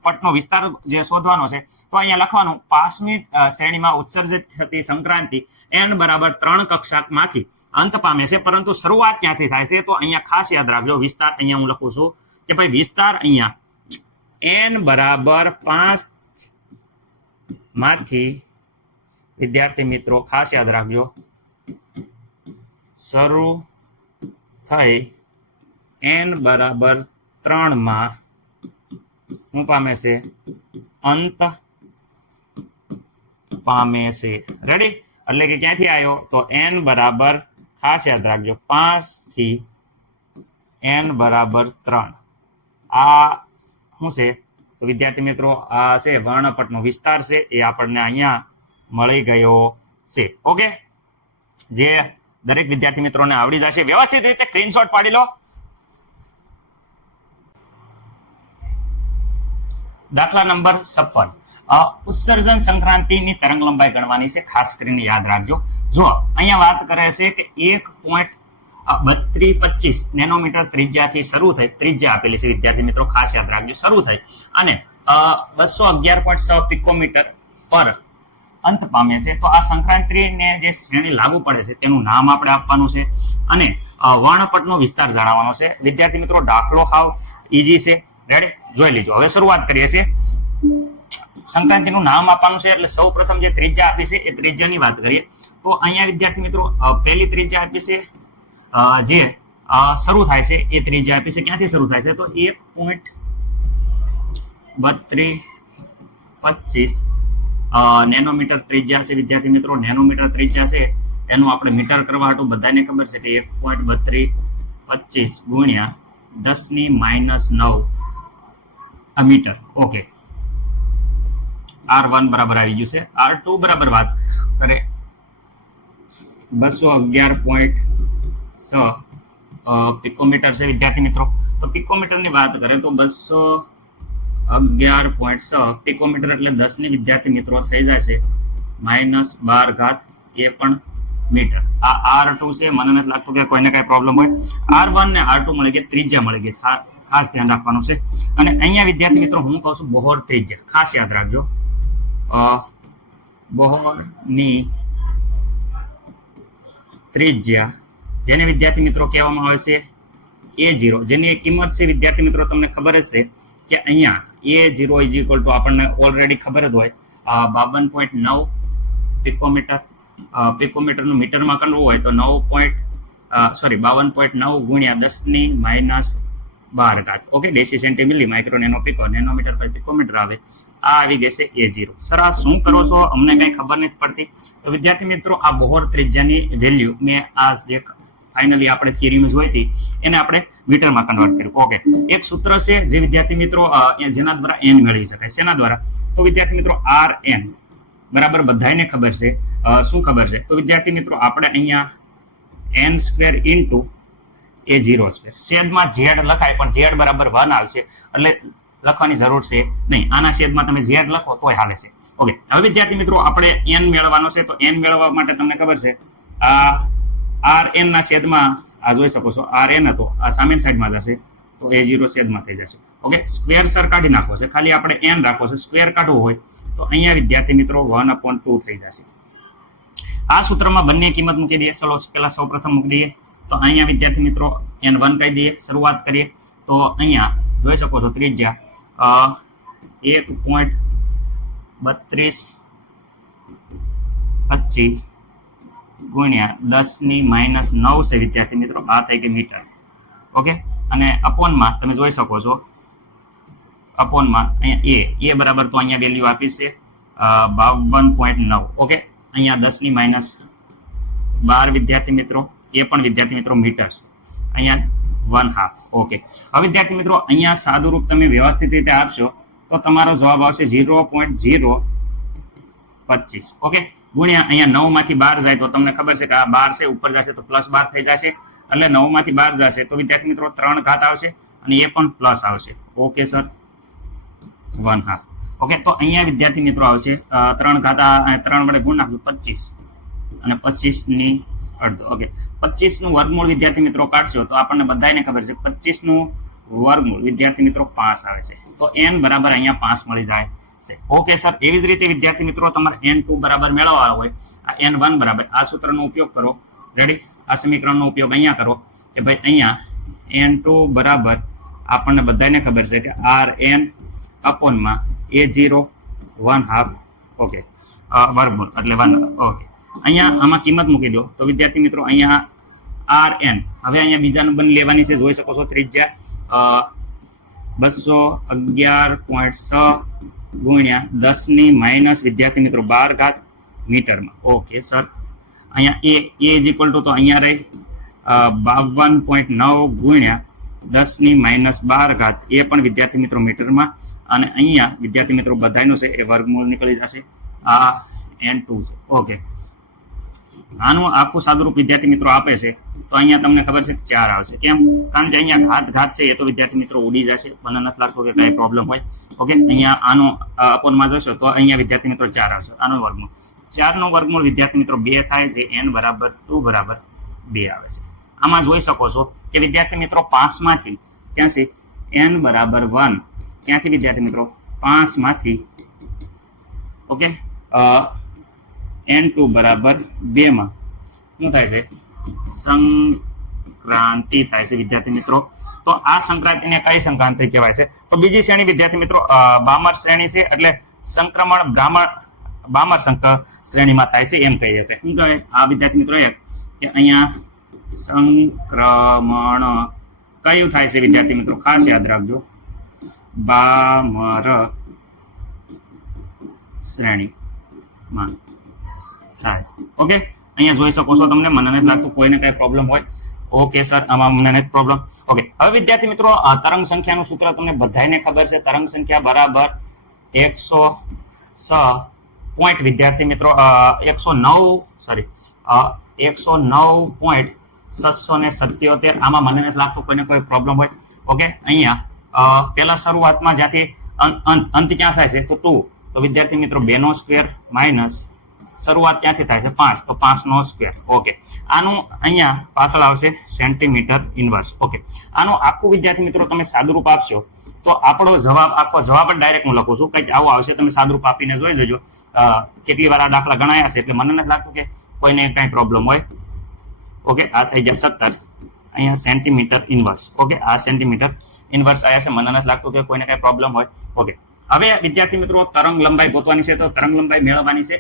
પટનો વિસ્તાર જે શોધવાનો છે તો અહીંયા લખવાનું 5મી શ્રેણીમાં ઉત્સર્જિત થતી સંક્રાંતિ n બરાબર 3 કક્ષકમાંથી અંત પામે છે, પરંતુ શરૂઆત ક્યાંથી થાય છે તો અહીંયા ખાસ યાદ રાખજો વિસ્તાર. અહીંયા હું લખું છું કે ભાઈ વિસ્તાર અહીંયા n બરાબર 5 માંથી વિદ્યાર્થી મિત્રો ખાસ યાદ રાખજો શરૂ થઈ n બરાબર 3 માં શું પામે છે? અંત પામે છે. રેડી? એટલે કે ક્યાંથી આવ્યો તો n બરાબર ખાસ યાદ રાખજો 5 થી n બરાબર 3. આ શું છે તો વિદ્યાર્થી મિત્રો આ છે વર્ણપટનો વિસ્તાર છે એ આપણને અહીંયા મળી ગયો છે. ઓકે, જે દરેક વિદ્યાર્થી મિત્રોને આવડી જશે. વ્યવસ્થિત રીતે સ્ક્રીનશોટ પાડી લો. દાખલા નંબર 56. ઉત્સર્જન સંક્રાંતિની તરંગ લંબાઈ ગણવાની છે, ખાસ કરીને યાદ રાખજો. જો અહીંયા વાત કરે છે કે 1.3225 નેનોમીટર ત્રિજ્યાથી શરૂ થઈ, ત્રિજ્યા આપેલી છે વિદ્યાર્થી મિત્રો ખાસ યાદ રાખજો, શરૂ થઈ અને 211.6 પિકોમીટર પર અંત પામે છે. તો આ સંક્રાંતિને જે શ્રેણી લાગુ પડે છે તેનું નામ આપણે આપવાનું છે અને વર્ણપટનો વિસ્તાર જાણવાનો છે. વિદ્યાર્થી મિત્રો દાખલો હાવ ઈઝી છે. રેડી? જોઈ લીજો. હવે શરૂઆત કરીએ છીએ. સંક્રાંતિનું નામ આપવાનું છે એટલે સૌ પ્રથમ જે ત્રિજ્યા આપી છે એ ત્રિજ્યાની વાત કરીએ તો અહીંયા વિદ્યાર્થી મિત્રો પહેલી ત્રિજ્યા આપી છે જે શરૂ થાય છે એ ત્રિજ્યા આપી છે. ક્યાંથી શરૂ થાય છે તો 1.3225 નેનોમીટર ત્રિજ્યા છે વિદ્યાર્થી મિત્રો. નેનોમીટર ત્રિજ્યા છે એનું આપણે મીટર કરવા હાટું બધાને ખબર છે કે 1.3225 ગુણ્યા 10⁻9 મીટર. ઓકે, R1 બરાબર આવી ગયું છે. R2 બરાબર વાત કરે 211.6 પિકોમીટર છે વિદ્યાર્થી મિત્રો. તો પિકોમીટરની વાત કરે તો 211.6 પિકોમીટર એટલે 10 ની વિદ્યાર્થી મિત્રો થઈ જાય છે -12 એ પણ મીટર. આ R2 છે. મને નથી લાગતું કે કોઈને કઈ પ્રોબ્લેમ હોય. R1 ને R2 મળી ગયા, ત્રિજ્યા મળી ગઈ. ખાસ ધ્યાન રાખવાનું છે. અને અહીંયા વિદ્યાર્થી મિત્રો હું કહું છું બોહર ત્રિજ્યા, ખાસ યાદ રાખજો. બોહરની ત્રિજ્યા જેને વિદ્યાર્થી મિત્રો કહેવામાં આવે છે A0, જેની કિંમત છે વિદ્યાર્થી મિત્રો તમને ખબર જ છે કે અહીંયા A0 આપણને ઓલરેડી ખબર જ હોય 52.9 પિકોમીટર. પિકોમીટરનું મીટરમાં કરવું હોય તો 52.9 ગુણ્યા 10⁻12. Okay, ડેસી સેન્ટીમીલી micro nano pico nanometre પર પિકોમીટર આવે. આ આવી ગઈ છે A0. સર આ શું કરો છો અમને કઈ ખબર નથી પડતી. તો વિદ્યાર્થી મિત્રો આ બોહર ત્રિજ્યાની વેલ્યુ મેં આ જે ફાઇનલી આપણે થિયરીમાં જોઈ હતી એને આપણે મીટરમાં કન્વર્ટ કર્યું. ઓકે, એક સૂત્ર છે જે વિદ્યાર્થી મિત્રો જેના દ્વારા n મેળવી શકાય. શેના દ્વારા? તો વિદ્યાર્થી મિત્રો Rn બરાબર બધાને ખબર છે. શું ખબર છે તો વિદ્યાર્થી મિત્રો આપણે અહીંયા n² ઇન્ટુ A0². છેદમાં z લખાય પણ z બરાબર 1 આવશે એટલે લખવાની જરૂર છે નહીં. આના છેદમાં તમે ઝેડ લખો તોય હાલે છે. ઓકે, હવે વિદ્યાર્થી મિત્રો આપણે n મેળવવાનો છે. તો n મેળવવા માટે તમને ખબર છે આ rn ના છેદમાં આ જોઈ શકો છો rn હતો, આ સામેની સાઈડમાં જશે તો a0 છેદમાં થઈ જશે. ઓકે, સ્ક્વેર સર કાઢી નાખવો છે, ખાલી આપણે n રાખવો છે. સ્ક્વેર કાઢવું હોય તો અહીંયા વિદ્યાર્થી મિત્રો 1/2 થઈ જશે. આ સૂત્રમાં બંને કિંમત મૂકી દઈએ. ચલો પેલા સૌપ્રથમ મૂકી દઈએ. તો અહીંયા વિદ્યાર્થી મિત્રો n1 કહી દઈએ. શરૂઆત કરીએ તો અહીંયા જોઈ શકો છો ત્રિજ્યા 1.3225 ગુણ્યા 10⁻9 છે વિદ્યાર્થી મિત્રો. આ થઈ ગઈ મીટર. ઓકે, અને અપોનમાં તમે જોઈ શકો છો અપોનમાં અહીંયા a બરાબર તો અહીંયા વેલ્યુ આપી છે 52.9. ઓકે, અહીંયા 10⁻12 વિદ્યાર્થી મિત્રો, એ પણ વિદ્યાર્થી મિત્રો મીટર છે. અહીંયા 1/2. ઓકે, હવે વિદ્યાર્થી મિત્રો અહીંયા સાદું રૂપ તમે વ્યવસ્થિત રીતે આપશો તો તમારો જવાબ આવશે 0.025. ઓકે, ગુણ્યા અહીંયા 9 માંથી 12 જાય તો તમને ખબર છે કે આ 12 છે, ઉપર જશે તો +12 થઈ જશે, એટલે 9 માંથી 12 જશે તો વિદ્યાર્થી મિત્રો 3 ઘાત આવશે અને એ પણ પ્લસ આવશે. Okay sir, 1/2. ઓકે, તો અહીંયા વિદ્યાર્થી મિત્રો આવશે 3 ઘાત 3 વડે ગુણ નાખજો 25 અને 25 અડધો. ઓકે, 25 નું વર્ગમૂળ વિદ્યાર્થી મિત્રો કાઢશો તો આપણને બધાને ખબર છે 25 નું વર્ગમૂળ વિદ્યાર્થી મિત્રો 5 આવે છે. તો n બરાબર અહીંયા 5 મળી જાય છે. ઓકે સર, એવી જ રીતે વિદ્યાર્થી મિત્રો તમારે n2 બરાબર મેળવવા હોય આ n1 બરાબર આ સૂત્રનો ઉપયોગ કરો. રેડી, આ સમીકરણનો ઉપયોગ અહીંયા કરો કે ભાઈ અહીંયા n2 બરાબર આપણને બધાને ખબર છે કે rn અપોનમાં a0 1/2. ઓકે, વર્ગમૂળ એટલે 1. ઓકે, અહીંયા આમાં કિંમત મૂકી દો તો વિદ્યાર્થી મિત્રો અહીંયા rn હવે અહીંયા બીજા નંબરની લેવાની છે. જોઈ શકો છો ત્રિજ્યા 211.6 ગુણ્યા 10⁻- વિદ્યાર્થી મિત્રો 12 ઘાત મીટરમાં. ઓકે સર, અહીંયા a ઇઝ ઇક્વલ ટુ તો અહીંયા રહી 52.9 ગુણ્યા 10⁻12 ઘાત, એ પણ વિદ્યાર્થી મિત્રો મીટરમાં, અને અહીંયા વિદ્યાર્થી મિત્રો બધાનું છે એ વર્ગમૂળ નીકળી જશે. આ n2 છે. ઓકે, આનું આખું સાદુરૂપ વિદ્યાર્થી મિત્રો આપે છે તો અહીંયા તમને ખબર છે 4 આવશે. કેમ? કારણ કે અહીંયા ઘાત છે એ તો વિદ્યાર્થી મિત્રો ઉડી જશે, મને નથી લાગતું કે કઈ પ્રોબ્લેમ હોય. ઓકે, અહીંયા આનો અપોનમાં જોશો તો અહીંયા વિદ્યાર્થી મિત્રો 4 આવશે. આનો વર્ગમૂળ 4 નો વર્ગમૂળ વિદ્યાર્થી મિત્રો 2 થાય, જે n બરાબર 2 બરાબર 2 આવે છે. આમાં જોઈ શકો છો કે વિદ્યાર્થી મિત્રો 5 માંથી ક્યાં છે n બરાબર 1, ક્યાંથી વિદ્યાર્થી મિત્રો 5 માંથી ઓકે n2 બરાબર 2 માં શું થાય છે? સંક્રાંતિ થાય છે વિદ્યાર્થી મિત્રો. તો આ સંક્રાંતિને કઈ સંક્રાંતિ કહેવાય છે? તો બીજી શ્રેણી વિદ્યાર્થી મિત્રો બામર શ્રેણી છે, એટલે સંક્રમણ બામર શ્રેણીમાં થાય છે એમ કહીએ. શું કહેવાય આ વિદ્યાર્થી મિત્રો? એક કે અહીંયા સંક્રમણ કયું થાય છે વિદ્યાર્થી મિત્રો? ખાસ યાદ રાખજો, બામર શ્રેણીમાં થાય. ઓકે, અહીંયા જોઈ શકો છો તમને, મને નથી લાગતું કોઈને કઈ પ્રોબ્લેમ હોય. ઓકે સર, આમાં મને નથી પ્રોબ્લેમ. ઓકે, હવે વિદ્યાર્થી મિત્રો તરંગ સંખ્યાનું સૂત્ર તમને બધાને ખબર છે. તરંગ સંખ્યા બરાબર 106 પોઈન્ટ વિદ્યાર્થી મિત્રો 109.677. આમાં મને નથી લાગતું કોઈને કોઈ પ્રોબ્લેમ હોય. ઓકે, અહીંયા પેલા શરૂઆતમાં જ્યાંથી અંત ક્યાં થાય છે તો 2, તો વિદ્યાર્થી મિત્રો 2 નો સ્ક્વેર માઇનસ શરૂઆત ક્યાંથી થાય છે 5, તો 5 નો સ્ક્વેર. ઓકે, આનું અહીંયા પાછળ આવશે સેન્ટીમીટર ઇન્વર્સ. ઓકે, આનું આખું વિદ્યાર્થી મિત્રો તમે સાદુરૂપ આપશો તો આપણો જવાબ આખો જવાબ જ ડાયરેક્ટ હું લખું છું, કંઈક આવો આવશે. તમે સાદુરૂપ આપીને જોઈ લેજો. કેટલી વાર આ દાખલા ગણાયા છે, એટલે મને નથી લાગતું કે કોઈને કઈ પ્રોબ્લેમ હોય. ઓકે, આ થઈ ગયા 17, અહીંયા સેન્ટીમીટર ઇન્વર્સ. ઓકે, આ સેન્ટીમીટર ઇન્વર્સ આવ્યા છે, મને નથી લાગતું કે કોઈને કઈ પ્રોબ્લેમ હોય. ઓકે, હવે વિદ્યાર્થી મિત્રો તરંગ લંબાઈ ગોતવાની છે. તો તરંગ લંબાઈ મેળવવાની છે.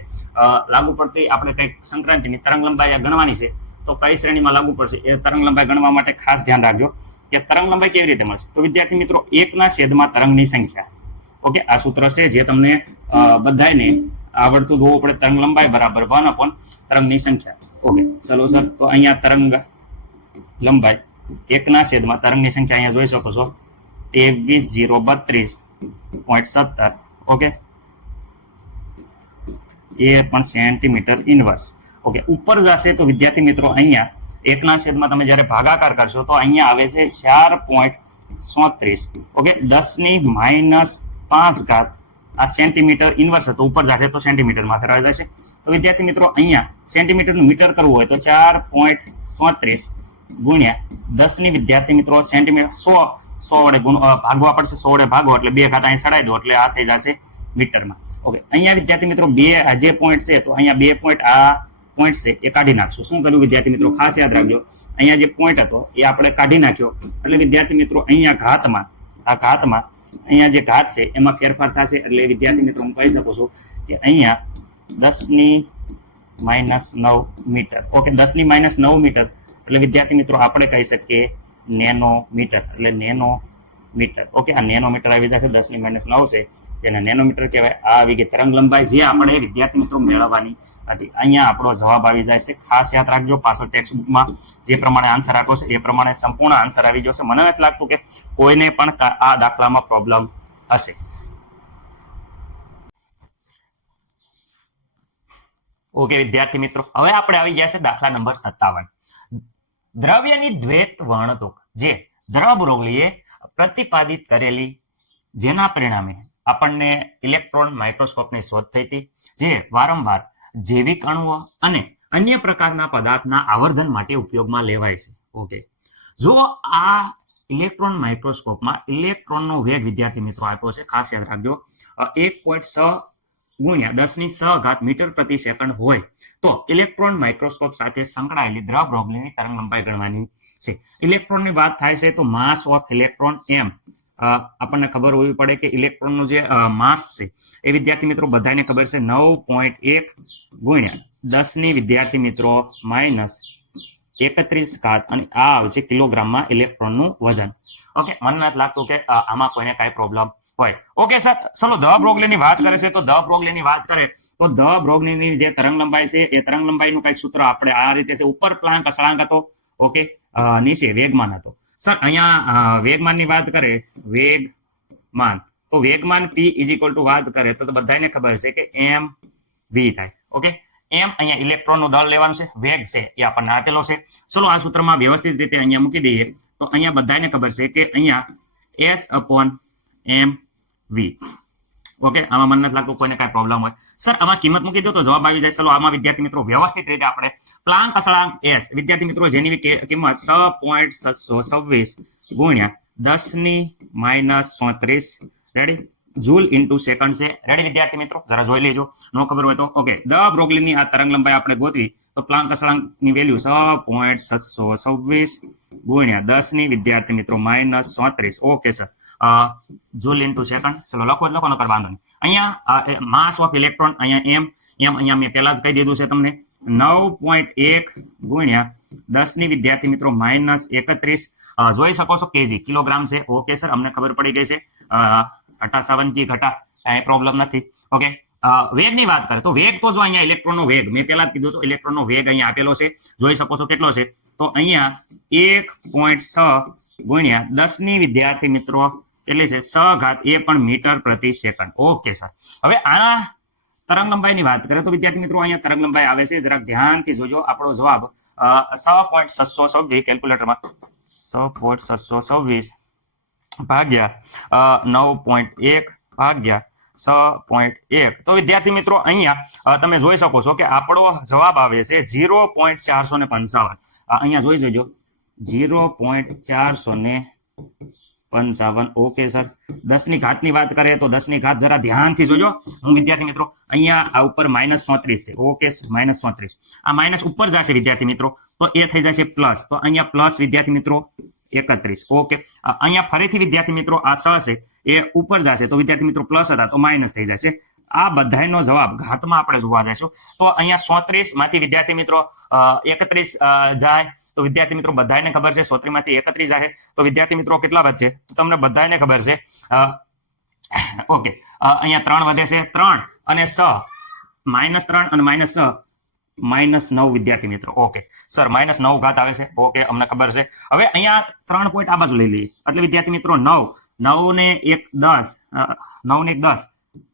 લાગુ પડતી આપણે કંઈક સંક્રાંતિની તરંગ લંબાઈ ગણવાની છે, તો કઈ શ્રેણીમાં લાગુ પડશે એ તરંગ લંબાઈ ગણવા માટે ખાસ ધ્યાન રાખજો કે તરંગ લંબાઈ કેવી રીતે મળશે. તો વિદ્યાર્થી મિત્રો 1/છેદમાં તરંગની સંખ્યા. ઓકે, આ સૂત્ર છે જે તમને બધાને આવડતું હોવું પડે. તરંગ લંબાઈ બરાબર 1 તરંગની સંખ્યા. ઓકે, ચલો સર, તો અહીંયા તરંગ લંબાઈ 1/છેદમાં તરંગની સંખ્યા અહીંયા જોઈ શકો છો 23,032.17. ઓકે, એ પણ સેન્ટીમીટર ઇન્વર્સ. ઓકે, ઉપર જશે તો વિદ્યાર્થી મિત્રો અહીંયા 1/છેદમાં તમે જ્યારે ભાગાકાર કરશો તો અહીંયા આવે છે 34 ઓકે 10⁻⁵ આ સેન્ટીમીટર ઇન્વર્સ હતો, ઉપર જશે તો સેન્ટીમીટરમાં ફેરવાઈ જશે. તો વિદ્યાર્થી મિત્રો અહીંયા સેન્ટીમીટરનું મીટર કરવું હોય તો 4.34 ગુણ્યા 10 વિદ્યાર્થી મિત્રો સેન્ટીમીટર 100 વડે ભાગવા પડશે, 100 વડે ભાગો એટલે 2 ઘાત અહીં સડાઈ દો એટલે આ થઈ જશે મીટરમાં. ઓકે અહીંયા વિદ્યાર્થી મિત્રો બે જે પોઈન્ટ છે તો અહીંયા 2 પોઈન્ટ આ પોઈન્ટ છે એ કાઢી નાખશું. શું કર્યું વિદ્યાર્થી મિત્રો ખાસ યાદ રાખજો, અહીંયા જે પોઈન્ટ હતો એ આપણે કાઢી નાખ્યો એટલે વિદ્યાર્થી મિત્રો અહીંયા ઘાતમાં અહીંયા જે ઘાત છે એમાં ફેરફાર થશે એટલે વિદ્યાર્થી મિત્રો હું કહી શકું છું કે અહીંયા 10⁻⁹ મીટર. ઓકે 10⁻⁹ મીટર એટલે વિદ્યાર્થી મિત્રો આપણે કહી શકીએ નેનોમીટર, એટલે નેનોમીટર. ઓકે આ નેનોમીટર આવી જશે, 10⁻⁹ છે જેને નેનોમીટર કહેવાય. આ આવી ગઈ તરંગ લંબાઈ જે આપણે વિદ્યાર્થી મિત્રો મેળવવાની હતી. અહીંયા આપણો જવાબ આવી જાય છે. ખાસ યાદ રાખજો, પાછળ ટેક્સ્ટ બુકમાં જે પ્રમાણે આન્સર આપ્યો છે એ પ્રમાણે સંપૂર્ણ આન્સર આવી જશે. મને નથી લાગતું કે કોઈને પણ આ દાખલામાં પ્રોબ્લેમ હશે. ઓકે વિદ્યાર્થી મિત્રો, હવે આપણે આવી ગયા છે દાખલા નંબર 57. દ્રવ્યની દ્વૈત વર્ણતુક જે દ્રવ બ્રોગલીએ પ્રતિપાદિત કરેલી, જેના પરિણામે આપણને ઇલેક્ટ્રોન માઇક્રોસ્કોપની શોધ થઈ હતી, જે વારંવાર જૈવિક અણુઓ અને અન્ય પ્રકારના પદાર્થના આવર્ધન માટે ઉપયોગમાં લેવાય છે. ઓકે જો આ ઇલેક્ટ્રોન માઇક્રોસ્કોપમાં ઇલેક્ટ્રોનનો વેગ વિદ્યાર્થી મિત્રો આપ્યો છે, ખાસ યાદ રાખજો 1.6 ગુણ્યા 10⁶ મીટર પ્રતિ સેકન્ડ હોય તો ઇલેક્ટ્રોન માઇક્રોસ્કોપ સાથે સંકળાયેલી દ્રવ બ્રોગલીની તરંગ લંબાઈ ગણવાની છે. ઇલેક્ટ્રોનની વાત થાય છે તો માસ ઓફ ઇલેક્ટ્રોન એમ આપણને ખબર હોવી પડે કે ઇલેક્ટ્રોનનું જે માસ છે એ વિદ્યાર્થી મિત્રો બધાને ખબર છે 9.1 ગુણ્યા 10 વિદ્યાર્થી મિત્રો -31 અને આ આવશે કિલોગ્રામમાં ઇલેક્ટ્રોનનું વજન. ઓકે મને નથી લાગતું કે આમાં કોઈને કાંઈ પ્રોબ્લેમ હોય. ઓકે સર ચલો ધ બ્રોગલીની વાત કરે છે તો ધ બ્રોગલીની વાત કરે તો ધ બ્રોગલીની જે તરંગ લંબાઈ છે એ તરંગ લંબાઈનું કંઈક સૂત્ર આપણે આ રીતે છે. ઉપર પ્લાન્ક અસળાંક હતો, ઓકે નીચે વેગમાન હતો. સર અહીંયા વેગમાનની વાત કરે, વેગમાન તો વેગમાન p વાત કરે તો બધાને ખબર છે કે mv થાય. ઓકે એમ અહીંયા ઇલેક્ટ્રોનનું દળ લેવાનું છે, વેગ છે એ આપણને આપેલો છે. ચલો આ સૂત્રમાં વ્યવસ્થિત રીતે અહીંયા મૂકી દઈએ તો અહીંયા બધાને ખબર છે કે અહીંયા h/mv. ઓકે આમાં મને નથી લાગતું કોઈને કાંઈ પ્રોબ્લેમ હોય. સર આમાં કિંમત મૂકી દો તો જવાબ આવી જાય. ચલો આમાં વિદ્યાર્થી મિત્રો વ્યવસ્થિત રીતે આપણે પ્લાન્ક અસળાંક s વિદ્યાર્થી મિત્રો જેની કિંમત 6.626 ગુણ્યા 10⁻⁻34 રેડી જૂલ ઇન્ટુ સેકન્ડ છે. રેડી વિદ્યાર્થી મિત્રો જરા જોઈ લેજો, નો ખબર હોય તો. ઓકે ધ બ્રોગલીની આ તરંગ લંબાઈ આપણે ગોતવી તો પ્લાન્ક અસળાંકની વેલ્યુ 6.626 ગુણ્યા 10 વિદ્યાર્થી મિત્રો -34. Okay sir joule into second. ચલો લખો નકર વાંધો નહીં. અહીંયા માસ ઓફ ઇલેક્ટ્રોન અહીંયા અહીંયા મેં પહેલા જ કહી દીધું છે તમને 9.1 ગુણ્યા 10 વિદ્યાર્થી મિત્રો -31. જોઈ શકો છો કેજી કિલોગ્રામ છે. ઓકે સર અમને ખબર પડી ગઈ છે. ઘટા 7 કી ઘટા કાંઈ પ્રોબ્લેમ નથી. ઓકે વેગની વાત કરે તો વેગ તો જો અહીંયા ઇલેક્ટ્રોનનો વેગ મેં પહેલા જ કીધું તો ઇલેક્ટ્રોનનો વેગ અહીંયા આપેલો છે, જોઈ શકો છો કેટલો છે તો અહીંયા 1.6 ગુણ્યા 10 વિદ્યાર્થી મિત્રો એટલે છે 6 એ પણ મીટર પ્રતિ સેકન્ડ. ઓકે સર હવે આ તરંગ લંબાઈની વાત કરીએ તો વિદ્યાર્થી મિત્રો અહીંયા તરંગ લંબાઈ આવે છે, જરાક ધ્યાનથી જોજો. આપણો જવાબ 6.626 કેલ્ક્યુલેટરમાં 6.626 ભાગ્યા 9.1 ભાગ્યા 6.1 તો વિદ્યાર્થી મિત્રો અહીંયા તમે જોઈ શકો છો કે આપણો જવાબ આવે છે 0.455. અહીંયા જોઈ જોજો 0.455. ઓકે સર 10 ઘાતની વાત કરીએ તો 10 ઘાત જરા ધ્યાનથી જોજો. હું વિદ્યાર્થી મિત્રો અહીંયા આ ઉપર -34 છે. ઓકે -34 આ માઇનસ ઉપર જશે વિદ્યાર્થી મિત્રો તો એ થઈ જશે પ્લસ, તો અહીંયા પ્લસ વિદ્યાર્થી મિત્રો 31. ઓકે અહીંયા ફરીથી વિદ્યાર્થી મિત્રો આ 6 છે એ ઉપર જશે તો વિદ્યાર્થી મિત્રો પ્લસ હતા તો માઇનસ થઈ જશે. આ બધાનો જવાબ ઘાતમાં આપણે જોવા જઈશું તો અહીંયા 34 માંથી વિદ્યાર્થી મિત્રો 31 જાય તો વિદ્યાર્થી મિત્રો બધાને ખબર છે 34 માંથી 31 જાય તો વિદ્યાર્થી મિત્રો કેટલા વધશે તો તમને બધાને ખબર છે. ઓકે અહીંયા 3 વધે છે, 3 અને 6 -3 અને -9 વિદ્યાર્થી મિત્રો. ઓકે સર -9 ઘાત આવે છે. ઓકે અમને ખબર છે. હવે અહીંયા 3 પોઈન્ટ આ બાજુ લઈ લઈએ એટલે વિદ્યાર્થી મિત્રો 9 ને 1 10 9 ને 1 10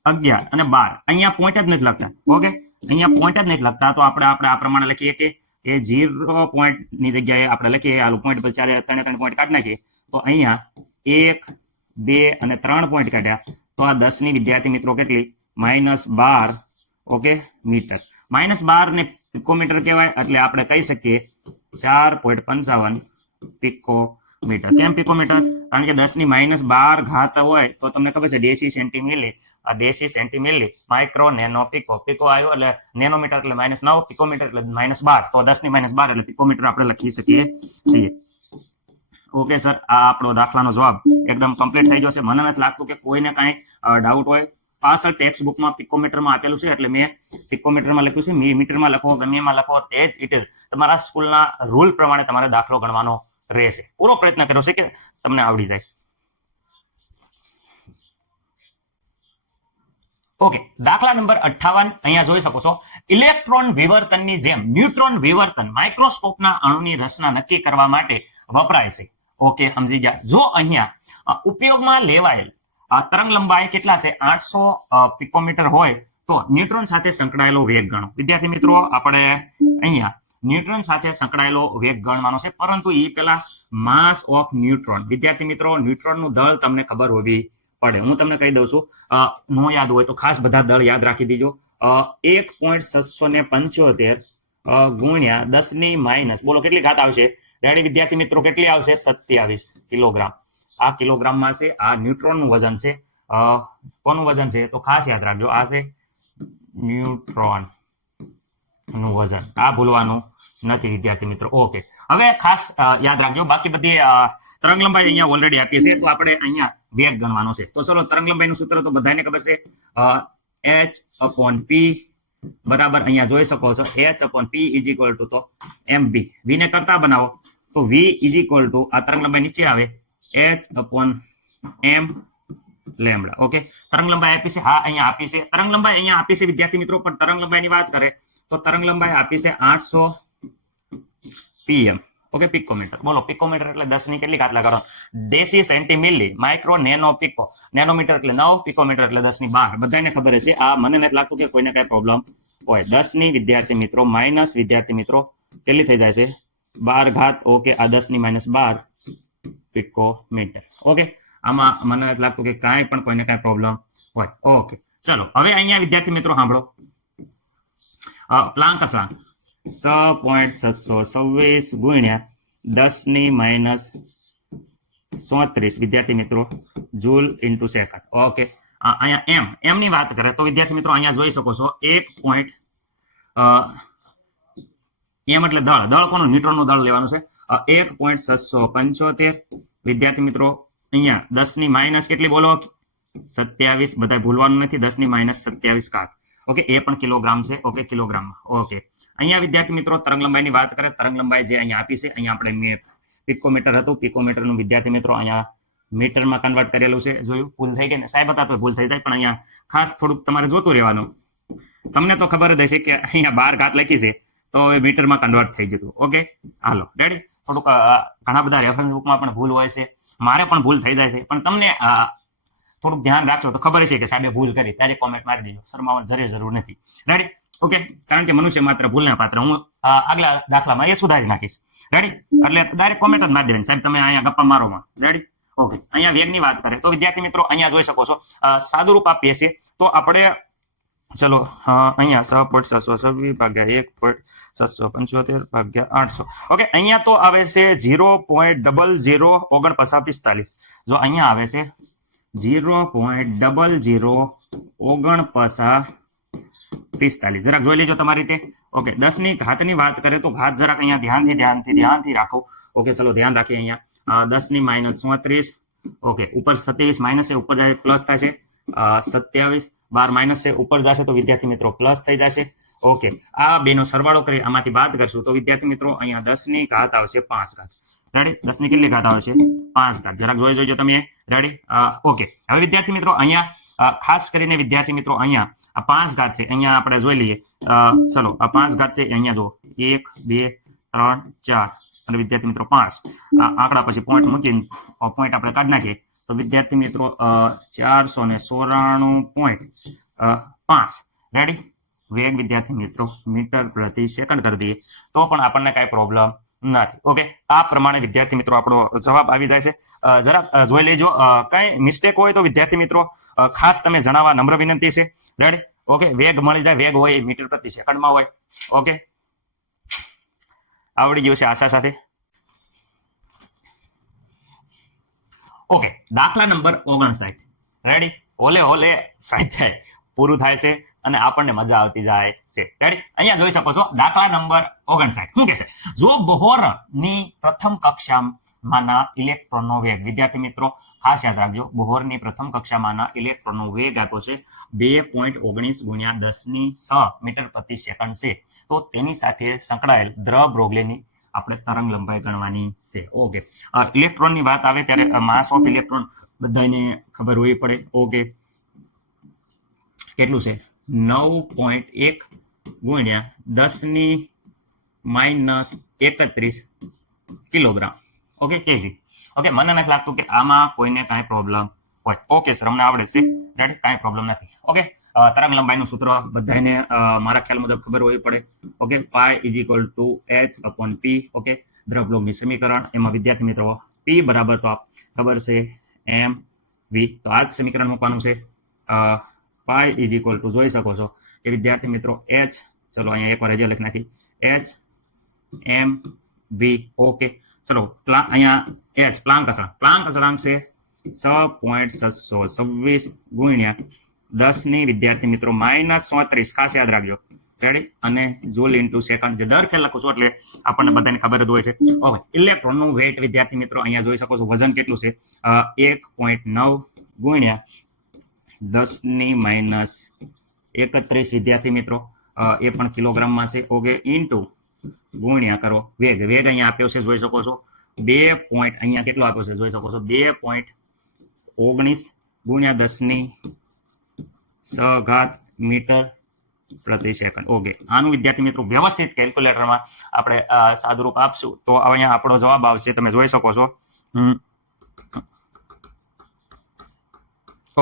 11 અને 12 અહીંયા પોઈન્ટ જ નથી લખતા. ઓકે અહીંયા પોઈન્ટ જ નથી લખતા તો આપણે આ પ્રમાણે લખીએ કે 0 પોઈન્ટ ની જગ્યાએ આપણે લખીએ આ પોઈન્ટ પર 3 પોઈન્ટ કાઢી નાખીએ તો અહીંયા 1, 2 અને 3 પોઈન્ટ કાઢ્યા તો આ 10 ની વિદ્યાર્થી મિત્રો કેટલી -12 ઓકે મીટર. -12 ને પિકોમીટર કહેવાય એટલે આપણે કહી શકીએ 4.55 પિકોમીટર. કેમ પિકોમીટર? કારણ કે 10 ની -12 ઘાત હોય તો તમને ખબર છે ડેસી સેન્ટીમીલી, આ ડેસી સેન્ટીમીલી, માઇક્રો, નેનો, પિકો. પિકો આવ્યો એટલે નેનોમીટર એટલે -9, પિકોમીટર એટલે -12. તો 10 ની -12 એટલે પિકોમીટર આપણે લખી શકીએ છીએ. ઓકે સર, આ આપણો દાખલાનો જવાબ એકદમ કમ્પ્લીટ થઈ ગયો છે. મને નથી લાગતું કે કોઈને કાંઈ ડાઉટ હોય. પાછળ ટેક્સ્ટ બુકમાં પિકોમીટરમાં આપેલું છે એટલે મેં પિકોમીટરમાં લખ્યું છે. મીટરમાં લખો, ગમે એમાં લખો, તે જ ઇટ ઇઝ તમારા સ્કૂલના રૂલ પ્રમાણે તમારે દાખલો ગણવાનો રહેશે. પૂરો પ્રયત્ન કર્યો છે કે તમને આવડી જાય. ઓકે, દાખલા નંબર 58 અહીંયા જોઈ શકો છો. ઇલેક્ટ્રોન વિવર્તનની જેમ ન્યુટ્રોન વિવર્તન માઇક્રોસ્કોપના અણુની રચના નક્કી કરવા માટે વપરાય છે. ઓકે, સમજી ગયા. જો અહીંયા ઉપયોગમાં લેવાયેલ તરંગ લંબાઈ કેટલા છે 800 પિકોમીટર હોય તો ન્યુટ્રોન સાથે સંકળાયેલો વેગ ગણો. વિદ્યાર્થી મિત્રો, આપણે અહીંયા ન્યુટ્રોન સાથે સંકળાયેલો વેગ ગણવાનો છે, પરંતુ એ પેલા માસ ઓફ ન્યુટ્રોન. વિદ્યાર્થી મિત્રો, ન્યુટ્રોનનું દળ તમને ખબર હોવી પડે. હું તમને કહી દઉં છું, નો યાદ હોય તો ખાસ બધા દળ યાદ રાખી દીજો. 1.675 ગુણ્યા 10 ની માઇનસ, બોલો કેટલી ઘાત આવશે? રેડી વિદ્યાર્થી મિત્રો, કેટલી આવશે? 27 કિલોગ્રામ. આ કિલોગ્રામમાં છે. આ ન્યુટ્રોનનું વજન છે. કોનું વજન છે તો ખાસ યાદ રાખજો, આ છે ન્યુટ્રોન નું વજન. આ ભૂલવાનું નથી વિદ્યાર્થી મિત્રો. ઓકે, હવે ખાસ યાદ રાખજો. બાકી બધી તરંગ લંબાઈ અહીંયા ઓલરેડી આપી છે, તો આપણે અહીંયા વેગ ગણવાનો છે. તો ચલો, તરંગ લંબાઈનું સૂત્ર તો બધાને ખબર છે, h/p બરાબર અહીંયા જોઈ શકો છો, h/p ઇઝ ઇક્વલ ટુ તો mb. v ને કરતા બનાવો તો v ઇઝ ઇક્વલ ટુ આ તરંગ લંબાઈ નીચે આવે h/m લેમ્બડા. ઓકે, તરંગ લંબાઈ આપી છે. હા, અહીંયા આપી છે તરંગ લંબાઈ, અહીંયા આપી છે વિદ્યાર્થી મિત્રો. પણ તરંગ લંબાઈની વાત કરે તો તરંગ લંબાઈ આપી છે 800 pm. Okay, picometre. બોલો પિકોમીટર એટલે 10 ની કેટલી ઘાત લગાડો? ડેસી સેન્ટીમીલી, માઇક્રો, નેનો, પિકો. નેનોમીટર એટલે 9, પિકોમીટર એટલે 10 ની 12. બધાને ખબર છે. આ મને નથી લાગતું કે કોઈને કઈ પ્રોબ્લેમ હોય. 10 ની વિદ્યાર્થી મિત્રો માઇનસ વિદ્યાર્થી મિત્રો કેટલી થઈ જાય છે 12 ઘાત. ઓકે, આ 10 ની -12 પિકોમીટર. ઓકે, આમાં મને નથી લાગતું કે કાંઈ પણ કોઈને કાંઈ પ્રોબ્લેમ હોય. ઓકે, ચલો હવે અહીંયા વિદ્યાર્થી મિત્રો સાંભળો. પ્લાન્ક અસલાંક 6.626 ગુણ્યા 10 ની -37 વિદ્યાર્થી મિત્રો જૂલ ઇન્ટુ સેકન્ડ. ઓકે, અહીંયા એમ ની વાત કરે તો વિદ્યાર્થી મિત્રો અહીંયા જોઈ શકો છો 1. એમ એટલે દળ. દળ કોનું? ન્યુટ્રોનનું દળ લેવાનું છે. 1.675 વિદ્યાર્થી મિત્રો અહીંયા 10 ની માઇનસ કેટલી બોલો? 27. બધા ભૂલવાનું નથી. 10 ની -27 ઘાત. ઓકે, એ પણ કિલોગ્રામ છે. ઓકે, કિલોગ્રામમાં. ઓકે, અહીંયા વિદ્યાર્થી મિત્રો તરંગ લંબાઈની વાત કરે. તરંગ લંબાઈ જે અહીંયા આપી છે, અહીંયા આપણે પિકોમીટર હતું, પિકોમીટરનું વિદ્યાર્થી મિત્રો અહીંયા મીટરમાં કન્વર્ટ કરેલું છે. જોયું? ભૂલ થઈ ગઈ ને સાહેબ? હતા તો ભૂલ થઈ જાય, પણ અહીંયા ખાસ થોડુંક તમારે જોતું રહેવાનું. તમને તો ખબર જ હશે કે અહીંયા 12 ઘાત લખી છે તો એ મીટરમાં કન્વર્ટ થઈ ગયું. ઓકે, હાલો રેડી. થોડુંક ઘણા બધા રેફરન્સ બુકમાં પણ ભૂલ હોય છે, મારે પણ ભૂલ થઈ જાય છે, પણ તમને થોડુંક ધ્યાન રાખજો તો ખબર છે કે સાહેબે ભૂલ કરી, ત્યારે કોમેન્ટ મારી દેજો. શરમાવાની જરૂર નથી. રેડી? ઓકે, કારણ કે મનુષ્ય માત્ર ભૂલના પાત્ર. હું આગલા દાખલામાં એ સુધારી નાખીશ. રેડી? એટલે ડાયરેક્ટ કોમેન્ટ જ મારી દેવાની, સાહેબ તમે અહીંયા ગપ્પા મારોમાં. રેડી? ઓકે, અહીંયા વેગની વાત કરે તો વિદ્યાર્થી મિત્રો અહીંયા જોઈ શકો છો સાદુરૂપ આપીએ છીએ તો આપણે ચલો અહીંયા 6.626 ભાગ્યા 1.675 ભાગ્યા 800. ઓકે, અહીંયા તો આવે છે 0.004945. જો અહીંયા આવે છે 0.004945. જરાક જોઈ લેજો તમારી રીતે. ઓકે, 10 ની ઘાતની વાત કરે તો ઘાત જરાક અહીંયા ધ્યાનથી રાખો. ઓકે, ચલો ધ્યાન રાખીએ. અહીંયા 10 ની -37. ઓકે, ઉપર 27 માઇનસ છે, ઉપર જાય પ્લસ થશે 27. 12 માઇનસ છે, ઉપર જશે તો વિદ્યાર્થી મિત્રો પ્લસ થઈ જશે. ઓકે, આ બેનો સરવાળો કરી આમાંથી બાદ કરશું તો વિદ્યાર્થી મિત્રો અહીંયા 10 ની ઘાત આવશે 5 ઘાત. રેડી? 10 ની કેટલી ઘાત આવશે? 5 ઘાત. જરાક જોઈ જોઈજો તમે. રેડી? ઓકે, હવે વિદ્યાર્થી મિત્રો અહીંયા ખાસ કરીને વિદ્યાર્થી મિત્રો અહીંયા આ 5 ઘાત છે, અહીંયા આપણે જોઈ લઈએ. ચલો, આ 5 ઘાત છે, અહીંયા જો 1 2 3 4 અને વિદ્યાર્થી મિત્રો 5. આંકડા પછી પોઈન્ટ મૂકીને પોઈન્ટ આપણે કાઢી નાખીએ તો વિદ્યાર્થી મિત્રો 494.5. રેડી? વેગ વિદ્યાર્થી મિત્રો મીટર પ્રતિ સેકન્ડ કરી દઈએ તો પણ આપણને કાંઈ પ્રોબ્લેમ નથી. ઓકે, આ પ્રમાણે વિદ્યાર્થી મિત્રો આપણો જવાબ આવી જાય છે. જરા જોઈ લેજો, કઈ મિસ્ટેક હોય તો વિદ્યાર્થી મિત્રો ખાસ તમે જણાવવા નમ્ર વિનંતી છે. રેડી? ઓકે, વેગ મળી જાય, વેગ હોય મીટર પ્રતિ સેકન્ડમાં હોય. ઓકે, આવડી ગયું છે આશા સાથે. ઓકે, દાખલા નંબર 59. રેડી? ઓલે ઓલે સ્વાધ્યાય પૂરું થાય છે અને આપણને મજા આવતી જાય છે. રેડી? અહીંયા જોઈ શકો છો દાખલા નંબર 59. શું કે છે? જો બોહરની પ્રથમ કક્ષામાંના ઇલેક્ટ્રોનનો વેગ, વિદ્યાર્થી મિત્રો ખાસ યાદ રાખજો, બોહરની પ્રથમ કક્ષામાંના ઇલેક્ટ્રોનનો વેગ આપ્યો છે 2.19 × 10⁶ મીટર પ્રતિ સેકન્ડ છે. તો તેની સાથે સંકળાયેલ દ્ર બ્રોગલીની આપણે તરંગ લંબાઈ ગણવાની છે. ઓકે, ઇલેક્ટ્રોનની વાત આવે ત્યારે માસ ઓફ ઇલેક્ટ્રોન બધાને ખબર હોવી પડે. ઓકે, કેટલું છે? 9.1 × 10⁻31 કિલોગ્રામ. Okay, KG. ઓકે, મને નથી લાગતું કે આમાં કોઈને કાંઈ પ્રોબ્લેમ હોય. ઓકે સર, અમને આવડે છે. રેડી? કાંઈ પ્રોબ્લેમ નથી. ઓકે, તરંગ લંબાઈનું સૂત્ર બધાને મારા ખ્યાલ મુજબ ખબર હોવી પડે. Okay, π = h/p. ઓકે, દ્રવ્યલોકની સમીકરણ, એમાં વિદ્યાર્થી મિત્રો p બરાબર તો ખબર છે mv. તો આ જ સમીકરણ મૂકવાનું છે. π = જોઈ શકો છો કે વિદ્યાર્થી મિત્રો h, ચલો અહીંયા એકવાર હજી લખી નાખી, h mv. ઓકે, ચલો અહીંયા h પ્લાન્ક અચળાંક છે 6.626 × 10 વિદ્યાર્થી મિત્રો -34. ખાસ યાદ રાખજો. રેડી? અને જૂલ ઇન્ટુ સેકન્ડ, જે દર ખેલ લખું છું એટલે આપણને બધાને ખબર જ હોય છે. ઓકે, ઇલેક્ટ્રોનનું વેઇટ વિદ્યાર્થી મિત્રો અહીંયા જોઈ શકો છો, વજન કેટલું છે? 1.9 × 10⁻31 વિદ્યાર્થી મિત્રો, એ પણ કિલોગ્રામમાં છે. ઓકે, ઇન્ટુ ગુણ્યા કરો વેગ. વેગ અહીંયા આપ્યો છે, જોઈ શકો છો 2. અહીંયા કેટલો આપ્યો છે? જોઈ શકો છો 2.19 × 10⁻⁶ મીટર પ્રતિ સેકન્ડ. ઓકે, આનું વિદ્યાર્થી મિત્રો વ્યવસ્થિત કેલ્ક્યુલેટરમાં આપણે સાદુરૂપ આપશું તો અહીંયા આપણો જવાબ આવશે. તમે જોઈ શકો છો.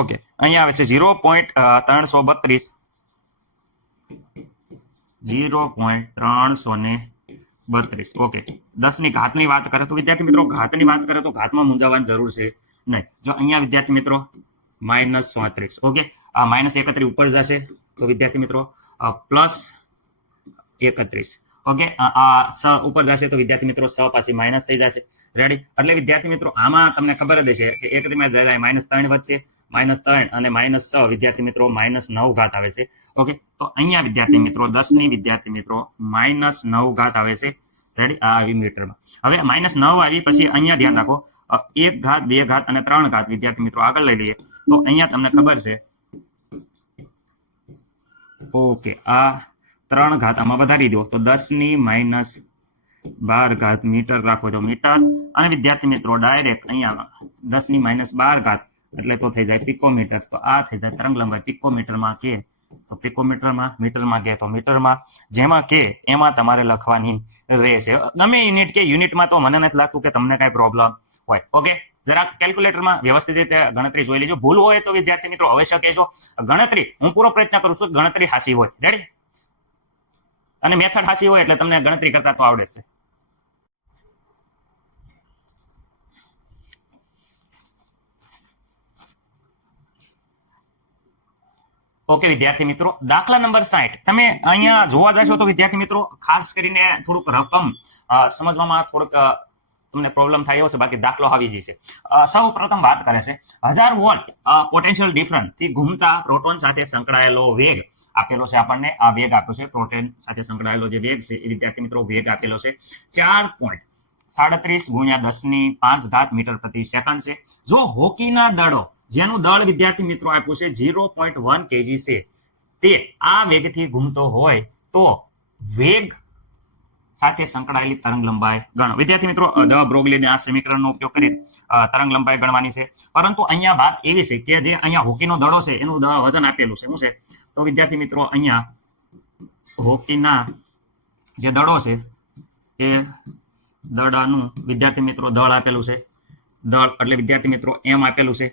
ઓકે, અહીંયા આવે છે 0.332 ઓકે, 10 ની ઘાતની વાત કરે તો વિદ્યાર્થી મિત્રો ઘાતની વાત કરે તો ઘાતમાં મૂંઝાવાની જરૂર છે નહીં. જો અહીંયા વિદ્યાર્થી મિત્રો -34. ઓકે, આ -31 ઉપર જશે તો વિદ્યાર્થી મિત્રો +31. ઓકે, આ સ ઉપર જશે તો વિદ્યાર્થી મિત્રો સ પાછી માઇનસ થઈ જશે. રેડી? એટલે વિદ્યાર્થી મિત્રો આમાં તમને ખબર જ છે કે એક -3 વધશે, -3 અને -6 વિદ્યાર્થી મિત્રો -9 ઘાત આવે છે. ઓકે, તો અહીંયા વિદ્યાર્થી મિત્રો 10 ની વિદ્યાર્થી મિત્રો -9 ઘાત આવે છે. રેડી? આ આવી મીટરમાં. હવે -9 આવી પછી અહીંયા ધ્યાન રાખો, 1 ઘાત, 2 ઘાત અને 3 ઘાત વિદ્યાર્થી મિત્રો આગળ લઈ લઈએ તો અહીંયા તમને ખબર છે. ઓકે, આ 3 ઘાત આમાં વધારી દો તો 10⁻12 ઘાત મીટર રાખો તો મીટર, અને વિદ્યાર્થી મિત્રો ડાયરેક્ટ અહીંયા 10⁻12 ઘાત એટલે તો થઈ જાય પિકોમીટર. તો આ થઈ જાય તરંગ લંબાઈ. પિકોમીટરમાં કે તો પિકોમીટરમાં, મીટરમાં કે તો મીટરમાં, જેમાં કે એમાં તમારે લખવાની રહેશે. ગમે યુનિટ કે યુનિટમાં તો મને નથી લાગતું કે તમને કાંઈ પ્રોબ્લેમ હોય. ઓકે, જરા કેલ્ક્યુલેટરમાં વ્યવસ્થિત રીતે ગણતરી જોઈ લેજો. ભૂલ હોય તો વિદ્યાર્થી મિત્રો અવશ્ય કહેજો. ગણતરી હું પૂરો પ્રયત્ન કરું છું ગણતરી હાસી હોય. રેડી? અને મેથડ હાસી હોય એટલે તમને ગણતરી કરતા તો આવડે છે. ઓકે વિદ્યાર્થી મિત્રો, દાખલા નંબર 60 તમે અહીંયા જોવા જશો તો વિદ્યાર્થી મિત્રો ખાસ કરીને થોડુંક રકમ સમજવામાં થોડુંક તમને પ્રોબ્લેમ થાય એવો છે, બાકી દાખલો આવી જશે. સૌ પ્રથમ વાત કરે છે 1000 વોલ્ટ પોટેન્શિયલ ડિફરન્સ થી ઘૂમતા પ્રોટોન સાથે સંકળાયેલો વેગ આપેલો છે. આપણને આ વેગ આપ્યો છે, પ્રોટોન સાથે સંકળાયેલો જે વેગ છે એ વિદ્યાર્થી મિત્રો વેગ આપેલો છે 4.37 × 10⁵ મીટર પ્રતિ સેકન્ડ છે. જો હોકીના દળો, જેનું દળ વિદ્યાર્થી મિત્રો આપ્યું છે 0.1 kg છે, તે આ વેગથી ઘૂમતો હોય તો વેગ સાથે સંકળાયેલી તરંગ લંબાઈ ગણો. વિદ્યાર્થી મિત્રો દ બ્રોગલીના આ સમીકરણનો ઉપયોગ કરી તરંગ લંબાઈ ગણવાની છે. પરંતુ અહીંયા વાત એવી છે કે જે અહીંયા હોકીનો દડો છે એનું વજન આપેલું છે. શું છે? તો વિદ્યાર્થી મિત્રો અહીંયા હોકીના જે દડો છે એ દડાનું વિદ્યાર્થી મિત્રો દળ આપેલું છે. દળ એટલે વિદ્યાર્થી મિત્રો એમ આપેલું છે.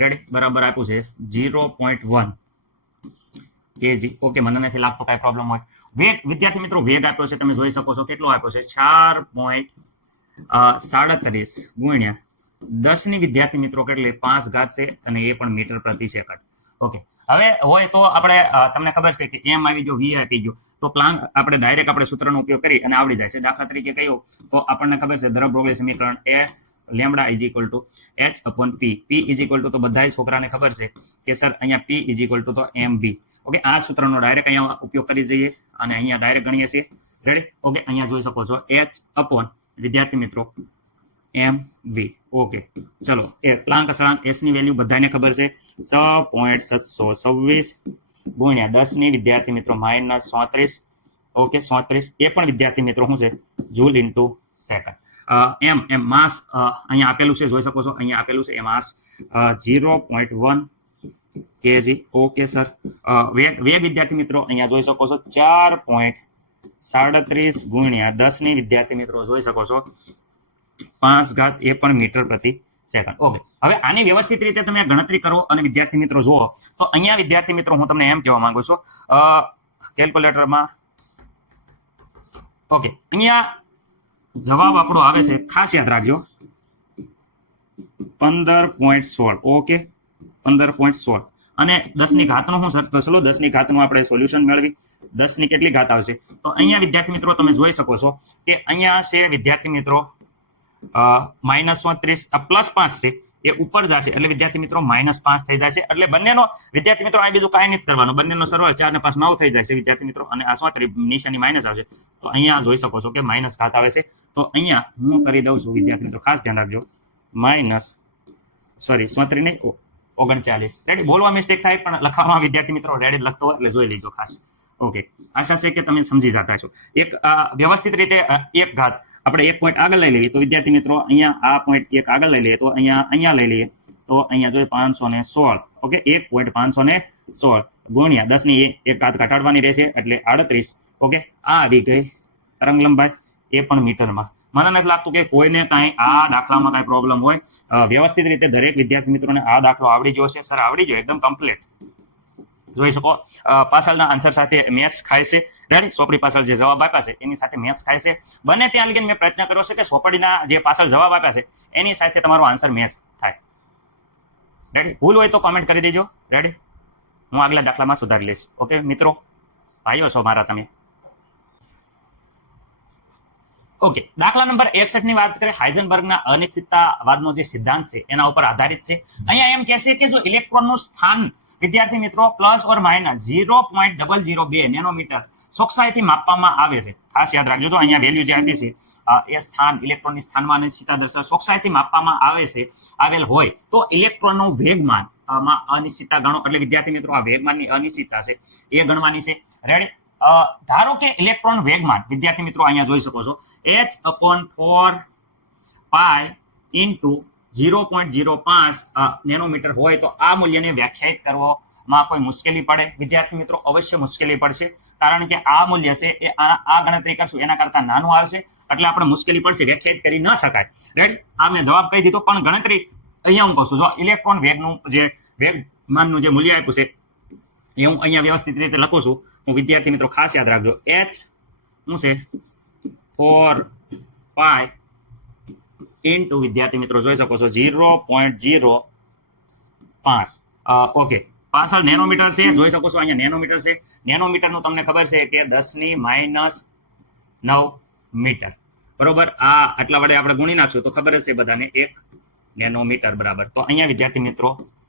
રેડી? બરાબર આપ્યું છે 0.1 kg. ઓકે, મને નથી લાગતો કાંઈ પ્રોબ્લેમ હોય. વેગ વિદ્યાર્થી મિત્રો વેગ આપ્યો છે, તમે જોઈ શકો છો કેટલો આપ્યો છે 4.37 ગુણ્યા 10 ની વિદ્યાર્થી મિત્રો કેટલી 5 ઘાત છે અને એ પણ મીટર પ્રતિ સેકન્ડ. ઓકે, હવે હોય તો આપણે તમને ખબર છે કે એમ આવી ગયો, વી આપી ગયો, તો પ્લાન્ક આપણે ડાયરેક્ટ આપણે સૂત્રનો ઉપયોગ કરી અને આવડી જાય છે. દાખલા તરીકે કયો તો આપણને ખબર છે દ્રવ સમીકરણ એ lambda is equal to H upon P. P is equal to તો બધા છોકરાને ખબર છે કે સર અહીંયા પી ઇઝ ઇક્વલ ટુ તો એમ બી. ઓકે, આ સૂત્રનો ડાયરેક્ટ અહીંયા ઉપયોગ કરી જઈએ અને અહીંયા ડાયરેક્ટ ગણીએ છીએ. રેડી? ઓકે, અહીંયા જોઈ શકો છો એચ અપોન વિદ્યાર્થી મિત્રો એમ વી. ઓકે, ચલો એ પ્લાન્ક અચળાંક એસ ની વેલ્યુ બધાને ખબર છે 6.726 ગુણ્યા 10 ની વિદ્યાર્થી મિત્રો -34. ઓકે, 34 એ પણ વિદ્યાર્થી મિત્રો શું છે જૂલ ઇન્ટુ સેકન્ડ. એમ માસ અહીંયા આપેલું છે, જોઈ શકો છો અહીંયા આપેલું છે એ માસ 0.1 kg. ઓકે સર, વેગ વિદ્યાર્થી મિત્રો અહીંયા જોઈ શકો છો 4.37 ગુણ્યા 10 ની વિદ્યાર્થી મિત્રો જોઈ શકો છો 5 ઘાત એ પણ મીટર પ્રતિ સેકન્ડ. ઓકે, હવે આની વ્યવસ્થિત રીતે તમે ગણતરી કરો અને વિદ્યાર્થી મિત્રો જુઓ તો અહીંયા વિદ્યાર્થી મિત્રો હું તમને એમ કહેવા માંગુ છું કેલ્ક્યુલેટરમાં. ઓકે, અહીંયા જવાબ આપણો આવે છે, ખાસ યાદ રાખજો 15.16. ઓકે, 15.16 અને 10 ની ઘાતનું શું સર? તો ચલો 10 ની ઘાતનું આપણે સોલ્યુશન મેળવી. 10 ની કેટલી ઘાત આવશે? તો અહીંયા વિદ્યાર્થી મિત્રો તમે જોઈ શકો છો કે અહીંયા છે વિદ્યાર્થી મિત્રો -34 +5 છે એ ઉપર જશે એટલે વિદ્યાર્થી મિત્રો -5 થઈ જશે. એટલે બંનેનો વિદ્યાર્થી મિત્રો આ બીજું કાંઈ નથી કરવાનું, બંનેનો સરવાળો 4 ને 5 9 થઈ જાય છે વિદ્યાર્થી મિત્રો, અને આ 34 નિશાની માઇનસ આવશે તો અહીંયા જોઈ શકો છો કે માઇનસ ઘાત આવે છે. તો અહીંયા હું કરી દઉં છું વિદ્યાર્થી મિત્રો, ખાસ ધ્યાન રાખજો 34 ને 39. રેડી? બોલવા મિસ્ટેક થાય પણ લખવામાં વિદ્યાર્થી મિત્રો રેડી લખતો હોય એટલે જોઈ લેજો ખાસ. ઓકે, આશા છે કે તમે સમજી જતા છો. એક વ્યવસ્થિત રીતે એક ઘાત આપણે એક પોઈન્ટ આગળ લઈ લઈએ તો વિદ્યાર્થી મિત્રો અહીંયા આ પોઈન્ટ એક આગળ લઈ લઈએ તો અહીંયા લઈ લઈએ તો અહીંયા જોઈએ 516. ઓકે, 1.516 ગુણ્યા 10 ની એક ઘાત ઘટાડવાની રહેશે એટલે 38. ઓકે, આ આવી ગઈ તરંગ લંબાઈ એ પણ મીટરમાં. મને નથી લાગતું કે કોઈને કાંઈ આ દાખલામાં કાંઈ પ્રોબ્લેમ હોય. વ્યવસ્થિત રીતે દરેક વિદ્યાર્થી મિત્રોને આ દાખલો આવડી ગયો છે? સર આવડી ગયો, એકદમ કમ્પ્લીટ. જોઈ શકો પાછળના આન્સર સાથે મેચ ખાય છે. રેડી? ચોપડી પાછળ જે જવાબ આપ્યા છે એની સાથે મેચ ખાય છે. બને ત્યાં લગીને મેં પ્રયત્ન કર્યો છે કે ચોપડીના જે પાછળ જવાબ આપ્યા છે એની સાથે તમારો આન્સર મેચ થાય. રેડી? ભૂલ હોય તો કોમેન્ટ કરી દેજો. રેડી? હું આગલા દાખલામાં સુધારી લઈશ. ઓકે મિત્રો, ભાઈઓ છો મારા તમે. ઓકે, દાખલા નંબર 61 ની વાત કરીએ. હાઇઝનબર્ગના અનિશ્ચિતતાવાદનો જે સિદ્ધાંત છે એના ઉપર આધારિત છે. અહીંયા એમ કહે છે કે જો ઇલેક્ટ્રોનનું સ્થાન વિદ્યાર્થી મિત્રો +±0.002 નેનોમીટર ચોકસાઈથી માપવામાં આવે છે. ખાસ યાદ રાખજો, તો અહીંયા વેલ્યુ જે આપી છે એ સ્થાન ઇલેક્ટ્રોનની સ્થાનમાં અનિશ્ચિતતા દર્શાવે ચોકસાઈથી માપવામાં આવેલ હોય તો ઇલેક્ટ્રોનનું વેગમાન માં અનિશ્ચિતતા ગણો. એટલે વિદ્યાર્થી મિત્રો આ વેગમાનની અનિશ્ચિતતા છે એ ગણવાની છે. રેડી? ધારો કે ઇલેક્ટ્રોન વેગમાન વિદ્યાર્થી મિત્રો અહીંયા જોઈ શકો છો h/4 પાઈ ઇન્ટુ 0.05 નેનોમીટર હોય તો આ મૂલ્યને વ્યાખ્યાયિત કરવામાં કોઈ મુશ્કેલી પડે? વિદ્યાર્થી મિત્રો અવશ્ય મુશ્કેલી પડશે, કારણ કે આ મૂલ્ય છે એ આ ગણતરી કરશું એના કરતા નાનું આવશે એટલે આપણે મુશ્કેલી પડશે, વ્યાખ્યાયિત કરી ન શકાય. રેડી? આ મેં જવાબ કહી દીધો પણ ગણતરી અહીંયા હું કહું છું. જો ઇલેક્ટ્રોન વેગનું જે વેગમાનનું જે મૂલ્ય આપ્યું છે એ હું અહીંયા વ્યવસ્થિત રીતે લખું છું. હું વિદ્યાર્થી મિત્રો ખાસ યાદ રાખજો, h શું છે 4 પાઈ ઇન્ટુ વિદ્યાર્થી મિત્રો જોઈ શકો છો 0.05. ઓકે, પાછળ નેનોમીટર છે, જોઈ શકો છો અહીંયા નેનોમીટર છે. નેનોમીટરનું તમને ખબર છે કે 10⁻⁹ મીટર. બરોબર? આ આટલા વડે આપણે ગુણી નાખશું તો ખબર હશે બધાને 1 નેનોમીટર બરાબર. તો અહીંયા વિદ્યાર્થી મિત્રો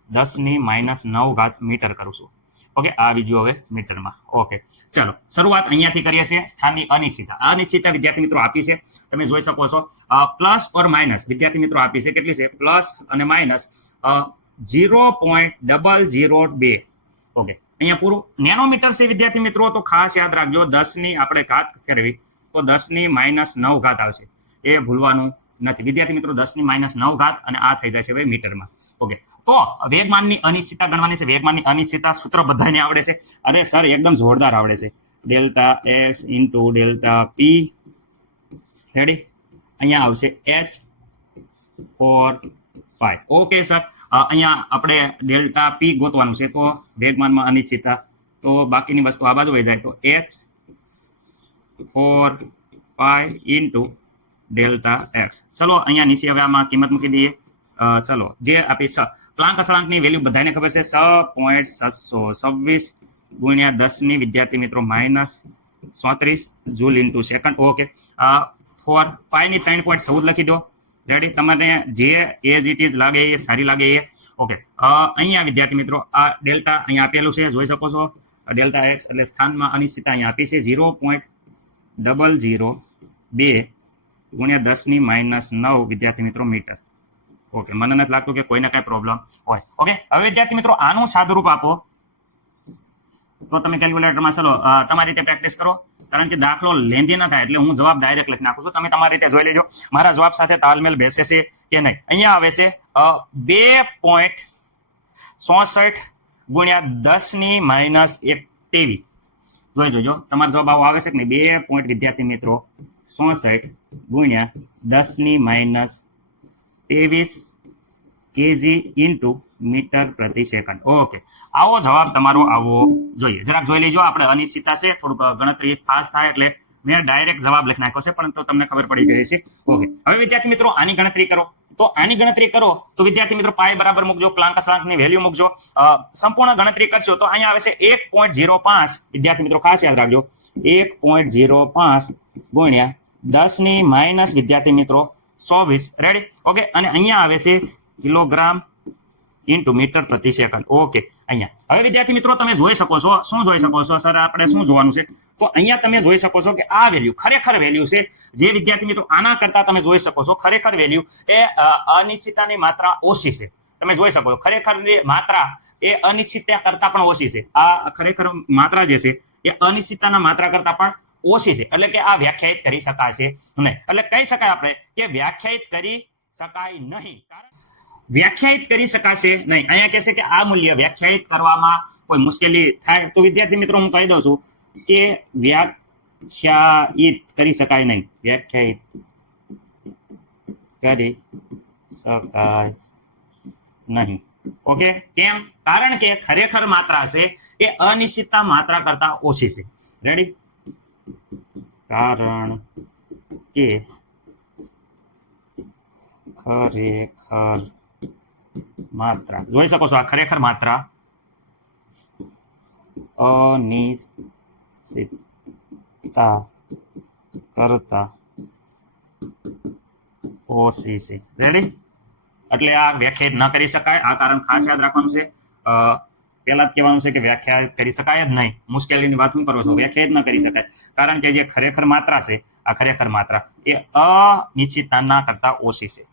10⁻⁹ મીટર કરું છું. ઓકે, આ વિડીયો હવે મીટરમાં. ઓકે, ચાલો શરૂઆત અહીંયાથી કરીએ છીએ. સ્થાનની અનિશ્ચિતતા વિદ્યાર્થી મિત્રો આપી છે, તમે જોઈ શકો છો પ્લસ ઓર માઇનસ વિદ્યાર્થી મિત્રો આપી છે. કેટલી છે? પ્લસ અને માઇનસ 0.002. ઓકે, અહીંયા પૂરું નેનોમીટર છે વિદ્યાર્થી મિત્રો. તો ખાસ યાદ રાખજો 10 ની આપણે ઘાત કરવી તો 10⁻⁹ આવશે, એ ભૂલવાનું નથી વિદ્યાર્થી મિત્રો. 10⁻⁹ અને આ થઈ જાય છે ભાઈ મીટરમાં. ઓકે, તો વેગમાનની અનિશ્ચિતતા ગણવાની છે. વેગમાનની અનિશ્ચિતતા સૂત્ર બધાને આવડે છે? અરે સર એકદમ જોરદાર આવડે છે. ડેલ્ટા એક્સ ઇન્ટુ ડેલ્ટા પી. રેડી? અહીંયા આવશે h/4 પાઈ. ઓકે સર, અહીંયા આપણે ડેલ્ટા પી ગોતવાનું છે તો વેગમાનમાં અનિશ્ચિતતા, તો બાકીની વસ્તુ આ બાજુ વહી જાય તો h 4 પાઈ ઇન્ટુ ડેલ્ટા એક્સ. ચલો અહીંયા નીચે હવે આમાં કિંમત મૂકી દઈએ. ચલો જે આપી પ્લાન્ક અસળાંકની વેલ્યુ બધાને ખબર છે 6.626 ગુણ્યા 10 ની વિદ્યાર્થી મિત્રો -34 જૂલ ઇન્ટુ સેકન્ડ. ઓકે 4 પાઈ ની 3.14 લખી દો. રેડી? તમને જે એઝ ઇટ ઇઝ લાગે એ સારી લાગે એ. ઓકે અહીંયા વિદ્યાર્થી મિત્રો આ ડેલ્ટા અહીંયા આપેલું છે, જોઈ શકો છો. ડેલ્ટા એક્સ એટલે સ્થાનમાં અનિશ્ચિતતા અહીંયા આપી છે 0.002 ગુણ્યા 10 ની -9 વિદ્યાર્થી મિત્રો મીટર. ઓકે મને નથી લાગતું કે કોઈને કઈ પ્રોબ્લેમ હોય. ઓકે હવે વિદ્યાર્થી મિત્રો આનું સાદુરૂપ આપો તો તમે કેલ્ક્યુલેટરમાં ચલો તમારી રીતે પ્રેક્ટિસ કરો, કારણ કે દાખલો લેન્ધી ન થાય એટલે હું જવાબ ડાયરેક્ટ લખી નાખું છું. તમે તમારી રીતે જોઈ લેજો મારા જવાબ સાથે તાલમેલ બેસે છે કે નહીં. અહીંયા આવે છે 2.64 ગુણ્યા 10 ની -21. જોઈ જોજો તમારો જવાબ આવો આવે છે કે નહીં. 2 વિદ્યાર્થી મિત્રો 64 ગુણ્યા 10 ની -23 કેજી ઇન્ટુ મીટર પ્રતિ સેકન્ડ. ઓકે આવો જવાબ તમારો આવવો જોઈએ. જરાક જોઈ લેજો, આપણે અનિશ્ચિતતા છે, થોડુંક ગણતરી ફાસ્ટ થાય એટલે મેં ડાયરેક્ટ જવાબ લખી નાખ્યો છે, પરંતુ તમને ખબર પડી ગઈ છે. ઓકે હવે વિદ્યાર્થી મિત્રો આની ગણતરી કરો. તો આની ગણતરી કરો તો વિદ્યાર્થી મિત્રો પાઈ બરાબર મૂકજો, પ્લાન્ક અસળાંકની વેલ્યુ મૂકજો. સંપૂર્ણ ગણતરી કરશો તો અહીંયા આવે છે 1.05 વિદ્યાર્થી મિત્રો ખાસ યાદ રાખજો 1.05 ગુણ્યા 10 ની માઇનસ વિદ્યાર્થી મિત્રો 24. રેડી? ઓકે અને અહીંયા આવે છે કિલોગ્રામ ઇન્ટુ મીટર પ્રતિ સેકન્ડ. ઓકે અહીંયા હવે વિદ્યાર્થી મિત્રો તમે જોઈ શકો છો, શું જોઈ શકો છો સર? આપણે શું જોવાનું છે? તો અહીંયા તમે જોઈ શકો છો કે આ વેલ્યુ ખરેખર વેલ્યુ છે જે વિદ્યાર્થી મિત્રો આના કરતા તમે જોઈ શકો છો ખરેખર વેલ્યુ એ અનિશ્ચિતતાની માત્રા ઓછી છે. તમે જોઈ શકો છો ખરેખર માત્રા એ અનિશ્ચિતતા કરતા પણ ઓછી છે. આ ખરેખર માત્રા જે છે એ અનિશ્ચિતતાના માત્રા કરતા પણ ઓછી છે, એટલે કે આ વ્યાખ્યાયિત કરી શકાશે નહીં. એટલે કહી શકાય આપણે કે વ્યાખ્યાયિત કરી શકાય નહીં. વ્યાખ્યાયિત કરી શકાશે નહીં. અહીંયા કહે છે કે આ મૂલ્ય વ્યાખ્યાયિત કરવામાં કોઈ મુશ્કેલી થાય તો વિદ્યાર્થી મિત્રો હું કહી દઉં છું કે વ્યાખ્યાયિત કરી શકાય નહીં. વ્યાખ્યાયિત કરી શકાય નહીં. ઓકે કેમ? કારણ કે ખરેખર માત્રા છે એ અનિશ્ચિતતા માત્રા કરતા ઓછી છે. રેડી? કારણ કે ખરેખર માત્રા જોઈ શકો છો, આ ખરેખર માત્રા અનિશ્ચિતતા કરતા ઓછી છે. રેડી? એટલે આ વ્યાખ્યાયિત ન કરી શકાય. આ કારણ ખાસ યાદ રાખવાનું છે. પહેલા જ કહેવાનું છે કે વ્યાખ્યાયિત કરી શકાય જ નહીં. મુશ્કેલીની વાત હું કરો છો, વ્યાખ્યાયિત ન કરી શકાય કારણ કે જે ખરેખર માત્રા છે આ ખરેખર માત્રા એ અનિશ્ચિતતાના કરતા ઓછી છે.